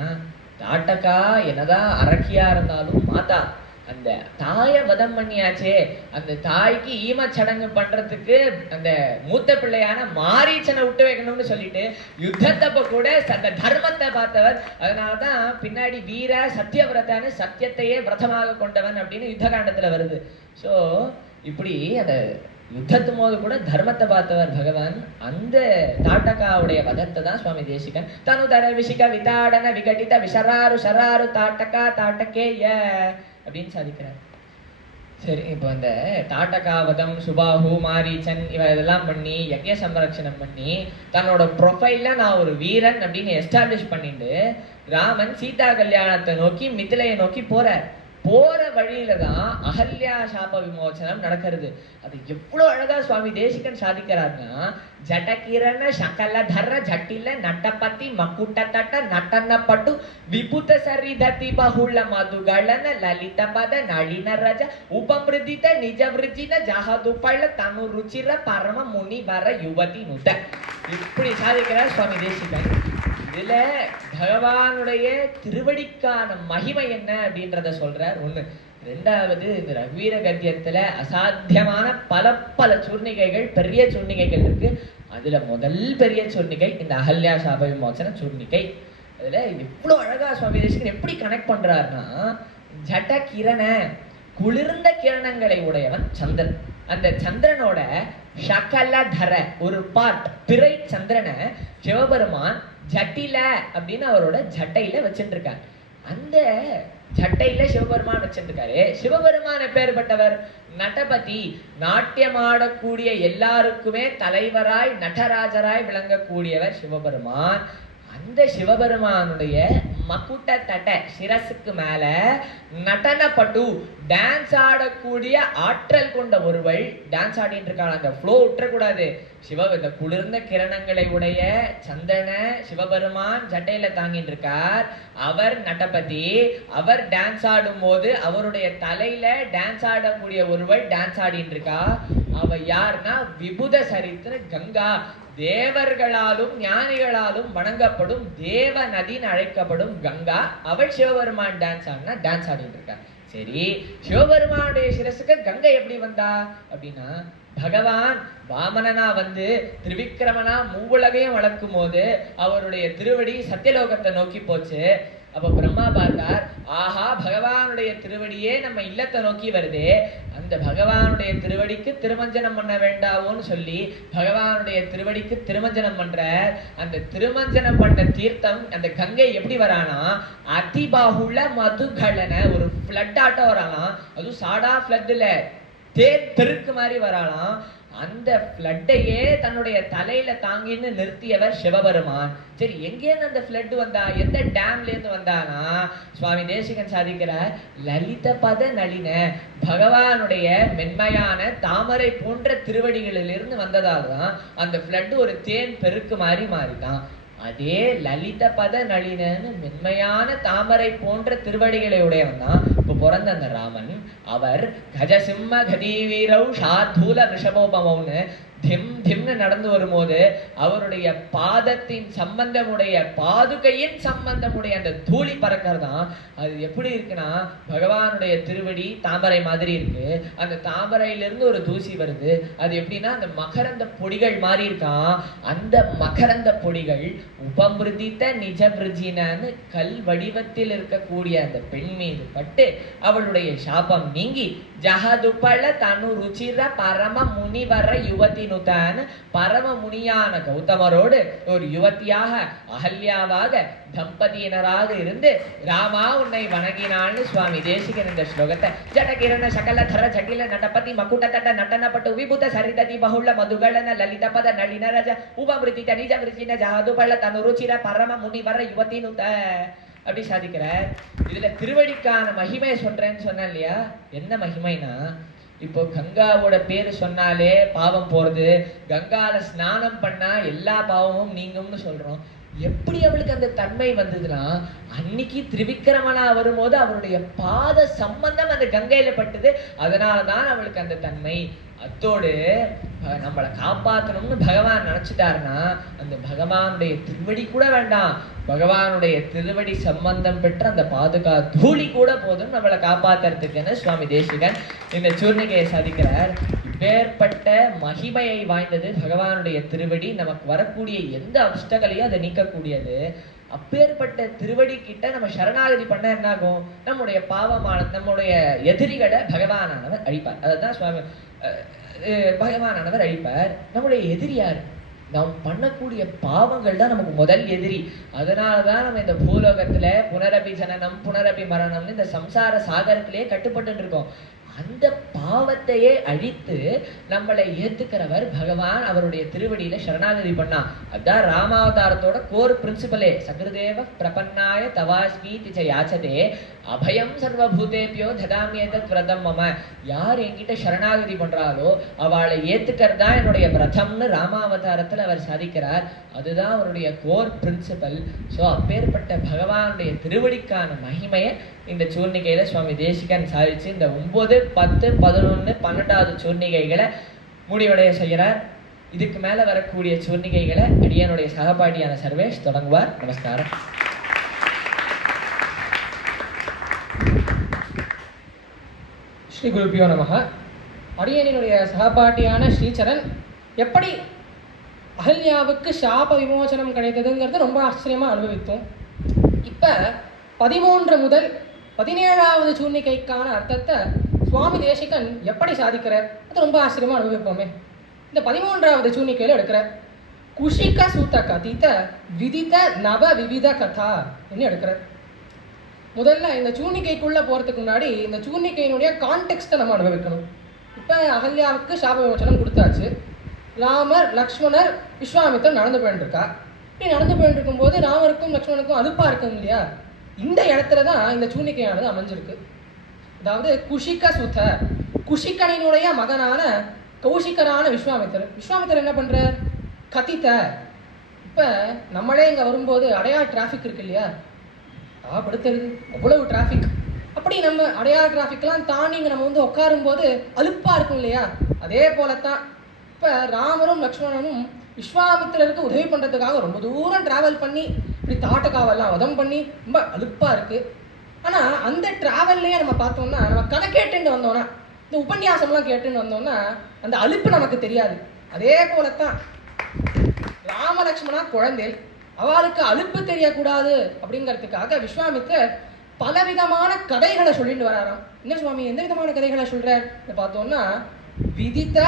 தாட்டகா என்னதான் அரக்கியா இருந்தாலும் மாதா, அந்த தாயை வதம் பண்ணியாச்சே, அந்த தாய்க்கு ஈமச்சடங்கு பண்றதுக்கு அந்த மூத்த பிள்ளையான மாரீச்சனை விட்டு வைக்கணும்னு சொல்லிட்டு யுத்தத்தப்ப கூட அந்த தர்மத்தை பார்த்தவர். அதனாலதான் பின்னாடி வீர சத்தியவிரதான்னு சத்தியத்தையே விரதமாக கொண்டவன் அப்படின்னு யுத்த காண்டத்துல வருது. ஸோ இப்படி அந்த யுத்தத்து போது கூட தர்மத்தை பார்த்தவர் பகவான். அந்த தாட்டகாவுடைய வதத்தை தான் சுவாமி தேசிகன் தனுதர விஷிக விதாடன விகடித விஷராரு ஷராரு தாட்டகா தாட்டகேய அப்படின்னு சாதிக்கிறார். சரி, இப்போ இந்த தாட்டகாவதம் சுபாஹு மாரீச்சன் இதெல்லாம் பண்ணி யக்ஞ சம்ரக்ஷணம் பண்ணி தன்னோட ப்ரொஃபைல்ல நான் ஒரு வீரன் அப்படின்னு எஸ்டாப்ளிஷ் பண்ணிட்டு ராமன் சீதா கல்யாணத்தை நோக்கி மிதிலையை நோக்கி போறார். போற வழியில தான் அகல்யா சாப விமோசனம் நடக்கிறது. அது எவ்வளவு அழகா சுவாமி தேசிகன் சாதிக்கிறார்னா, ஜடகிரண சகல தர ஜட்டில நட்டபத்தி மக்குட்ட தட்ட நட்டன பட்டு விபுத சரிததி பಹುಳ ಮಧುಗಳನ ಲಲಿತ ಪದ ನಳಿನ ರಜ ಉಪಮೃದಿತ ನಿಜ ವೃಜಿನ ಜಹದುಪಳ್ಳ ತನು ರುಚಿರ ಪರಮ ಮುನಿ ವರ ಯುವತಿ ನುತ. இப்படி சாதிக்கிறார் சுவாமி தேசிகன். இதுல பகவானுடைய திருவடிக்கான மகிமை என்ன அப்படின்றத சொல்றார் ஒண்ணு. ரெண்டாவது, இந்த ரகுவீர கத்தியத்துல அசாத்தியமான பல சூர்ணிகைகள், பெரிய சூர்ணிகைகள் இருக்கு. அதுல முதல் பெரிய சூர்ணிகை இந்த அகல்யா சாப விமோசன சூர்ணிகை. அதுல எவ்வளவு அழகா சுவாமி தேசிகன் எப்படி கனெக்ட் பண்றாருன்னா, ஜட கிரண குளிர்ந்த கிரணங்களை உடையவன் சந்திரன். அந்த சந்திரனோட ஷகலதர ஒரு பார்ட் பிறை சந்திரனை சிவபெருமான் ஜட்டில அப்படின்னு அவரோட ஜட்டையில வச்சுட்டு இருக்காரு. அந்த ஜட்டையில சிவபெருமான் வச்சுட்டு இருக்காரு. சிவபெருமான் எப்பேற்பட்டவர்? நடபதி, நாட்டியமாடக்கூடிய எல்லாருக்குமே தலைவராய் நடராஜராய் விளங்கக்கூடியவர் சிவபெருமான். அந்த சிவபெருமானுடைய மக்குட்ட தட்ட சிரசுக்கு மேல நடனப்பட்டு டான்ஸ் ஆடக்கூடிய ஆற்றல் கொண்ட ஒருவள் டான்ஸ் ஆடிட்டு இருக்காள். அந்த ஃப்ளோ விட்டுறக்கூடாது. இந்த குளிர்ந்த கிரணங்களை உடைய சந்திரன சிவபெருமான் ஜட்டையில தாங்கிட்டு இருக்கார். அவர் நடபதி. அவர் டான்ஸ் ஆடும் போது அவருடைய தலையில டான்ஸ் ஆடக்கூடிய ஒருவள் டான்ஸ் ஆடிட்டு இருக்கா. அவ யாருன்னா விபுத சரித்திர கங்கா, தேவர்களாலும் ஞானிகளாலும் வணங்கப்படும் தேவ நதின்னு அழைக்கப்படும் கங்கா. அவள் சிவபெருமான் டான்ஸ் ஆடினா டான்ஸ் ஆடிட்டு இருக்கா. சரி, சிவபெருமானுடைய சிரசுக்கு கங்கை எப்படி வந்தா அப்படின்னா, பகவான் வாமனனா வந்து திரிவிக்ரமனா மூவுலகையும் வளர்க்கும் போது அவருடைய திருவடி சத்தியலோகத்தை நோக்கி போச்சு. அப்ப பிரம்மா பார்த்தார், ஆஹா, பகவானுடைய திருவடியே நம்ம இல்லத்தை நோக்கி வருதே, அந்த பகவானுடைய திருவடிக்கு திருமஞ்சனம் பண்ண வேண்டாவோன்னு சொல்லி பகவானுடைய திருவடிக்கு திருமஞ்சனம் பண்ற. அந்த திருமஞ்சனம் பண்ண தீர்த்தம் அந்த கங்கை எப்படி வரானா, அதிபாகுல மதுகளன ஒரு ஃப்ளட் ஆட்டம் வராலாம். அதுவும் சாடா ஃப்ளட் இல்ல, தேர் பெருக்கு மாதிரி வராலாம். அந்த ஃப்ளட்டையே தன்னுடைய தலையில தாங்கின்னு நிறுத்தியவர் சிவபெருமான். சரி, எங்கேருந்து அந்த ஃப்ளட் வந்தா, எந்த டேம்ல இருந்து வந்தானா, சுவாமி தேசிகன் சாதிக்கிறார், லலித பத நளின பகவானுடைய மென்மையான தாமரை போன்ற திருவடிகளிலிருந்து வந்ததால் தான் அந்த ஃப்ளட் ஒரு தேன் பெருக்கு மாதிரி மாறிதான். அதே லலித பத நளினன்னு மென்மையான தாமரை போன்ற திருவடிகளை உடையவன் தான் இப்ப பிறந்த அந்த ராமன். அவர் கஜசிம்ம கதீவீரவ் ஷாத்தூல ரிஷபோபமவுன்னு திம் திம்னு நடந்து வரும்போது அவருடைய பாதத்தின் சம்பந்தமுடைய பாதுகையின் சம்பந்தமுடைய அந்த தூளி பறக்கிறதான். அது எப்படி இருக்குன்னா, பகவானுடைய திருவடி தாமரை மாதிரி இருக்கு. அந்த தாமரையிலிருந்து ஒரு தூசி வருது. அது எப்படின்னா அந்த மகரந்த பொடிகள் மாதிரி இருக்கான். அந்த மகரந்த பொடிகள் உபமிருதித்த நிஜ விருஜினன்னு கல் வடிவத்தில் இருக்கக்கூடிய அந்த பெண் மீது பட்டு அவளுடைய சாபம் நீங்கி ஜஹதுபல தனு ருச்சிர பரம முனிவர யுவதி நுதான் பரம முனியான கௌதமரோடு ஒரு யுவதியாக அகல்யாவாக தம்பதியினராக இருந்து ராமா உன்னை வணங்கினான்னு சுவாமி தேசிகன் இந்த ஸ்லோகத்தை ஜடகிரண சகல தர ஜட்டில நடபதி மகுட தட்ட நடனப்பட்டு விபுத சரிததி பகுள்ள மதுகளன லலித பத நளின ரஜ உபமிருதி நிஜ விருச்சின ஜாது பள்ள தனுருச்சிர பரம முனிவர யுவதி நுத அப்படி சாதிக்கிறார். இதுல திருவடிக்கான மகிமையை சொல்றேன்னு சொன்னேன் இல்லையா? என்ன மகிமைனா, இப்போ கங்காவோட பேரு சொன்னாலே பாவம் போறது, கங்கால ஸ்நானம் பண்ணா எல்லா பாவமும் நீங்கும்னு சொல்றோம். எப்படி அவளுக்கு அந்த தன்மை வந்ததுன்னா, அன்னைக்கு திரிவிக்கிரமனா வரும்போது அவருடைய பாத சம்பந்தம் அந்த கங்கையில பட்டது, அதனாலதான் அவளுக்கு அந்த தன்மை. அத்தோடு நம்மளை காப்பாற்றணும்னு பகவான் நினைச்சிட்டாருன்னா அந்த பகவானுடைய திருவடி கூட வேண்டாம், பகவானுடைய திருவடி சம்பந்தம் பெற்ற அந்த பாதுகா தூளி கூட போதும் நம்மளை காப்பாத்துறதுக்குன்னு சுவாமி தேசிகன் இந்த சூர்ணிகையை சாதிக்கிறார். இப்பேற்பட்ட மகிமையை வாய்ந்தது பகவானுடைய திருவடி. நமக்கு வரக்கூடிய எந்த அஷ்டங்களையும் அதை நீக்கக்கூடியது. அப்பேற்பட்ட திருவடி கிட்ட நம்ம சரணாகதி பண்ண என்னாகும், நம்முடைய பாவமானது, நம்முடைய எதிரிகளை பகவானானவர் அழிப்பார். அதுதான் சுவாமி பகவானானவர் அழிப்பார். நம்முடைய எதிரி யார்? நாம் பண்ணக்கூடிய பாவங்கள் தான் நமக்கு முதல் எதிரி. அதனாலதான் நம்ம இந்த பூலோகத்துல புனரபி ஜனனம் புனரபி மரணம்னு இந்த சம்சார சாகரத்திலேயே கட்டுப்பட்டு இருக்கோம். அந்த பாவத்தையே அழித்து நம்மளை ஏத்துக்கிறவர் பகவான். அவருடைய திருவடியில சரணாகதி பண்ணா. அதான் ராமாவதாரத்தோட கோர் பிரின்சிபலே. சகிருதேவ பிரபன்னாய தவாஸ்மீதி ச யாச்சதே அபயம் சர்வபூதேபியோ ததாமியதத் விரதம் மம. யார் என்கிட்ட சரணாகதி பண்றாளோ அவளை ஏத்துக்கிறதா என்னுடைய விரதம்னு ராமாவதாரத்துல அவர் சாதிக்கிறார். அதுதான் அவருடைய கோர் பிரின்சிபல். ஸோ அப்பேற்பட்ட பகவானுடைய திருவடிக்கான மகிமையை இந்த சூர்ணிகையில சுவாமி தேசிகன் சாதிச்சு இந்த 9, 10, 11, 12வது சூர்ணிகைகளை முடிவடைய செய்கிறார். இதுக்கு மேல வரக்கூடிய சூர்ணிகைகளை அடியனுடைய சகபாடியான சர்வேஷ் தொடங்குவார். நமஸ்காரம். ஸ்ரீ குருபியோ நமக. அடியனுடைய சகபாட்டியான ஸ்ரீசரன் எப்படி அகல்யாவுக்கு சாப விமோசனம் கிடைத்ததுங்கிறது ரொம்ப ஆச்சரியமா அனுபவித்தோம். இப்ப 13 முதல் 17வது சூர்ணிகைக்கான அர்த்தத்தை சுவாமி தேசிகன் எப்படி சாதிக்கிறார் அது ரொம்ப ஆச்சரியமா அனுபவிப்போமே. இந்த 13வது சூர்ணிகையில எடுக்கிறார். குஷிக சூத்த கதித விதித நவ விவித கதா என்று எடுக்கிறார். முதல்ல இந்த சூர்ணிகைக்குள்ள போறதுக்கு முன்னாடி இந்த சூர்ணிகையினுடைய கான்டெக்ஸ்ட்டை நம்ம அனுபவிக்கணும். இப்ப அகல்யாவுக்கு சாப விமோசனம் கொடுத்தாச்சு. ராமர், லக்ஷ்மணர், விஸ்வாமித்தர் நடந்து போயிட்டு இருக்கா. இப்படி நடந்து போயிட்டு இருக்கும்போது ராமருக்கும் லக்ஷ்மணனுக்கும் அலுப்பா இருக்கும் இல்லையா? இந்த இடத்துல தான் இந்த சூர்ணிகையானது அமைஞ்சிருக்கு. அதாவது குஷிக சுத, குஷிகனினுடைய மகனான கௌஷிகரான விஸ்வாமித்தர் என்ன பண்றார்? கதித. இப்ப நம்மளே இங்க வரும்போது அடையார் டிராஃபிக் இருக்கு இல்லையா? படுத்துறது அவ்வளவு டிராஃபிக். அப்படி நம்ம அடையார் டிராஃபிக்லாம் தாண்டி இங்க நம்ம வந்து உட்காரும் போது அலுப்பா இருக்கும் இல்லையா? அதே போலத்தான் இப்ப ராமரும் லக்ஷ்மணனும் விஸ்வாமித்திரருக்கு உதவி பண்றதுக்காக ரொம்ப தூரம் டிராவல் பண்ணி இப்படி தாட்டக்காவெல்லாம் வதம் பண்ணி ரொம்ப அலுப்பா இருக்கு. ஆனா அந்த டிராவல்லையே நம்ம பார்த்தோம்னா, நம்ம கதை கேட்டுன்னு வந்தோம்னா, இந்த உபன்யாசம்லாம் கேட்டுன்னு வந்தோம்னா அந்த அலுப்பு நமக்கு தெரியாது. அதே போலத்தான் ராமலக்ஷ்மணா குழந்தை, அவளுக்கு அலுப்பு தெரியக்கூடாது அப்படிங்கிறதுக்காக விஸ்வாமித்திரர் பலவிதமான கதைகளை சொல்லிட்டு வராராம். என்ன சுவாமி, எந்த விதமான கதைகளை சொல்றார் பார்த்தோம்னா, விதித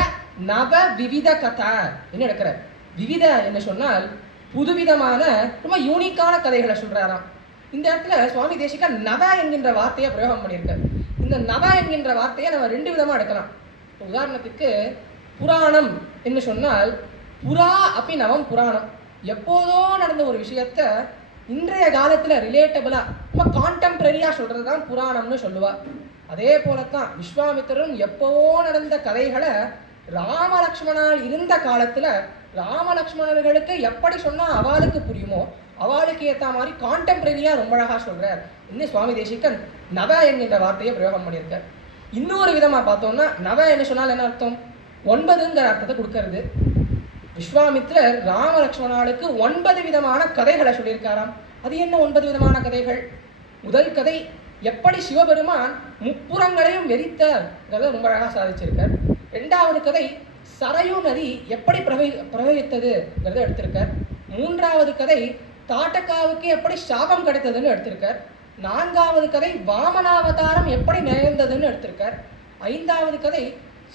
நவ விவித கதா என்ன எடுக்கிறார். விவித என்ன சொன்னால் புதுவிதமான ரொம்ப யூனிக்கான கதைகளை சொல்றாராம். இந்த இடத்துல சுவாமி தேசிகன் நவ என்கின்ற வார்த்தையை பிரயோகம் பண்ணியிருக்கார். இந்த நவ என்கின்ற வார்த்தையை நம்ம 2 விதமா எடுக்கலாம். உதாரணத்துக்கு புராணம் என்று சொன்னால் புரா அப்படி நவம் புராணம். எப்போதோ நடந்த ஒரு விஷயத்த இன்றைய காலத்துல ரிலேட்டபிளா ரொம்ப கான்டெம்பரரியா சொல்றதுதான் புராணம்னு சொல்லுவா. அதே போலத்தான் விஸ்வாமித்திரரும் எப்போவோ நடந்த கதைகளை ராமலக்ஷ்மணால் இருந்த காலத்துல ராமலக்ஷ்மணர்களுக்கு எப்படி சொன்னா அவளுக்கு புரியுமோ அவளுக்கு ஏற்ற மாதிரி கான்டெம்பரரியா ரொம்ப அழகா சொல்றார். இன்னும் சுவாமி தேசிகன் நவ என்கின்ற வார்த்தையை பிரயோகம் பண்ணியிருக்கார். இன்னொரு விதமா பார்த்தோம்னா நவ என்ன சொன்னால் என்ன அர்த்தம்? 9ங்கிற அர்த்தத்தை கொடுக்கறது. விஸ்வாமித்திரர் ராமலக்ஷ்மணாளுக்கு 9 விதமான கதைகளை சொல்லியிருக்காராம். அது என்ன 9 விதமான கதைகள்? முதல் கதை எப்படி சிவபெருமான் முப்புறங்களையும் எரித்தார்ங்கிறத ரொம்ப அழகா சாதிச்சிருக்கார். 2வது கதை சரையு நதி எப்படி பிரவகித்ததுங்கிறத எடுத்திருக்கார். 3வது கதை தாட்டக்காவுக்கு எப்படி சாபம் கிடைத்ததுன்னு எடுத்திருக்கார். 4வது கதை வாமனாவதாரம் எப்படி நிகழ்ந்ததுன்னு எடுத்திருக்கார். 5வது கதை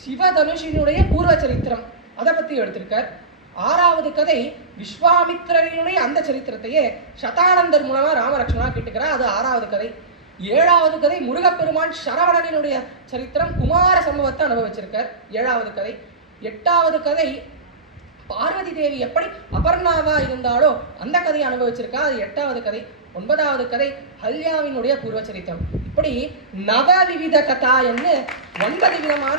சிவதனுஷினுடைய பூர்வ சரித்திரம் அதை பற்றி எடுத்திருக்கார். 6வது கதை விஸ்வாமித்திரனுடைய அந்த சரித்திரத்தையே சதானந்தர் மூலமாக ராமலட்சுமணா கேட்டுக்கிறார். அது 6வது கதை. 7வது கதை முருகப்பெருமான் சரவணனினுடைய சரித்திரம் குமார சம்பவத்தை அனுபவிச்சிருக்கார். 7வது கதை. 8வது கதை பார்வதி தேவி எப்படி அபர்ணாவா இருந்தாலோ அந்த கதையை அனுபவிச்சிருக்கா. அது 8வது கதை. 9வது கதை ஹல்யாவினுடைய பூர்வ சரித்திரம். இப்படி நவவிவித கதா என்று 9 விதமான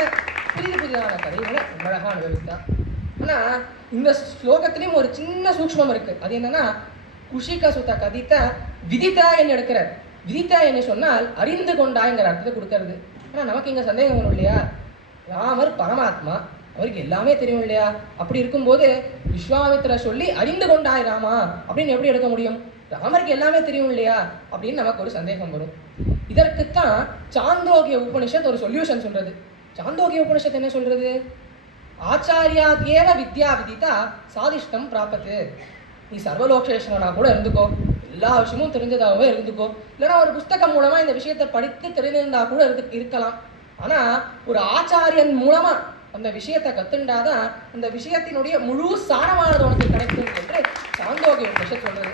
புதிதான கதைகளை அழகாக அனுபவித்தார். ஆனால் இந்த ஸ்லோகத்திலையும் ஒரு சின்ன சூக்ஷ்மம் இருக்கு. அது என்னன்னா குஷிக சுத்த கதித்த விதிதா என்று எடுக்கிறார். விதிதா என்று சொன்னால் அறிந்து கொண்டாய்ங்கிற அர்த்தத்தை கொடுக்கறது. ஆனால் நமக்கு இங்கே சந்தேகம் வரும் இல்லையா? ராமர் பரமாத்மா, அவருக்கு எல்லாமே தெரியும் இல்லையா? அப்படி இருக்கும்போது விஸ்வாமித்திர சொல்லி அறிந்து கொண்டாய் ராமா அப்படின்னு எப்படி எடுக்க முடியும்? ராமருக்கு எல்லாமே தெரியும் இல்லையா அப்படின்னு நமக்கு ஒரு சந்தேகம் வரும். இதற்குத்தான் சாந்தோக்கிய உபனிஷத் ஒரு சொல்யூஷன் சொல்றது. சாந்தோக்கிய உபனிஷத் என்ன சொல்றது? ஆச்சாரியாத்யேவ வித்யா விதித்தா சாதிஷ்டம் பிராபத்து. நீ சர்வலோகேஸ்வரனா கூட இருந்துக்கோ, எல்லா விஷயமும் தெரிஞ்சதாகவே இருந்துக்கோ, இல்லைன்னா ஒரு புஸ்தகம் மூலமா இந்த விஷயத்தை படித்து தெரிஞ்சிருந்தா கூட இருக்கலாம். ஆனா ஒரு ஆச்சாரியன் மூலமா அந்த விஷயத்தை கத்துண்டாதான் அந்த விஷயத்தினுடைய முழு சாரமானது உனக்கு கிடைக்கும் என்று சாந்தோக்கிய உபனிஷத் சொல்றது.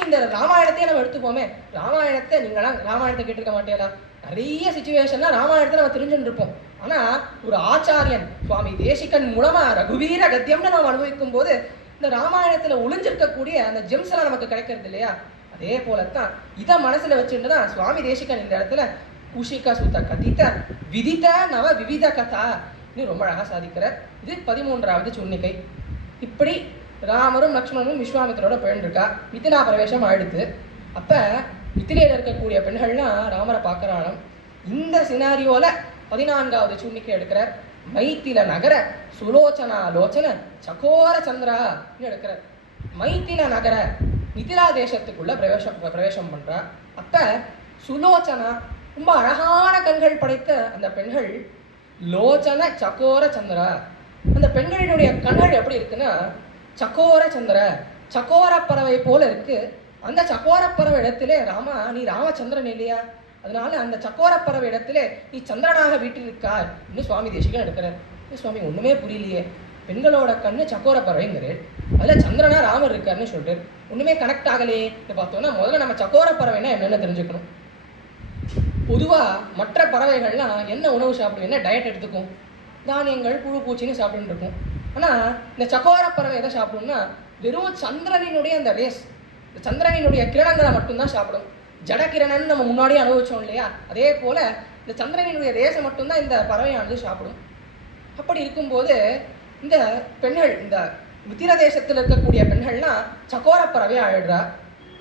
இந்த ராமாயணத்தையே நம்ம எடுத்துப்போமே. ராமாயணத்தை நீங்களாம் ராமாயணத்தை கேட்டிருக்க மாட்டேடா. நிறைய சிச்சுவேஷன்ல ராமாயணத்தை நம்ம தெரிஞ்சுட்டு இருப்போம். ஆனா ஒரு ஆச்சாரியன் சுவாமி தேசிகன் மூலமா ரகுவீர கத்தியம்னு நம்ம அனுபவிக்கும் போது இந்த ராமாயணத்துல ஒளிஞ்சிருக்கக்கூடிய அந்த ஜெம்ஸ் எல்லாம் நமக்கு கிடைக்கிறது இல்லையா? அதே போலத்தான் இதை மனசுல வச்சுட்டு தான் சுவாமி தேசிகன் இந்த இடத்துல குஷிக சுத்த கதித்த விதித்த நவ விவித கதா ரொம்ப அழகா சாதிக்கிறார். இது 13வது சுன்னிகை. இப்படி ராமரும் லக்ஷ்மணனும் விஸ்வாமித்திரோட போயின்றிருக்கா. மிதிலா பிரவேசம் ஆயிடுத்து. அப்ப மிதிலையில இருக்கக்கூடிய பெண்கள்லாம் ராமரை பார்க்கறாளாம். இந்த சினாரியோல 14வது சுன்னிக்கை எடுக்கிறார். மைத்தில நகர சுலோச்சனா லோச்சன சகோர சந்திரா எடுக்கிறார். மைத்தில நகர மிதிலா தேசத்துக்குள்ள பிரவேசம் பண்றா. அப்ப சுலோச்சனா ரொம்ப அழகான கண்கள் படைத்த அந்த பெண்கள் லோச்சன சகோர சந்திரா. அந்த பெண்களினுடைய கண்கள் எப்படி இருக்குன்னா சகோர சந்திர, சகோர பறவை போல இருக்கு. அந்த சகோர பறவை இடத்திலே ராமா நீ ராமச்சந்திரன் இல்லையா? அதனால அந்த சக்கோர பறவை இடத்திலே நீ சந்திரனாக வீட்டிருக்காய் இன்னும் சுவாமி தேசிகன் எடுக்கிறார். சுவாமி ஒண்ணுமே புரியலையே, பெண்களோட கண்ணு சக்கோர பறவைங்கிறார், அதுல சந்திரனா ராமர் இருக்காருன்னு சொல்லிட்டு ஒண்ணுமே கனெக்ட் ஆகலையே. பார்த்தோம்னா முதல்ல நம்ம சக்கோர பறவைன்னா என்னென்னு தெரிஞ்சுக்கணும். பொதுவா மற்ற பறவைகள்லாம் என்ன உணவு சாப்பிடும், என்ன டயட் எடுத்துக்கும்? தானியங்கள் புழு பூச்சின்னு சாப்பிட்டு இருக்கும். ஆனா இந்த சக்கோர பறவை எதை சாப்பிடும்னா வெறும் சந்திரனினுடைய அந்த ரேஸ், இந்த சந்திரனினுடைய கிரணங்களை மட்டும்தான் சாப்பிடும். ஜடகிரணன் நம்ம முன்னாடியே அனுபவிச்சோம் இல்லையா? அதே போல இந்த சந்திரனினுடைய ரேஸை மட்டும்தான் இந்த பறவையானது சாப்பிடும். அப்படி இருக்கும்போது இந்த பெண்கள், இந்த மிதிர தேசத்தில் இருக்கக்கூடிய பெண்கள்லாம் சக்கோர பறவை ஆயிடுறா.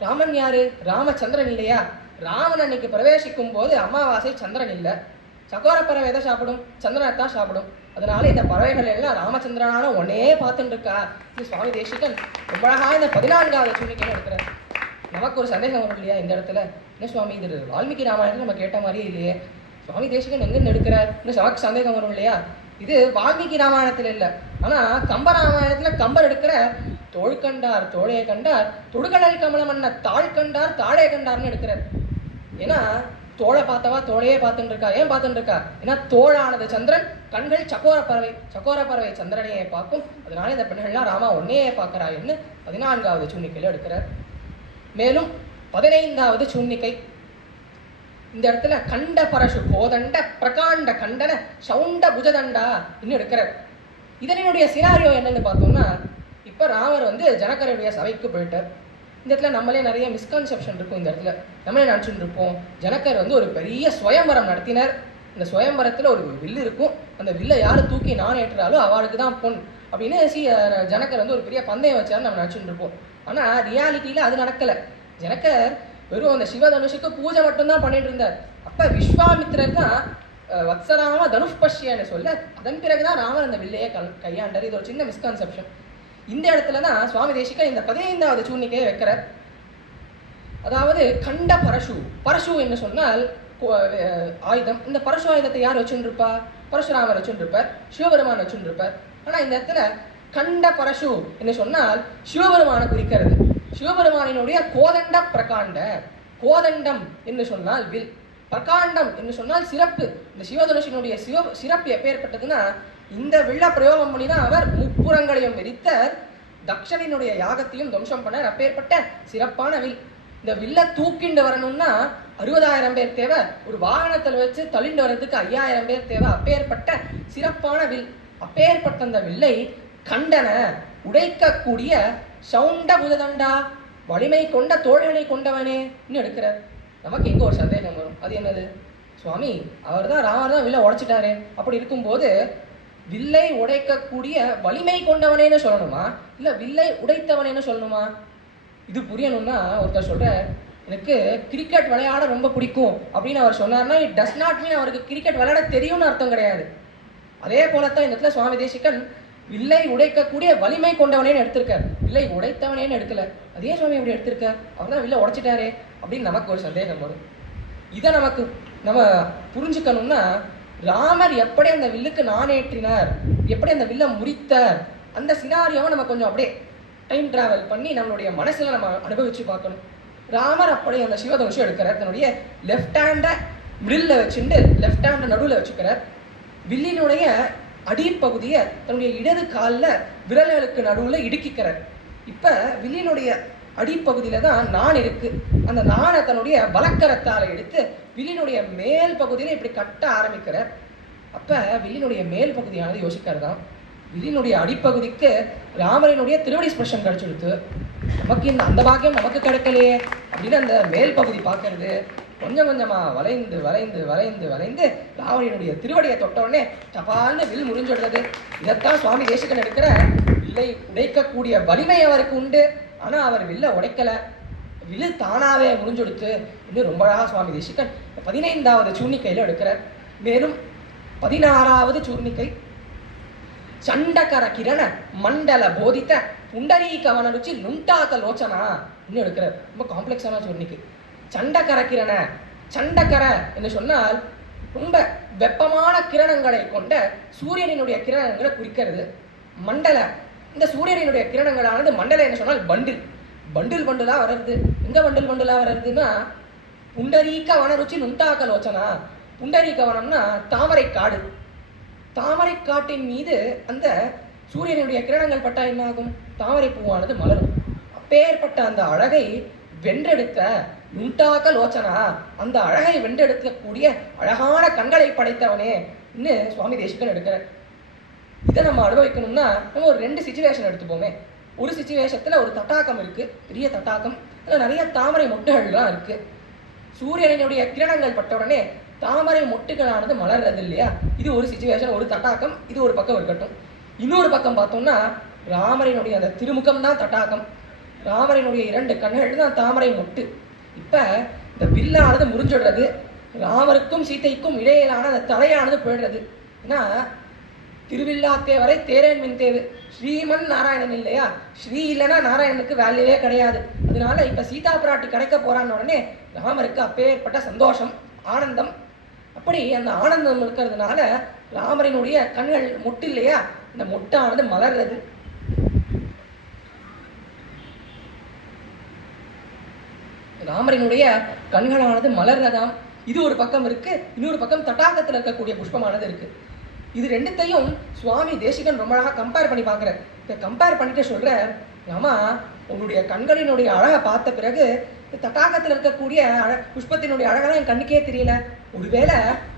ராமன் யாரு? ராமச்சந்திரன் இல்லையா? ராமன் அன்னைக்கு பிரவேசிக்கும் போது அமாவாசை சந்திரன் இல்லை. சக்கோர பறவை எதை சாப்பிடும்? சந்திரனை தான் சாப்பிடும். அதனால இந்த பறவைகள் எல்லாம் ராமச்சந்திரனான ஒன்னே பார்த்துட்டு இருக்கா. இது சுவாமி தேசிகன் ரொம்ப அழகாக இந்த 14வது சுன்னிக்கைன்னு எடுக்கிறார். நமக்கு ஒரு சந்தேகம் வரும் இல்லையா இந்த இடத்துல? என்ன சுவாமி இது வால்மீகி ராமாயணத்தில் நம்ம கேட்ட மாதிரியே இல்லையே, சுவாமி தேசிகன் எங்கேருந்து எடுக்கிறார்? இன்னும் நமக்கு சந்தேகம் வரும் இல்லையா? இது வால்மீகி ராமாயணத்தில் இல்லை, ஆனால் கம்ப ராமாயணத்தில் கம்பர் எடுக்கிற தோள் கண்டார் தோழையை கண்டார், தொடுகடல் கமலம் அண்ண தாழ் கண்டார் தாழே கண்டார்னு எடுக்கிறார். ஏன்னா தோளை பார்த்தவா தோழையே பார்த்துட்டு இருக்கா. ஏன் பார்த்துட்டு இருக்கா? ஏன்னா தோளானது சந்திரன், கண்கள் சக்கோர பறவை, சக்கோர பறவை சந்திரனையே பார்க்கும். அதனால இந்த பெண்கள்லாம் ராமா ஒன்னையே பார்க்கறான்னு 14வது சுன்னிக்கையில் எடுக்கிறார். மேலும் 15வது சுன்னிக்கை இந்த இடத்துல கண்ட பரசு கோதண்ட பிரகாண்ட கண்டன சவுண்ட புஜதண்டா இன்னும் எடுக்கிறார். இதனுடைய சினாரியோ என்னன்னு பார்த்தோம்னா, இப்ப ராமர் ஜனகருடைய சபைக்கு போயிட்டார். இந்த இடத்துல நம்மளே நிறைய மிஸ்கன்செப்ஷன் இருக்கும். இந்த இடத்துல நம்மளே நினச்சிட்டு இருப்போம், ஜனகர் ஒரு பெரிய சுயம்பரம் நடத்தினார். இந்த சுயம்பரத்துல ஒரு வில்லு இருக்கும், அந்த வில்லை யாரு தூக்கி நான் ஏற்றுறாலோ அவளுக்கு தான் பொன் அப்படின்னு ஜனகர் ஒரு பெரிய பந்தயம் வச்சாரு நம்ம நினச்சிட்டு இருப்போம். ஆனா ரியாலிட்டியில அது நடக்கல. ஜனகர் வெறும் அந்த சிவதனுஷுக்கு பூஜை மட்டும்தான் பண்ணிட்டு இருந்தார். அப்ப விஸ்வாமித்திரர் தான் வத்சராம தனுஷ்பஷ்யன்னு சொல்ல, அதன் பிறகுதான் ராமர் அந்த வில்லையே கையாண்டார். இது ஒரு சின்ன மிஸ்கான்செப்ஷன். இந்த இடத்துலதான் சுவாமி தேசிகன் இந்த 15வது சூன்னிக்கையை வைக்கிறார். அதாவது கண்ட பரசு, பரசு என்று சொன்னால் ஆயுதம். இந்த பரசு ஆயுதத்தை யார் வச்சுருப்பா? பரசுராமர் வச்சுருப்பார், சிவபெருமான் வச்சுருப்பார். ஆனா இந்த இடத்துல கண்ட பரசு என்று சொன்னால் சிவபெருமானை குறிக்கிறது. சிவபெருமானினுடைய கோதண்ட பிரகாண்ட, கோதண்டம் என்று சொன்னால் வில், பிரகாண்டம் என்று சொன்னால் சிறப்பு. இந்த சிவதனுஷினுடைய சிறப்பு எப்பேற்பட்டதுன்னா இந்த வில்ல பிரயோகம் பண்ணி தான் அவர் முப்புறங்களையும் வெறித்த தக்ஷனினுடைய யாகத்தையும் துவம்சம் பண்ணார். அப்பேற்பட்ட சிறப்பான வில். இந்த வில்ல தூக்கிண்டு வரணும்னா 60,000 பேர் தேவை. ஒரு வாகனத்தில் வச்சு தள்ளிண்டு வர்றதுக்கு 5,000 பேர் தேவை. அப்பேற்பட்ட சிறப்பான வில். அப்பேற்பட்ட அந்த வில்லை கண்டன உடைக்கக்கூடிய சவுண்ட புததண்டா வலிமை கொண்ட தோள்களை கொண்டவனே எடுக்கிறார். நமக்கு இங்க ஒரு சந்தேகம் வரும். அது என்னது? சுவாமி அவர் தான் ராமர் தான் வில்லை உடைச்சிட்டாரு. அப்படி இருக்கும்போது வில்லை உடைக்கக்கூடிய வலிமை கொண்டவனேன்னு சொல்லணுமா இல்ல வில்லை உடைத்தவனேன்னு சொல்லணுமா? இது புரியணும்னா ஒருத்தர் சொல்ற எனக்கு கிரிக்கெட் விளையாட ரொம்ப பிடிக்கும் அப்படின்னு அவர் சொன்னார்னா இட் டஸ் நாட் மீன் அவருக்கு கிரிக்கெட் விளையாட தெரியும்னு அர்த்தம் கிடையாது. அதே போலத்தான் இந்த இடத்துல சுவாமி தேசிகன் வில்லை உடைக்கக்கூடிய வலிமை கொண்டவனேன்னு எடுத்திருக்கார். வில்லை உடைத்தவனேன்னு எடுக்கல. அதே சுவாமி அப்படி எடுத்திருக்கார். அவர் தான் வில்லை உடைச்சிட்டாரே அப்படின்னு நமக்கு ஒரு சந்தேகம் வரும். இதை நமக்கு நம்ம புரிஞ்சுக்கணும்னா ராமர் எப்படி அந்த வில்லுக்கு நாணேற்றினார், எப்படி அந்த வில்லை முறித்தார், அந்த சினாரியோவை நம்ம கொஞ்சம் அப்படியே டைம் டிராவல் பண்ணி நம்மளுடைய மனசுல நம்ம அனுபவிச்சு பார்க்கணும். ராமர் அப்படி அந்த சிவதனுஷம் எடுக்கிறார். தன்னுடைய லெஃப்ட் ஹேண்டை மிடில் வச்சுட்டு லெஃப்ட் ஹேண்டை நடுவில் வச்சுக்கிறார். வில்லினுடைய அடிப்பகுதியை தன்னுடைய இடது காலில் விரல்களுக்கு நடுவில் இடுக்கிக்கிறார். இப்போ வில்லினுடைய அடிப்பகுதியில தான் நான் இருக்கு. அந்த நானை தன்னுடைய வலக்கரத்தால எடுத்து வில்லினுடைய மேல் பகுதியில இப்படி கட்ட ஆரம்பிக்கிறார். அப்ப வில்லினுடைய மேல் பகுதியானது யோசிக்கிறதா வில்லினுடைய அடிப்பகுதிக்கு ராமரினுடைய திருவடி ஸ்பர்ஷம் கிடைச்சிடுத்து. நமக்கு இந்த அந்த பாக்கியம் நமக்கு கிடைக்கலையே அப்படின்னு அந்த மேல் பகுதி பார்க்கறது கொஞ்சம் கொஞ்சமா வளைந்து வளைந்து வளைந்து வளைந்து ராமரினுடைய திருவடியை தொட்டவுடனே சபால்னு வில் முறிஞ்சிடுறது. இதைத்தான் சுவாமி தேசிகன் எடுக்கிற வில்லை உடைக்கக்கூடிய வலிமை அவருக்கு உண்டு. ஆனா அவர் வில்ல உடைக்கல, வில்லு தானாவே முறிஞ்சொடுத்து இன்னும் ரொம்ப அழகா சுவாமி தேசிகன் 15வது சூர்ணிக்கையில எடுக்கிறார். மேலும் 16வது சூர்ணிக்கை சண்டகர கிரண மண்டல போதித்த புண்டரீகவன ருச்சி நுண்டாக்க லோச்சனா இன்னும் எடுக்கிறார். ரொம்ப காம்ப்ளெக்ஸான சூர்ணிக்கை. சண்டகர கிரண, சண்டகர என்று சொன்னால் ரொம்ப வெப்பமான கிரணங்களை கொண்ட சூரியனினுடைய கிரணங்களை குறிக்கிறது. மண்டல, இந்த சூரியனினுடைய கிரணங்களானது மண்டல என்ன சொன்னால் பண்டில் பண்டில் பண்டிலா வர்றது. எங்க பண்டில் பண்டிலா வர்றதுன்னா புண்டரீக வனருச்சி நுண்டாக்க லோச்சனா. புண்டரீக வனம்னா தாமரை காடு. தாமரை காட்டின் மீது அந்த சூரியனுடைய கிரணங்கள் பட்டா என்ன ஆகும்? தாமரை பூவானது மலரும். அப்பேற்பட்ட அந்த அழகை வென்றெடுத்த நுண்டாக்க லோச்சனா, அந்த அழகை வென்றெடுக்கக்கூடிய அழகான கண்களை படைத்தவனே இன்னும் சுவாமி தேசிகன் எடுக்கிறார். இதை நம்ம அனுபவிக்கணும்னா நம்ம ஒரு 2 சிச்சுவேஷன் எடுத்துப்போமே. ஒரு சிச்சுவேஷத்துல ஒரு தட்டாக்கம் இருக்கு, பெரிய தட்டாக்கம். அதில் நிறைய தாமரை மொட்டுகள்லாம் இருக்கு. சூரியனுடைய கிரணங்கள் பட்ட உடனே தாமரை மொட்டுகளானது மலர்றது இல்லையா? இது ஒரு சிச்சுவேஷன், ஒரு தட்டாக்கம். இது ஒரு பக்கம் இருக்கட்டும். இன்னொரு பக்கம் பார்த்தோம்னா ராமரினுடைய அந்த திருமுகம் தான் தட்டாக்கம், ராமரினுடைய 2 கண்கள் தான் தாமரை மொட்டு. இப்ப இந்த வில்லானது முறிஞ்சிடுறது, ராமருக்கும் சீதைக்கும் இடையிலான அந்த தலையானது போயிடுறது. ஏன்னா திருவில்லாத்தேவரை தேரேன் மின் தேவு, ஸ்ரீமன் நாராயணன் இல்லையா? ஸ்ரீ இல்லைன்னா நாராயணனுக்கு வேல்யூவே கிடையாது. அதனால இப்ப சீதா பிராட்டி கிடைக்க போறான்னு உடனே ராமருக்கு அப்பேற்பட்ட சந்தோஷம், ஆனந்தம். அப்படி அந்த ஆனந்தம் இருக்கிறதுனால ராமரினுடைய கண்கள் மொட்டு இல்லையா, இந்த மொட்டானது மலர்றது. ராமரினுடைய கண்களானது மலர்றதாம். இது ஒரு பக்கம் இருக்கு. இன்னொரு பக்கம் தட்டாகத்தில் இருக்கக்கூடிய புஷ்பமானது இருக்கு. இது ரெண்டுத்தையும் சுவாமி தேசிகன் ரொம்ப அழகாக கம்பேர் பண்ணி பார்க்குறார். இதை கம்பேர் பண்ணிட்டு சொல்கிறார், ஆமா உன்னுடைய கண்களினுடைய அழகை பார்த்த பிறகு தட்டாகத்தில் இருக்கக்கூடிய புஷ்பத்தினுடைய அழகெல்லாம் என் கண்ணுக்கே தெரியல. ஒருவேளை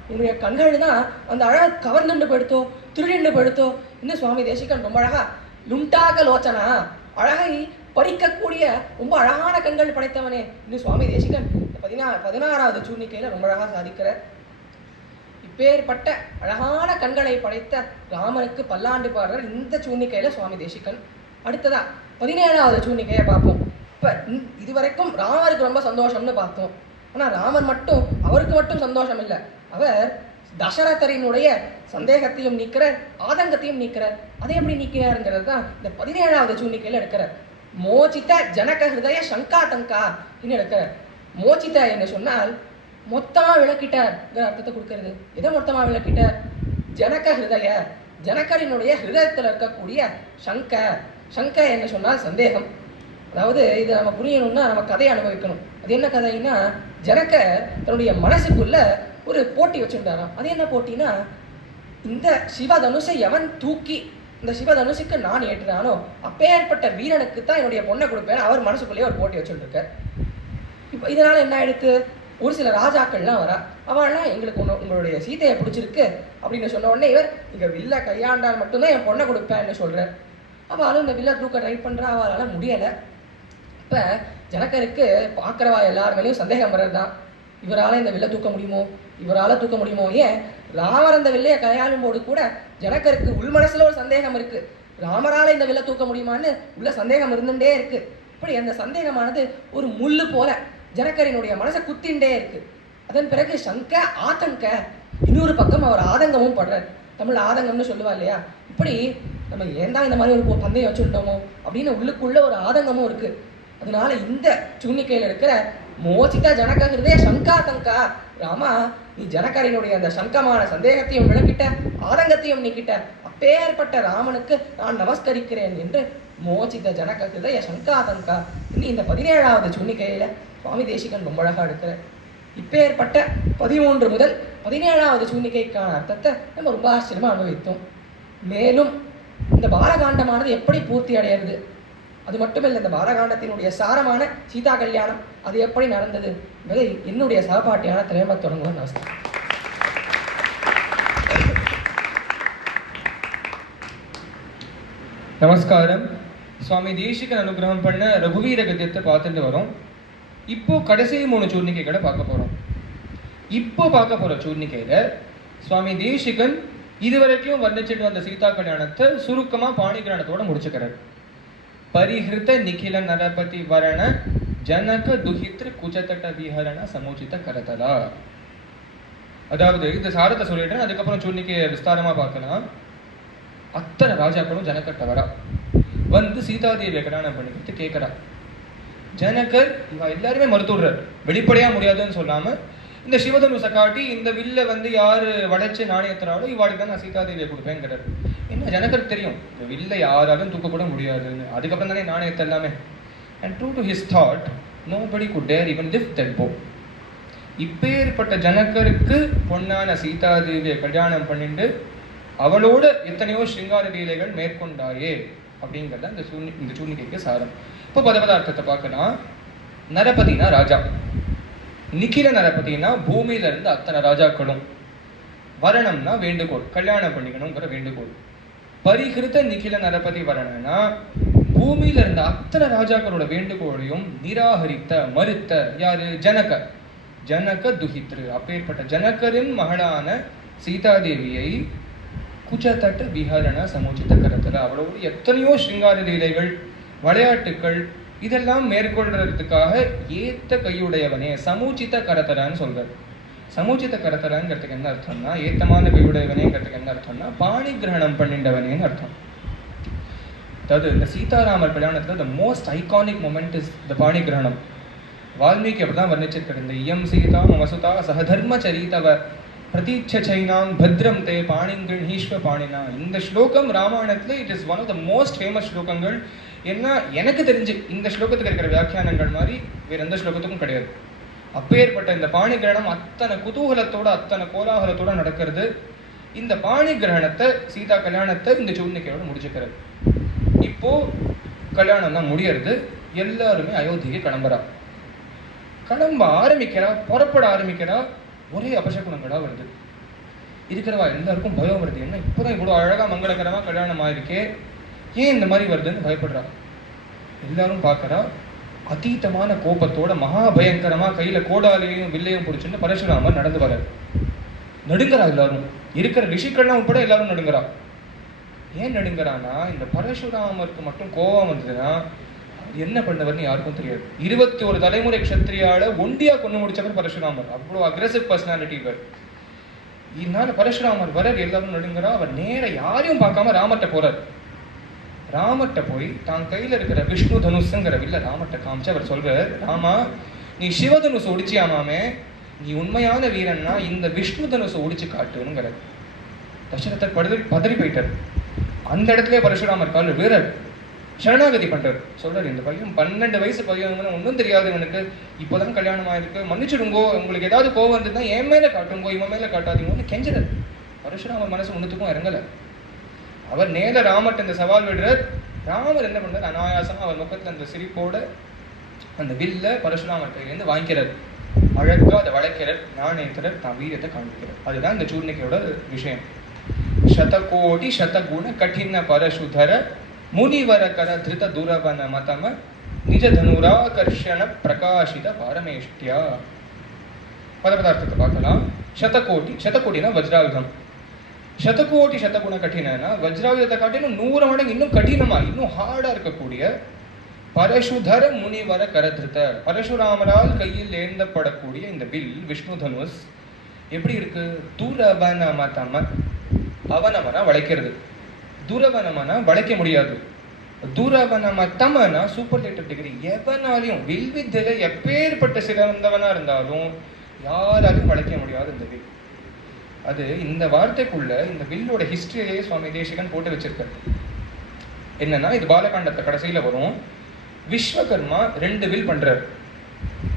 உன்னுடைய கண்கள் தான் அந்த அழகை கவர்ந்துண்டு போயிடுத்தோ, திருடிண்டு போயிடுத்தோ. இன்னும் சுவாமி தேசிகன் ரொம்ப அழகா லுண்டாக லோச்சனா, அழகை பறிக்கக்கூடிய ரொம்ப அழகான கண்கள் படைத்தவனே. இன்னும் சுவாமி தேசிகன் 16வது சூர்ணிக்கையில ரொம்ப அழகா சாதிக்கிறார். இப்பேற்பட்ட அழகான கண்களை படைத்த ராமனுக்கு பல்லாண்டு பாடுறார் இந்த சூர்ணிக்கையில சுவாமி தேசிகன். அடுத்ததா 17வது சூர்ணிக்கையை பார்ப்போம். இப்ப இதுவரைக்கும் ராமருக்கு ரொம்ப சந்தோஷம்னு பார்த்தோம். ஆனா ராமர் மட்டும், அவருக்கு மட்டும் சந்தோஷம் இல்லை, அவர் தசரதரினுடைய சந்தேகத்தையும் நீக்கிறார், ஆதங்கத்தையும் நீக்கிறார். அதை எப்படி நீக்கிறாருங்கிறது தான் இந்த 17வது சூர்ணிக்கையில எடுக்கிறார். மோச்சித ஜனக ஹிருதய சங்காதங்கா எடுக்கிறார். மோச்சித என்று சொன்னால் மொத்தமா விளக்கிட்டார் அர்த்தத்தை கொடுக்கிறது. எதை மொத்தமா விளக்கிட்டார்? ஜனக ஹிருதய, ஜனகரினுடைய ஹிருதயத்தில் இருக்கக்கூடிய சங்க. சங்க என்ன சொன்னால் சந்தேகம். அதாவது இதை நம்ம புரியணும்னா நம்ம கதையை அனுபவிக்கணும். அது என்ன கதைன்னா, ஜனகர் தன்னுடைய மனசுக்குள்ள ஒரு போட்டி வச்சுட்டாராம். அது என்ன போட்டினா, இந்த சிவதனுஷை எவன் தூக்கி இந்த சிவதனுஷுக்கு நான் ஏற்றினானோ அப்பேற்பட்ட வீரனுக்கு தான் என்னுடைய பொண்ணை கொடுப்பேன் அவர் மனசுக்குள்ளேயே ஒரு போட்டி வச்சுட்டு இருக்கார். இப்போ இதனால என்ன ஆயிடுத்து, ஒரு சில ராஜாக்கள்லாம் வரா, அவள்லாம் எங்களுக்கு உங்களுடைய சீதையை பிடிச்சிருக்கு அப்படின்னு சொன்ன உடனே இவர் இங்கே வில்ல கையாண்டால் மட்டும்தான் என் பொண்ணை கொடுப்பேன்னு சொல்கிறார். அவளும் இந்த வில்ல தூக்க ட்ரை பண்ணுறா, அவளால் முடியலை. இப்போ ஜனகருக்கு பார்க்குறவா எல்லார் மேலேயும் சந்தேகம் வர்றது தான், இவரால் இந்த வில்லை தூக்க முடியுமோ, இவரால் தூக்க முடியுமோ. ஏன் ராமர் அந்த வில்லையை கையாளும் போது கூட ஜனகருக்கு உள் மனசுல ஒரு சந்தேகம் இருக்கு, ராமரால் இந்த வில்லை தூக்க முடியுமான்னு உள்ள சந்தேகம் இருந்துட்டே இருக்கு. இப்படி அந்த சந்தேகமானது ஒரு முள்ளு போல ஜனகரினுடைய மனசை குத்திண்டே இருக்கு. அதன் பிறகு சங்க ஆதங்க, இன்னொரு பக்கம் அவர் ஆதங்கமும் படுறார். தமிழ் ஆதங்கம்னு சொல்லுவா இல்லையா, இப்படி நம்ம ஏன் தான் இந்த மாதிரி ஒரு பந்தயம் வச்சுட்டோமோ அப்படின்னு உள்ளுக்குள்ள ஒரு ஆதங்கமும் இருக்கு. அதனால இந்த சூன்னிக்கையில் இருக்கிற மோசித்த ஜனக ஹிருதய சங்கா தங்கா, ராமா நீ ஜனகரினுடைய அந்த சங்கமான சந்தேகத்தையும் விளக்கிட்ட, ஆதங்கத்தையும் நீக்கிட்ட, அப்பேற்பட்ட ராமனுக்கு நான் நமஸ்கரிக்கிறேன் என்று மோசித்த ஜனக ஹிருதய சங்கா தங்கா இன்னும் இந்த 17வது சூன்னிக்கையில சுவாமி தேசிகன் ரொம்ப அழகா எடுக்கிற. இப்பேற்பட்ட 13 முதல் 17வது சூன்னிக்கைக்கான அர்த்தத்தை நம்ம ரொம்ப ஆச்சரியமா அனுபவித்தோம். மேலும் இந்த பாலகாண்டமானது எப்படி பூர்த்தி அடையிறது, அது மட்டுமில்லை இந்த பாலகாண்டத்தினுடைய சாரமான சீதா கல்யாணம் அது எப்படி நடந்தது என்பதை என்னுடைய சகபாட்டியான திரையம்பத் தொடங்குவார். நமஸ்காரம். நமஸ்காரம். சுவாமி தேசிகன் அனுகிரகம் பண்ண ரகுவீர கத்தியத்தை பார்த்துட்டு வரோம். இப்போ கடைசி 3 சூர்ணிக்கைகளை பார்க்க போறோம். இப்போ பார்க்க போற சூர்ணிக்கையில சுவாமி தேசிகன் இதுவரைக்கும் வர்ணிச்சுட்டு வந்த சீதா கல்யாணத்தை சுருக்கமா பாணிகிரணத்தோட முடிச்சுக்கிறார். பரிஹிருத நிகில நரபதி வரண ஜனக துஹித்ர குஜதட்ட விஹரண சமுச்சித கரதலா. அதாவது இந்த சாரத்தை சொல்லிடுறேன், அதுக்கப்புறம் சூர்ணிக்கையை விஸ்தாரமா பார்க்கலாம். அத்தனை ராஜாக்களும் ஜனகட்ட வரா, வந்து சீதாதேவியை கல்யாணம் பண்ணிக்கிட்டு கேட்கறா. ஜனகர் இவ எல்லாருமே மறுத்துடுறார், வெளிப்படையா முடியாதுன்னு சொல்லாம இந்த சிவதனுசை காட்டி இந்த வில்ல வந்து யாரு வளைச்சு நாணயத்துறாலும் இவாளுக்கு தான் நான் சீதாதேவியை கொடுப்பேங்கிறார். என்ன ஜனகருக்கு தெரியும் இந்த வில்ல யாராலும் தூக்க கூட முடியாதுன்னு, அதுக்கப்புறம் தானே நாணயத்தை எல்லாமே. And true to his thought nobody could dare even lift that bow. இப்பேற்பட்ட ஜனகருக்கு பொன்னான சீதாதேவியை கல்யாணம் பண்ணிட்டு அவளோட எத்தனையோ ஸ்ருங்கார லீலைகள் மேற்கொண்டாயே அப்படிங்கிறத இந்த சூர்ணிக்கைக்கு சாரம். இப்போ பதபதார்த்தத்தை பார்க்கலாம். நரபதினா ராஜா, நிகில நரபதினா பூமியில இருந்து அத்தனை ராஜாக்களும், வரணம்னா வேண்டுகோள், கல்யாணம் பண்ணிக்கணுங்கிற வேண்டுகோள். பரிகிருத நிகில நரபதி வரணனா பூமியில இருந்த அத்தனை ராஜாக்களோட வேண்டுகோளையும் நிராகரித்த மறுத்த யாரு, ஜனக. ஜனக துஹித்ரு, அப்பேற்பட்ட ஜனகரின் மகளான சீதாதேவியை குஜதட்ட விஹரண சமுச்சித கரத்தல, அவளோடு எத்தனையோ ஸ்ருங்கார லீலைகள் விளையாட்டுக்கள் இதெல்லாம் மேற்கொள்றதுக்காக ஏத்த கையுடையவனே சமுச்சித கரத்தரான்னு சொல்றார். சமுச்சித கரத்தராங்கிறதுக்கு என்ன அர்த்தம்னா ஏத்தமான கையுடையவனேங்கிறதுக்கு என்ன அர்த்தம்னா பாணி கிரகணம் பண்ணிண்டவனேன்னு அர்த்தம். அதாவது இந்த சீதாராமர் கல்யாணத்துல the most iconic moment is the பாணி கிரகணம். வால்மீகி அப்படிதான் வர்ணிச்சிருக்காரு. இந்த இயம் சீதா மமசுதா சகதர்ம சரிதவ பிரதீட்சைனாம் பத்ரம் தே பாணிங்கள் ஈஸ்வ பாணினா. இந்த ஸ்லோகம் ராமாயணத்துல it is one of the most famous ஸ்லோகங்கள். ஏன்னா எனக்கு தெரிஞ்சு இந்த ஸ்லோகத்துக்கு இருக்கிற வியாக்கியானங்கள் மாதிரி வேற எந்த ஸ்லோகத்துக்கும் கிடையாது. அப்பேற்பட்ட இந்த பாணி கிரகணம் அத்தனை குதூகலத்தோட அத்தனை கோலாகலத்தோட நடக்கிறது. இந்த பாணி கிரகணத்தை சீதா கல்யாணத்தை இந்த சூர்ணிக்கையோட முடிச்சுக்கிறது. இப்போ கல்யாணம் தான் முடியறது. எல்லாருமே அயோத்திக்கு கிளம்புறா. கிளம்ப ஆரம்பிக்கிறா, புறப்பட ஆரம்பிக்கிறா. ஒரே அபசகுணங்களா வருது. இருக்கிறவா எல்லாருக்கும் பயம் வருது. என்ன இப்போதான் இவ்வளோ அழகா மங்களகரமா கல்யாணம் ஆயிருக்கே, ஏன் இந்த மாதிரி வருதுன்னு பயப்படுறா. எல்லாரும் பார்க்கறா. அதீதமான கோபத்தோட மகாபயங்கரமா கையில கோடாலையும் வில்லையும் பிடிச்சுட்டு பரசுராமர் நடந்து வர்றாரு. நடுங்கிறா எல்லாரும், இருக்கிற ரிஷிக்கள்லாம் உட்பட எல்லாரும் நடுங்கிறா. ஏன் நடுங்கிறான்னா இந்த பரசுராமருக்கு மட்டும் கோபம் வந்ததுன்னா என்ன பண்ணவர்னு யாருக்கும் தெரியாது. 21 தலைமுறை க்ஷத்ரியால ஒண்டியா கொண்டு முடிச்சவர் பரசுராமர். அவ்வளோ அக்ரெசிவ் பர்சனாலிட்டி இவர். இதனால பரசுராமர் வரார், எல்லாரும் நடுங்கிறா. அவர் நேர யாரையும் பார்க்காம ராமர்கிட்ட போறார். ராமர்கிட்ட போய் தான் கையில இருக்கிற விஷ்ணு தனுஷுங்கிற வில்ல ராமர்கிட்ட காமிச்சு அவர் சொல்றார், ராமா நீ சிவதனுசு ஒடிச்சியாமாமே, நீ உண்மையான வீரன்னா இந்த விஷ்ணு தனுசு ஒடிச்சு காட்டுங்கிறார். தசரதர் பதறி போயிட்டார். அந்த இடத்துல பரசுராமர் கால வீரர் சரணாகதி பண்றாரு. சொல்றாரு, இந்த பையன் 12 வயசு பையன், ஒன்றும் தெரியாது இவனுக்கு, இப்போதான் கல்யாணம் ஆயிருக்கு, மன்னிச்சிடுங்கோ, உங்களுக்கு ஏதாவது கோவம் இருந்ததுன்னா என் மேல காட்டுங்கோ, இவன் மேல காட்டாதீங்கன்னு கெஞ்சுறாரு. பரசுராமர் மனசு ஒன்றுத்துக்கும் இறங்கலை. அவர் நேர ராமர்கிட்ட இந்த சவால் விடுறார். ராமர் என்ன பண்றார், அனாயாசமா அவர் முகத்துல அந்த சிரிப்போட அந்த வில்ல பரசுராமர் கையிலேருந்து வாங்கிக்கிறார். அழகா அதை வளைக்கிறார், நாணயத்தினர் தான் வீரத்தை காண்பிக்கிறார். அதுதான் இந்த சூர்ணிக்கையோட விஷயம். சதகோடி சதகுண கঠিன பரசுதர முனிவர கர திருத துரவன மதம நிஜ தனுராகர்ஷண பிரகாசித பாரமேஷ்டியா. பதபதார்த்தத்தை பார்க்கலாம். சதகோட்டினா வஜ்ராயுதம். சதகோட்டி சதகுண கঠিனா வஜ்ராயுதத்தை காட்டிலும் 100 மடங்கு இன்னும் கடினமா, இன்னும் ஹார்டா இருக்கக்கூடிய பரசுதர முனிவர கரதிருத்த, பரசுராமரால் கையில் ஏந்தப்படக்கூடிய இந்த வில் விஷ்ணு தனுஷ் எப்படி இருக்கு? துரவனமதம, அவனவனா வளைக்கிறது. துரவனமனா வளைக்க முடியாது. துரவனமதமனா சூப்பர்லேட்டிவ் டிகிரி. எவனாலையும் வில்வித்தையில எப்பேற்பட்ட சிறந்தவனா இருந்தாலும் யாராலையும் வளைக்க முடியாது இந்த வில். அது இந்த வார்த்தைக்குள்ள இந்த வில்லோட ஹிஸ்டரியிலேயே சுவாமி தேசிகன் போட்டு வச்சிருக்காரு. என்னன்னா, இது பாலகாண்டத்தை கடைசியில வரும். விஸ்வகர்மா 2 வில் பண்றாரு.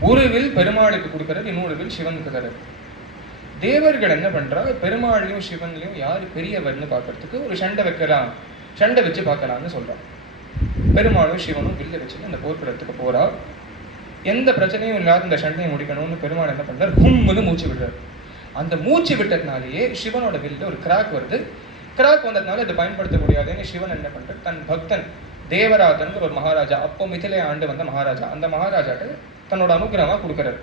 ஒரு வில் பெருமாளுக்கு கொடுக்கறது, இன்னொரு வில் சிவனுக்கு தர்றாரு. தேவர்கள் என்ன பண்றா, பெருமாளையும் சிவன்லையும் யாரு பெரியவர்னு பார்க்கறதுக்கு ஒரு சண்டை வச்சு பார்க்கலாம்னு சொல்றான். பெருமாளும் சிவனும் வில்ல வச்சு அந்த போர்க்களத்துக்கு போறா. எந்த பிரச்சனையும் இல்லாத இந்த சண்டையை முடிக்கணும்னு பெருமாள் என்ன பண்றாரு, ஹும்னு மூச்சு விடுறாரு. அந்த மூச்சு விட்டதுனாலேயே சிவனோட வில்ல ஒரு கிராக் வருது. கிராக் வந்ததுனால இதை பயன்படுத்த முடியாதுன்னு சிவன் என்ன பண்றாரு, தன் பக்தன் தேவராஜன் ஒரு மகாராஜா, அப்போ மிதிலை ஆண்டு வந்த மகாராஜா, அந்த மகாராஜாட்ட தன்னோட அனுகிரகமா கொடுக்கறாரு.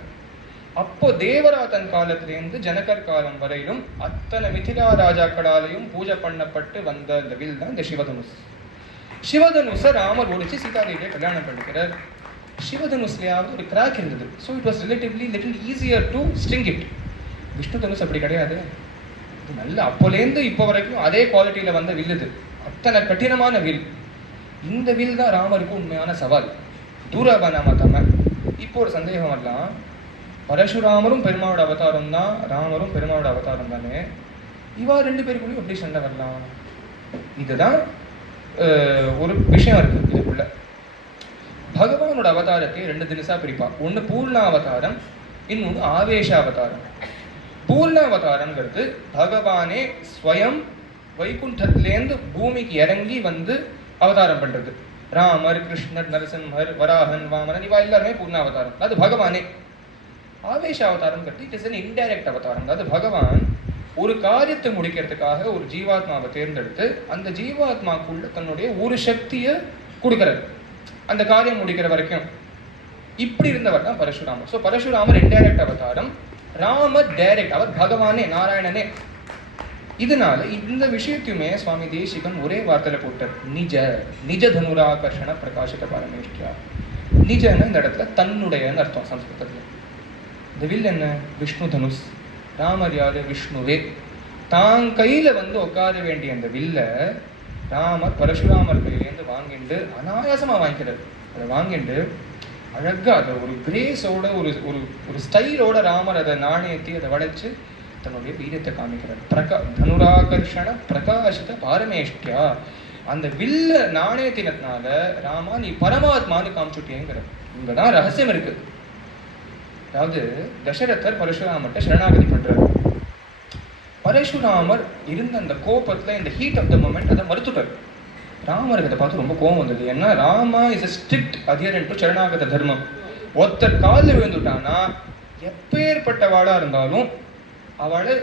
அப்போ தேவராஜன் காலத்திலேருந்து ஜனகர் காலம் வரையிலும் அத்தனை மிதிலா ராஜாக்களாலையும் பூஜை பண்ணப்பட்டு வந்த இந்த வில் தான் இந்த சிவதனுஷ். சிவதனுஷை ராமர் ஒழிச்சு சீதாதேவியை கல்யாணம் பண்ணிக்கிறார். சிவதனுஷ்லையாவது ஒரு கிராக் இருந்தது. So it was relatively little easier to string it. Vishnu Dhanush அப்படி கிடையாது. இது நல்ல அப்போலேருந்து இப்போ வரைக்கும் அதே குவாலிட்டியில வந்த வில். இது அத்தனை கடினமான வில். இந்த வில் தான் ராமருக்கு உண்மையான சவால். தூரவனமதம. இப்போ ஒரு சந்தேகம் வரலாம், பரசுராமரும் பெருமாவோட அவதாரம் தான், ராமரும் பெருமாவோட அவதாரம் தானே, இவா 2 பேருக்குள்ளேயும் எப்படி சண்டை வரலாம்? இதுதான் ஒரு விஷயம் இருக்கு இதுக்குள்ள. பகவானோட அவதாரத்தை 2 தினசா பிரிப்பா. ஒன்று பூர்ணாவதாரம், இன்னொன்று ஆவேஷாவதாரம். பூர்ணாவதாரங்கிறது பகவானே ஸ்வயம் வைகுண்டத்திலேருந்து பூமிக்கு இறங்கி வந்து அவதாரம் பண்றது. ராமர், கிருஷ்ணர், நரசிம்மர், வராகன், வாமனன் இவா எல்லாருமே பூர்ணாவதாரம். அது பகவானே. ஆவேஷ அவதாரம் கட்டி இட் இஸ் அன் இன்டைரக்ட் அவதாரம். அதாவது பகவான் ஒரு காரியத்தை முடிக்கிறதுக்காக ஒரு ஜீவாத்மாவை தேர்ந்தெடுத்து அந்த ஜீவாத்மாக்குள்ள தன்னுடைய ஒரு சக்தியை கொடுக்கிறார் அந்த காரியம் முடிக்கிற வரைக்கும். இப்படி இருந்தவர் தான் பரசுராமர். ஸோ பரசுராமர் இன்டைரக்ட் அவதாரம், ராமர் டைரக்ட், அவர் பகவானே, நாராயணனே. இதனால இந்த விஷயத்தையுமே சுவாமி தேசிகன் ஒரே வார்த்தையில போட்டார், நிஜ தனுராகர்ஷண பிரகாசித பாரமேஷ்டியா. நிஜன்னு இந்த இடத்துல தன்னுடையன்னு அர்த்தம் சம்ஸ்கிருதத்துல. இந்த வில் என்ன? விஷ்ணு தனுஷ். ராமர் யாரு? விஷ்ணுவே. தான் கையில வந்து உட்கார வேண்டிய அந்த வில்ல ராமர் பரசுராமர் கையிலேருந்து வாங்கிட்டு அனாயாசமா வாங்கிக்கிறார். அதை வாங்கிட்டு அழகா அதை ஒரு கிரேஸோட ஒரு ஒரு ஸ்டைலோட ராமர் அதை நாணயத்தை அதை வளைச்சு தன்னுடைய வீரத்தை காமிக்கிறார். தனுராகர்ஷண பிரகாசித பாரமேஷ்டியா. அந்த வில்ல நாணயத்தினத்தினால ராமா நீ பரமாத்மான்னு காமிச்சுட்டேங்கிற. இங்கதான் ரகசியம் இருக்கு. அதாவது தசரதர் பரசுராமர்கிட்ட சரணாகதி பண்றாரு. பரசுராமர் இருந்த அந்த கோபத்துல இந்த ஹீட் ஆஃப் த மொமெண்ட் அதை மறுத்துட்டார். ராமருக்கு அதை பார்த்து ரொம்ப கோபம் வந்தது. ஏன்னா Rama is a strict adherent to சரணாகத தர்மம். ஒருத்தர் காலில் விழுந்துட்டானா எப்பேற்பட்டவாளா இருந்தாலும் அவளை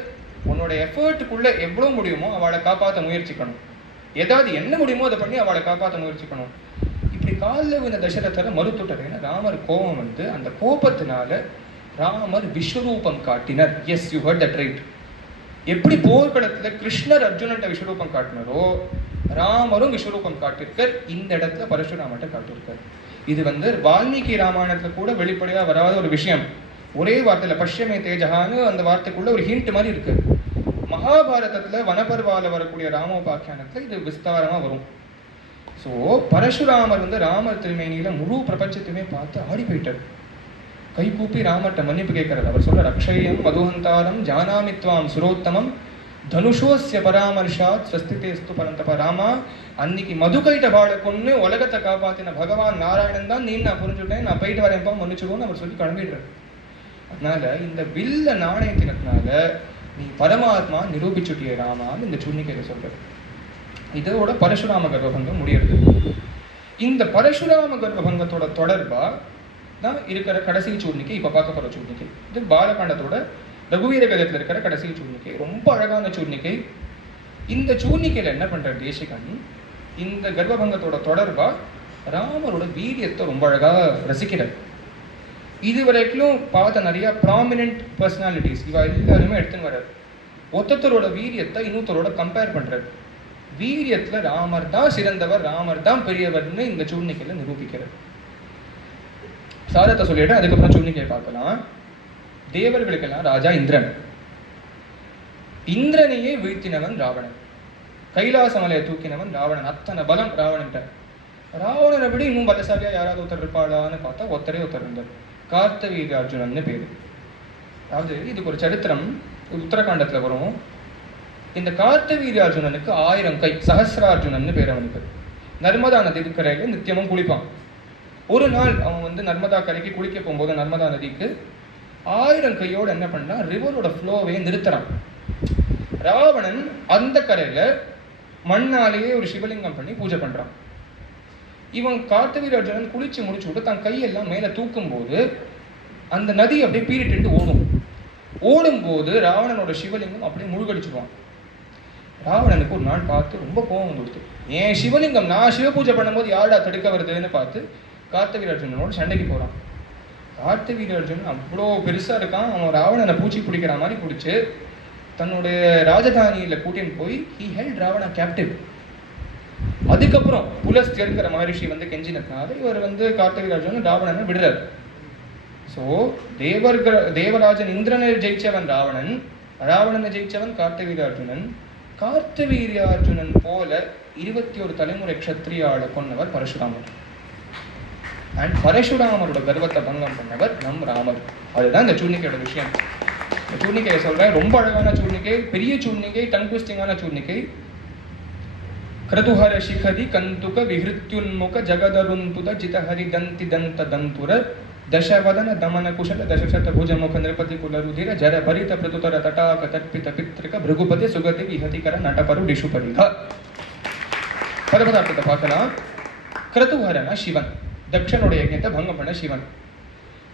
உன்னோட எஃபர்ட்டுக்குள்ள எவ்வளவு முடியுமோ அவளை காப்பாற்ற முயற்சிக்கணும். ஏதாவது என்ன முடியுமோ அதை பண்ணி அவளை காப்பாற்ற முயற்சிக்கணும். இப்படி காலில் விழுந்த தசரதரை மறுத்துட்டார். ஏன்னா ராமர் கோபம் வந்து அந்த கோபத்தினால ராமர் விஸ்வரூபம் காட்டினார். Yes, you heard that right. எப்படி போர்க்களத்துல கிருஷ்ணர் அர்ஜுனன்ட்ட விஸ்வரூபம் காட்டினாரோ ராமரும் விஸ்வரூபம் காட்டியிருக்கார். இந்த இடத்துல பரசுராமர்கிட்ட காட்டியிருக்கார். இது வந்து வால்மீகி ராமாயணத்துல கூட வெளிப்படையா வராத ஒரு விஷயம். ஒரே வார்த்தையில பஷ்யமே தேஜகான்னு அந்த வார்த்தைக்குள்ள ஒரு ஹிண்ட் மாதிரி இருக்கு. மகாபாரதத்துல வனபர்வால வரக்கூடிய ராமோபாக்கியானத்துல இது விஸ்தாரமா வரும். ஸோ பரசுராமர் வந்து ராமர் திருமேனியில முழு பிரபஞ்சத்தையுமே பார்த்து ஆடி போயிட்டார். கை கூப்பி ராமர்கிட்ட மன்னிப்பு கேட்கிறார். அவர் சொல்ற ரக்ஷயம் மதுஹந்தாரம் ஜானாமித்வாம் சுரோத்தமம் தனுஷோஸ்ய பராமர்ஷாத் ஸ்வஸ்திதேஸ்து பரந்தப. ராமா, அன்னைக்கு மதுகைட்ட வாழ கொண்டு உலகத்தை காப்பாத்தின பகவான் நாராயணன் தான் நீ, நான் புரிஞ்சுட்டேன், நான் போயிட்டு வரேன்ப்பா, மன்னிச்சுக்கோன்னு அவர் சொல்லி கிளம்பிடுறாரு. அதனால இந்த வில்ல நாணயத்தினால நீ பரமாத்மா நிரூபிச்சுட்டிய ராமான்னு இந்த சூர்ணிக்கையில சொல்றது. இதோட பரசுராம கர்ப்பபங்கம் முடியுது. இந்த பரசுராம கர்ப்பபங்கத்தோட தொடர்பா தான் இருக்கிற கடைசி சூர்ணிக்கை இப்ப பார்க்க போற சூர்ணிக்கை. இது பாலகாண்டத்தோட ரகுவீர கதத்துல இருக்கிற கடைசி சூர்ணிக்கை. ரொம்ப அழகான சூர்ணிக்கை. இந்த சூர்ணிக்கையில என்ன பண்ற தேசிகன், இந்த கர்ப்பபங்கத்தோட தொடர்பா ராமரோட வீரியத்தை ரொம்ப அழகா ரசிக்கிறார். இது வரைக்கும் பார்த்த நிறைய ப்ராமினென்ட் பர்சனாலிட்டிஸ் இவ எல்லாருமே எடுத்துன்னு வர்றாரு. ஒருத்தரோட வீரியத்தை இன்னொருத்தரோட கம்பேர் பண்றாரு. வீரியத்துல ராமர் தான் சிறந்தவர், ராமர் தான் பெரியவர்னு இந்த சூர்ணிக்கையில நிரூபிக்கிறார். சாரத்தை சொல்லிட்டு அதுக்கப்புறம் சூர்ணிக்கையை பார்க்கலாம். தேவர்களுக்கெல்லாம் ராஜா இந்திரன். இந்திரனையே வீழ்த்தினவன் ராவணன். கைலாச மலையை தூக்கினவன் ராவணன். அத்தனை பலம் ராவணன்ட்ட. ராவணனை விட இன்னும் பலசாலியா யாராவது ஒருத்தர் இருப்பாளான்னு பார்த்தா ஒருத்தரே ஒருத்தர் இருந்தார். கார்த்தவீர்யார்ஜுனன்னு பேரு. அதாவது இதுக்கு ஒரு சரித்திரம் உத்தரகாண்டத்துல வரும். இந்த கார்த்தவீர்யார்ஜுனனுக்கு 1000 கை, சஹசிரார்ஜுனன்னு பேர் அவனுக்கு. நர்மதா நதி கரையில நித்தியமும் குளிப்பான். ஒரு நாள் அவன் நர்மதா கரைக்கு குளிக்க போகும்போது நர்மதா நதிக்கு 1000 கையோடு என்ன பண்ணா, ரிவரோட ஃப்ளோவே நிறுத்துறான். ராவணன் அந்த கரையில மண்ணாலேயே ஒரு சிவலிங்கம் பண்ணி பூஜை பண்றான். இவன் கார்த்தவீர்யார்ஜுனன் குளிச்சு முடிச்சு விட்டு தன் கையெல்லாம் மேல தூக்கும் போது அந்த நதி அப்படியே பீரிட்டு ஓடும். ஓடும்போது ராவணனோட சிவலிங்கம் அப்படியே முழுகடிச்சுடுவான். ராவணனுக்கு ஒரு நாள் பார்த்து ரொம்ப கோபம் கொடுத்து, என் சிவலிங்கம் நான் சிவ பூஜை பண்ணும்போது யாரா தடுக்க வருதுன்னு பார்த்து கார்த்தவீர்யார்ஜுனனோட சண்டைக்கு போறான். கார்த்தவீர்யார்ஜுனன் அவ்வளோ பெருசா இருக்கான். அவன் ராவணனை பூச்சி பிடிக்கிற மாதிரி பிடிச்சு தன்னுடைய ராஜதானியில கூட்டின்னு போய் he held ராவணா கேப்டிவ். அதுக்கப்புறம் புலஸ்தியர்ங்கிற மகரிஷி கெஞ்சினதுனால இவர் கார்த்தவீர்யார்ஜுனன் ராவணனை விடுறாரு. ஸோ தேவராஜன் இந்திரனை ஜெயிச்சவன் ராவணன், ராவணனை ஜெயிச்சவன் கார்த்தவீர்யார்ஜுனன். கார்த்தவீர்யார்ஜுனன் போல 21 தலைமுறை க்ஷத்ரியாளை கொன்னவர் பரசுராமர். அண்ட் பரசுராமரோட கர்வத்தை பங்கம் பண்ணவர் நம் ராமர். அதுதான் இந்த சூர்ணிக்கையோட விஷயம். இந்த சூர்ணிக்கையை சொல்றேன், ரொம்ப அழகான சூர்ணிக்கை, பெரிய சூர்ணிக்கை, டங் ட்விஸ்டிங்கான சூர்ணிக்கை. கிரதுஹர சிகதி கந்துக விஹிருத்யுன்முக ஜகதருந்துத ஜிதஹரி தந்தி தந்த தந்துர ದಶವದನ ದಮನ ಕುಶಲ ದಶಶತ ಭುಜಮುಖ ನೃಪತಿ ಕುಲರುಧಿರ ಜರ ಭರಿತ ಪ್ರತುತರ ತಟಾಕ ತರ್ಪಿತ ಪಿತೃಕ ಭೃಗುಪತಿ ಸುಗತಿ ವಿಹತಿಕರ ನಟಪರು ಡಿಶುಪರಿಗ. பதபதார்த்தத்தை பார்க்கலாம். கிரதுஹரனா சிவன், தக்ஷனோட யஜ்ஞத்தை பங்கம் பண்ண சிவன்.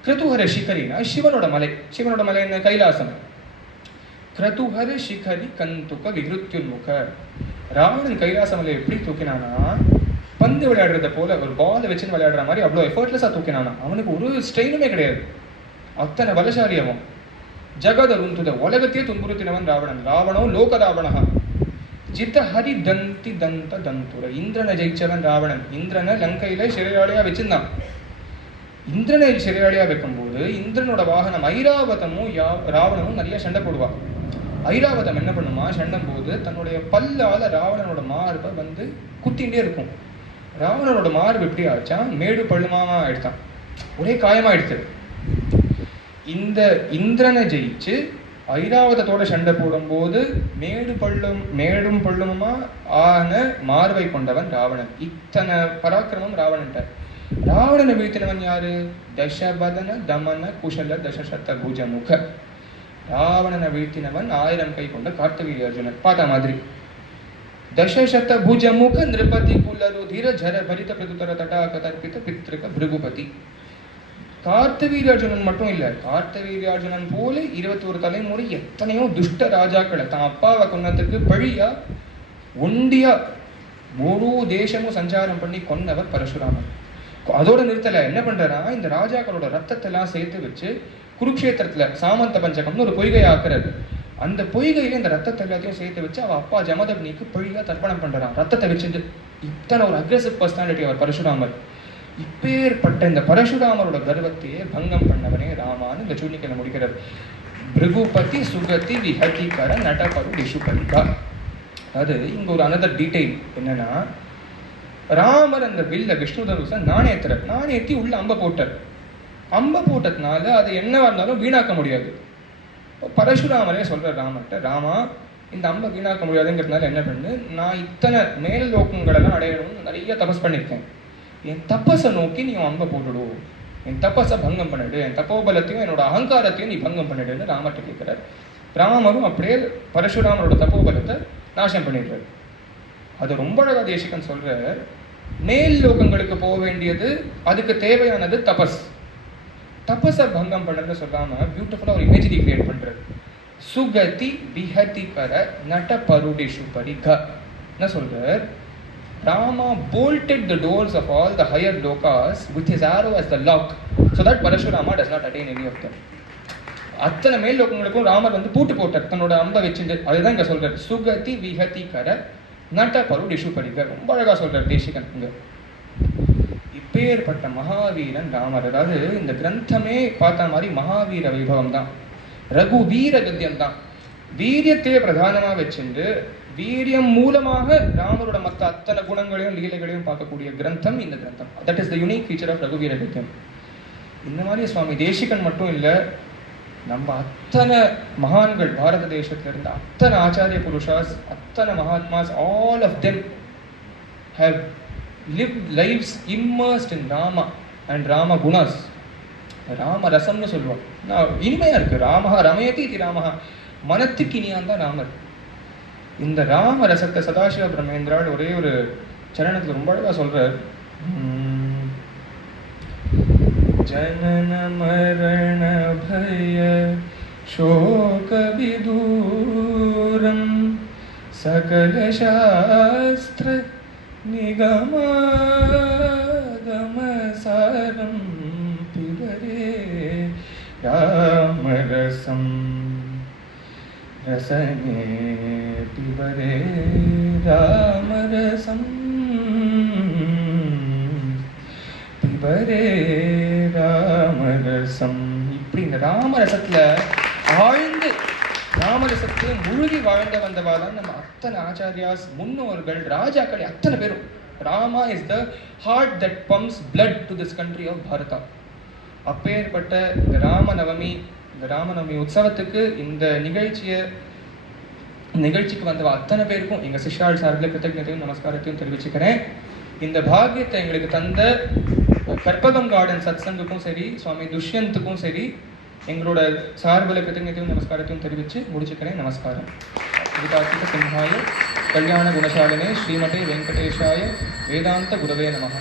கிரதுஹர சிகரினா சிவனோட மலை. சிவனோட மலை என்ன? கைலாசம். கிரதுஹர சிகரி கந்துக விஹிருத்யுன்முக. ராவணன் கைலாச மலை எப்படி தூக்கினானா, பந்து விளையாடுறத போல ஒரு பாலை வச்சுன்னு விளையாடுற மாதிரி அவ்வளோ எஃபர்ட்லெஸ்ஸாக தூக்கினானா. அவனுக்கு ஒரு ஸ்ட்ரெயினுமே கிடையாது, அத்தனை பலசாலி அவன். ஜகதருந்துத, உலகத்தையே துன்புறுத்தினவன் ராவணன். ராவணோ லோக ராவணா. ஜித்த ஹரி தந்தி தந்த தந்துர. இந்திரனை ஜெயிச்சவன் ராவணன். இந்திரனை லங்கையில சிறையாளியா வச்சிருந்தான். இந்திரனை சிறையாளியா வைக்கும்போது இந்திரனோட வாகனம் ஐராவதமும் ராவணனும் நிறைய சண்டை போடுவான். ஐராவதம் என்ன பண்ணுமா, சண்டம் போது தன்னுடைய பல்லால ராவணனோட மார்பை குத்திகிட்டே இருக்கும். ராவணனோட மார்பு எப்படி ஆச்சான், மேடு பள்ளுமாவா ஆயிடுத்தான், ஒரே காயமாயிடுச்சு. இந்த இந்திரனை ஜெயிச்சு ஐராவதத்தோட சண்டை போடும்போது மேடும் பள்ளுமா ஆன மார்பை கொண்டவன் ராவணன். இத்தனை பராக்கிரமம் ராவணன்ட்ட. ராவணனை வீழ்த்தினவன் யாரு? தசவதன தமன குஷல தசசத பூஜமுக. ராவணனை வீழ்த்தினவன் 1000 கை கொண்ட கார்த்தவீர்யார்ஜுனன். பார்த்த மாதிரி ದಶಶತ ಭುಜಮುಖ ನೃಪತಿ ಕುಲರುಧಿರ ಜರ ಭರಿತ ಪ್ರದುತರ ತಟಾಕ ತರ್ಪಿತ ಪಿತೃಕ ಭೃಗುಪತಿ. கார்த்தவீர்யார்ஜுனன் மட்டும் இல்ல, கார்த்தவீர்யார்ஜுனன் போல 21 தலைமுறை எத்தனையோ துஷ்ட ராஜாக்களை தான் அப்பாவை கொன்னதுக்கு பழியா ஒண்டியா முழு தேசமும் சஞ்சாரம் பண்ணி கொன்னவர் பரசுராமன். அதோட நிறுத்தல, என்ன பண்றா, இந்த ராஜாக்களோட ரத்தத்தை எல்லாம் சேர்த்து வச்சு குருக்ஷேத்திரத்துல சாமந்த பஞ்சகம்னு ஒரு பொய்கை ஆக்குறது. அந்த பொய்கையில இந்த ரத்தத்தை எல்லாத்தையும் சேர்த்து வச்சு அவ அப்பா ஜமதக்னிக்கு பழியா தர்ப்பணம் பண்றான் ரத்தத்தை வச்சுட்டு. இத்தனை ஒரு அக்ரெசிவ் பர்சனாலிட்டி அவர் பரசுராமர். இப்பேற்பட்ட இந்த பரசுராமரோட கர்வத்தையே பங்கம் பண்ணவனே ராமான்னு இந்த சூழ்நிலையில முடிக்கிறார். பிருகுபதி சுகதி விஹதிகர நடபரு டிஷுபரிகா. அது இங்க ஒரு அனதர் டீடைல் என்னன்னா, ராமர் அந்த வில்ல விஷ்ணு தனுச நாணயத்தி உள்ள அம்ப போட்டார். அம்ப போட்டதுனால அது என்னவா இருந்தாலும் வீணாக்க முடியாது. பரசுராமரே சொல்ற ராமர்கிட்ட, ராமா இந்த அம்பை வீணாக்க முடியாதுங்கிறதுனால என்ன பண்ணு, நான் இத்தனை மேல் லோகங்களெல்லாம் அடையணும்னு நிறைய தபஸ் பண்ணியிருக்கேன், என் தபஸை நோக்கி நீ அம்பை போட்டுடுவோம் என் தபஸை பங்கம் பண்ணிடு, என் தப்போபலத்தையும் என்னோட அகங்காரத்தையும் நீ பங்கம் பண்ணிடுன்னு ராமர்கிட்ட கேட்கிறார். ராமரும் அப்படியே பரசுராமரோட தப்போபலத்தை நாசம் பண்ணிடுறாரு. அது ரொம்ப அழகா தேசிகன் சொல்றார், மேல் லோகங்களுக்கு போக வேண்டியது, அதுக்கு தேவையானது தபஸ். தபஸை பங்கம் பண்ணுறதுன்னு சொல்லாம பியூட்டிஃபுல்லாக ஒரு இமேஜரி கிரியேட் பண்றாரு. சுகதி விஹதி கர நட பருடிஷு பரிக என்ன சொல்றார், Rama bolted the doors of all the higher lokas with his arrow as the lock, so that Parashurama does not attain any of them. அத்தனை மேல் லோகங்களுக்கும் ராமர் வந்து பூட்டு போட்டார் தன்னோட அம்பை வச்சுட்டு. அதுதான் இங்க சொல்றாரு, சுகதி விஹதி கர நட பருடிஷு பரிக. ரொம்ப அழகா சொல்றார் தேசிகன் இங்க. இப்பேற்பட்ட மகாவீரன் ராமர். அதாவது இந்த கிரந்தமே பார்த்த மாதிரி மகாவீர வைபவம் தான், ரகுவீர கத்தியம் தான். வீரியத்தையே பிரதானமா வச்சுட்டு வீரியம் மூலமாக ராமரோட மற்ற அத்தனை குணங்களையும் லீலைகளையும் பார்க்கக்கூடிய கிரந்தம் இந்த கிரந்தம். That is the unique feature of ரகுவீர கத்தியம். இந்த மாதிரி சுவாமி தேசிகன் மட்டும் இல்லை, நம்ம அத்தனை மகான்கள் பாரத தேசத்துல இருந்த அத்தனை ஆச்சாரிய புருஷாஸ், அத்தனை மகாத்மாஸ், all of them have lived lives immersed in Rama and Rama gunas. ராம ரசம்னு சொல்லுவோம். இனிமையா இருக்கு. ராமஹா ரமயதி இது ராமஹா, மனத்துக்கு இனியான் தான் ராமர். இந்த ராம ரசத்தை சதாசிவ பிரமேந்திரால் ஒரே ஒரு சரணத்துல ரொம்ப அழகா சொல்றார். ஜனன மரண பய சோக விதூரம் சகல சாஸ்திர நிகமகமசாரம் பிபரே ராமரசம் ரசனே பிபரே ராமரசம் பிபரே ராமரசம். இப்படி இந்த ராமரசத்துல ஆழ்ந்து ராமரசத்தை முழுகி வாழ்ந்த வந்தவா தான் நம்ம அத்தனை ஆச்சாரியாஸ், முன்னோர்கள், ராஜாக்கள் அத்தனை பேரும். Rama is the heart that pumps blood to this country of Bharata. அப்பேற்பட்ட இந்த ராமநவமி, இந்த ராமநவமி உற்சவத்துக்கு இந்த நிகழ்ச்சிக்கு வந்தவா அத்தனை பேருக்கும் எங்கள் சிஷ்யாள் சார்பில் கிருத்தஜத்தையும் நமஸ்காரத்தையும் தெரிவிச்சுக்கிறேன். இந்த பாக்கியத்தை எங்களுக்கு தந்த கற்பகம் கார்டன் சத்சங்குக்கும் சரி, சுவாமி துஷ்யந்துக்கும் சரி, எங்களோட சார்பில் கிருத்தஜத்தையும் நமஸ்காரத்தையும் தெரிவித்து முடிச்சுக்கிறேன். நமஸ்காரம். விதார்த்திக சிம்ஹாய கல்யாண குணசாலினே ஸ்ரீமதே வெங்கடேஷாய வேதாந்த குரவே நமஹ.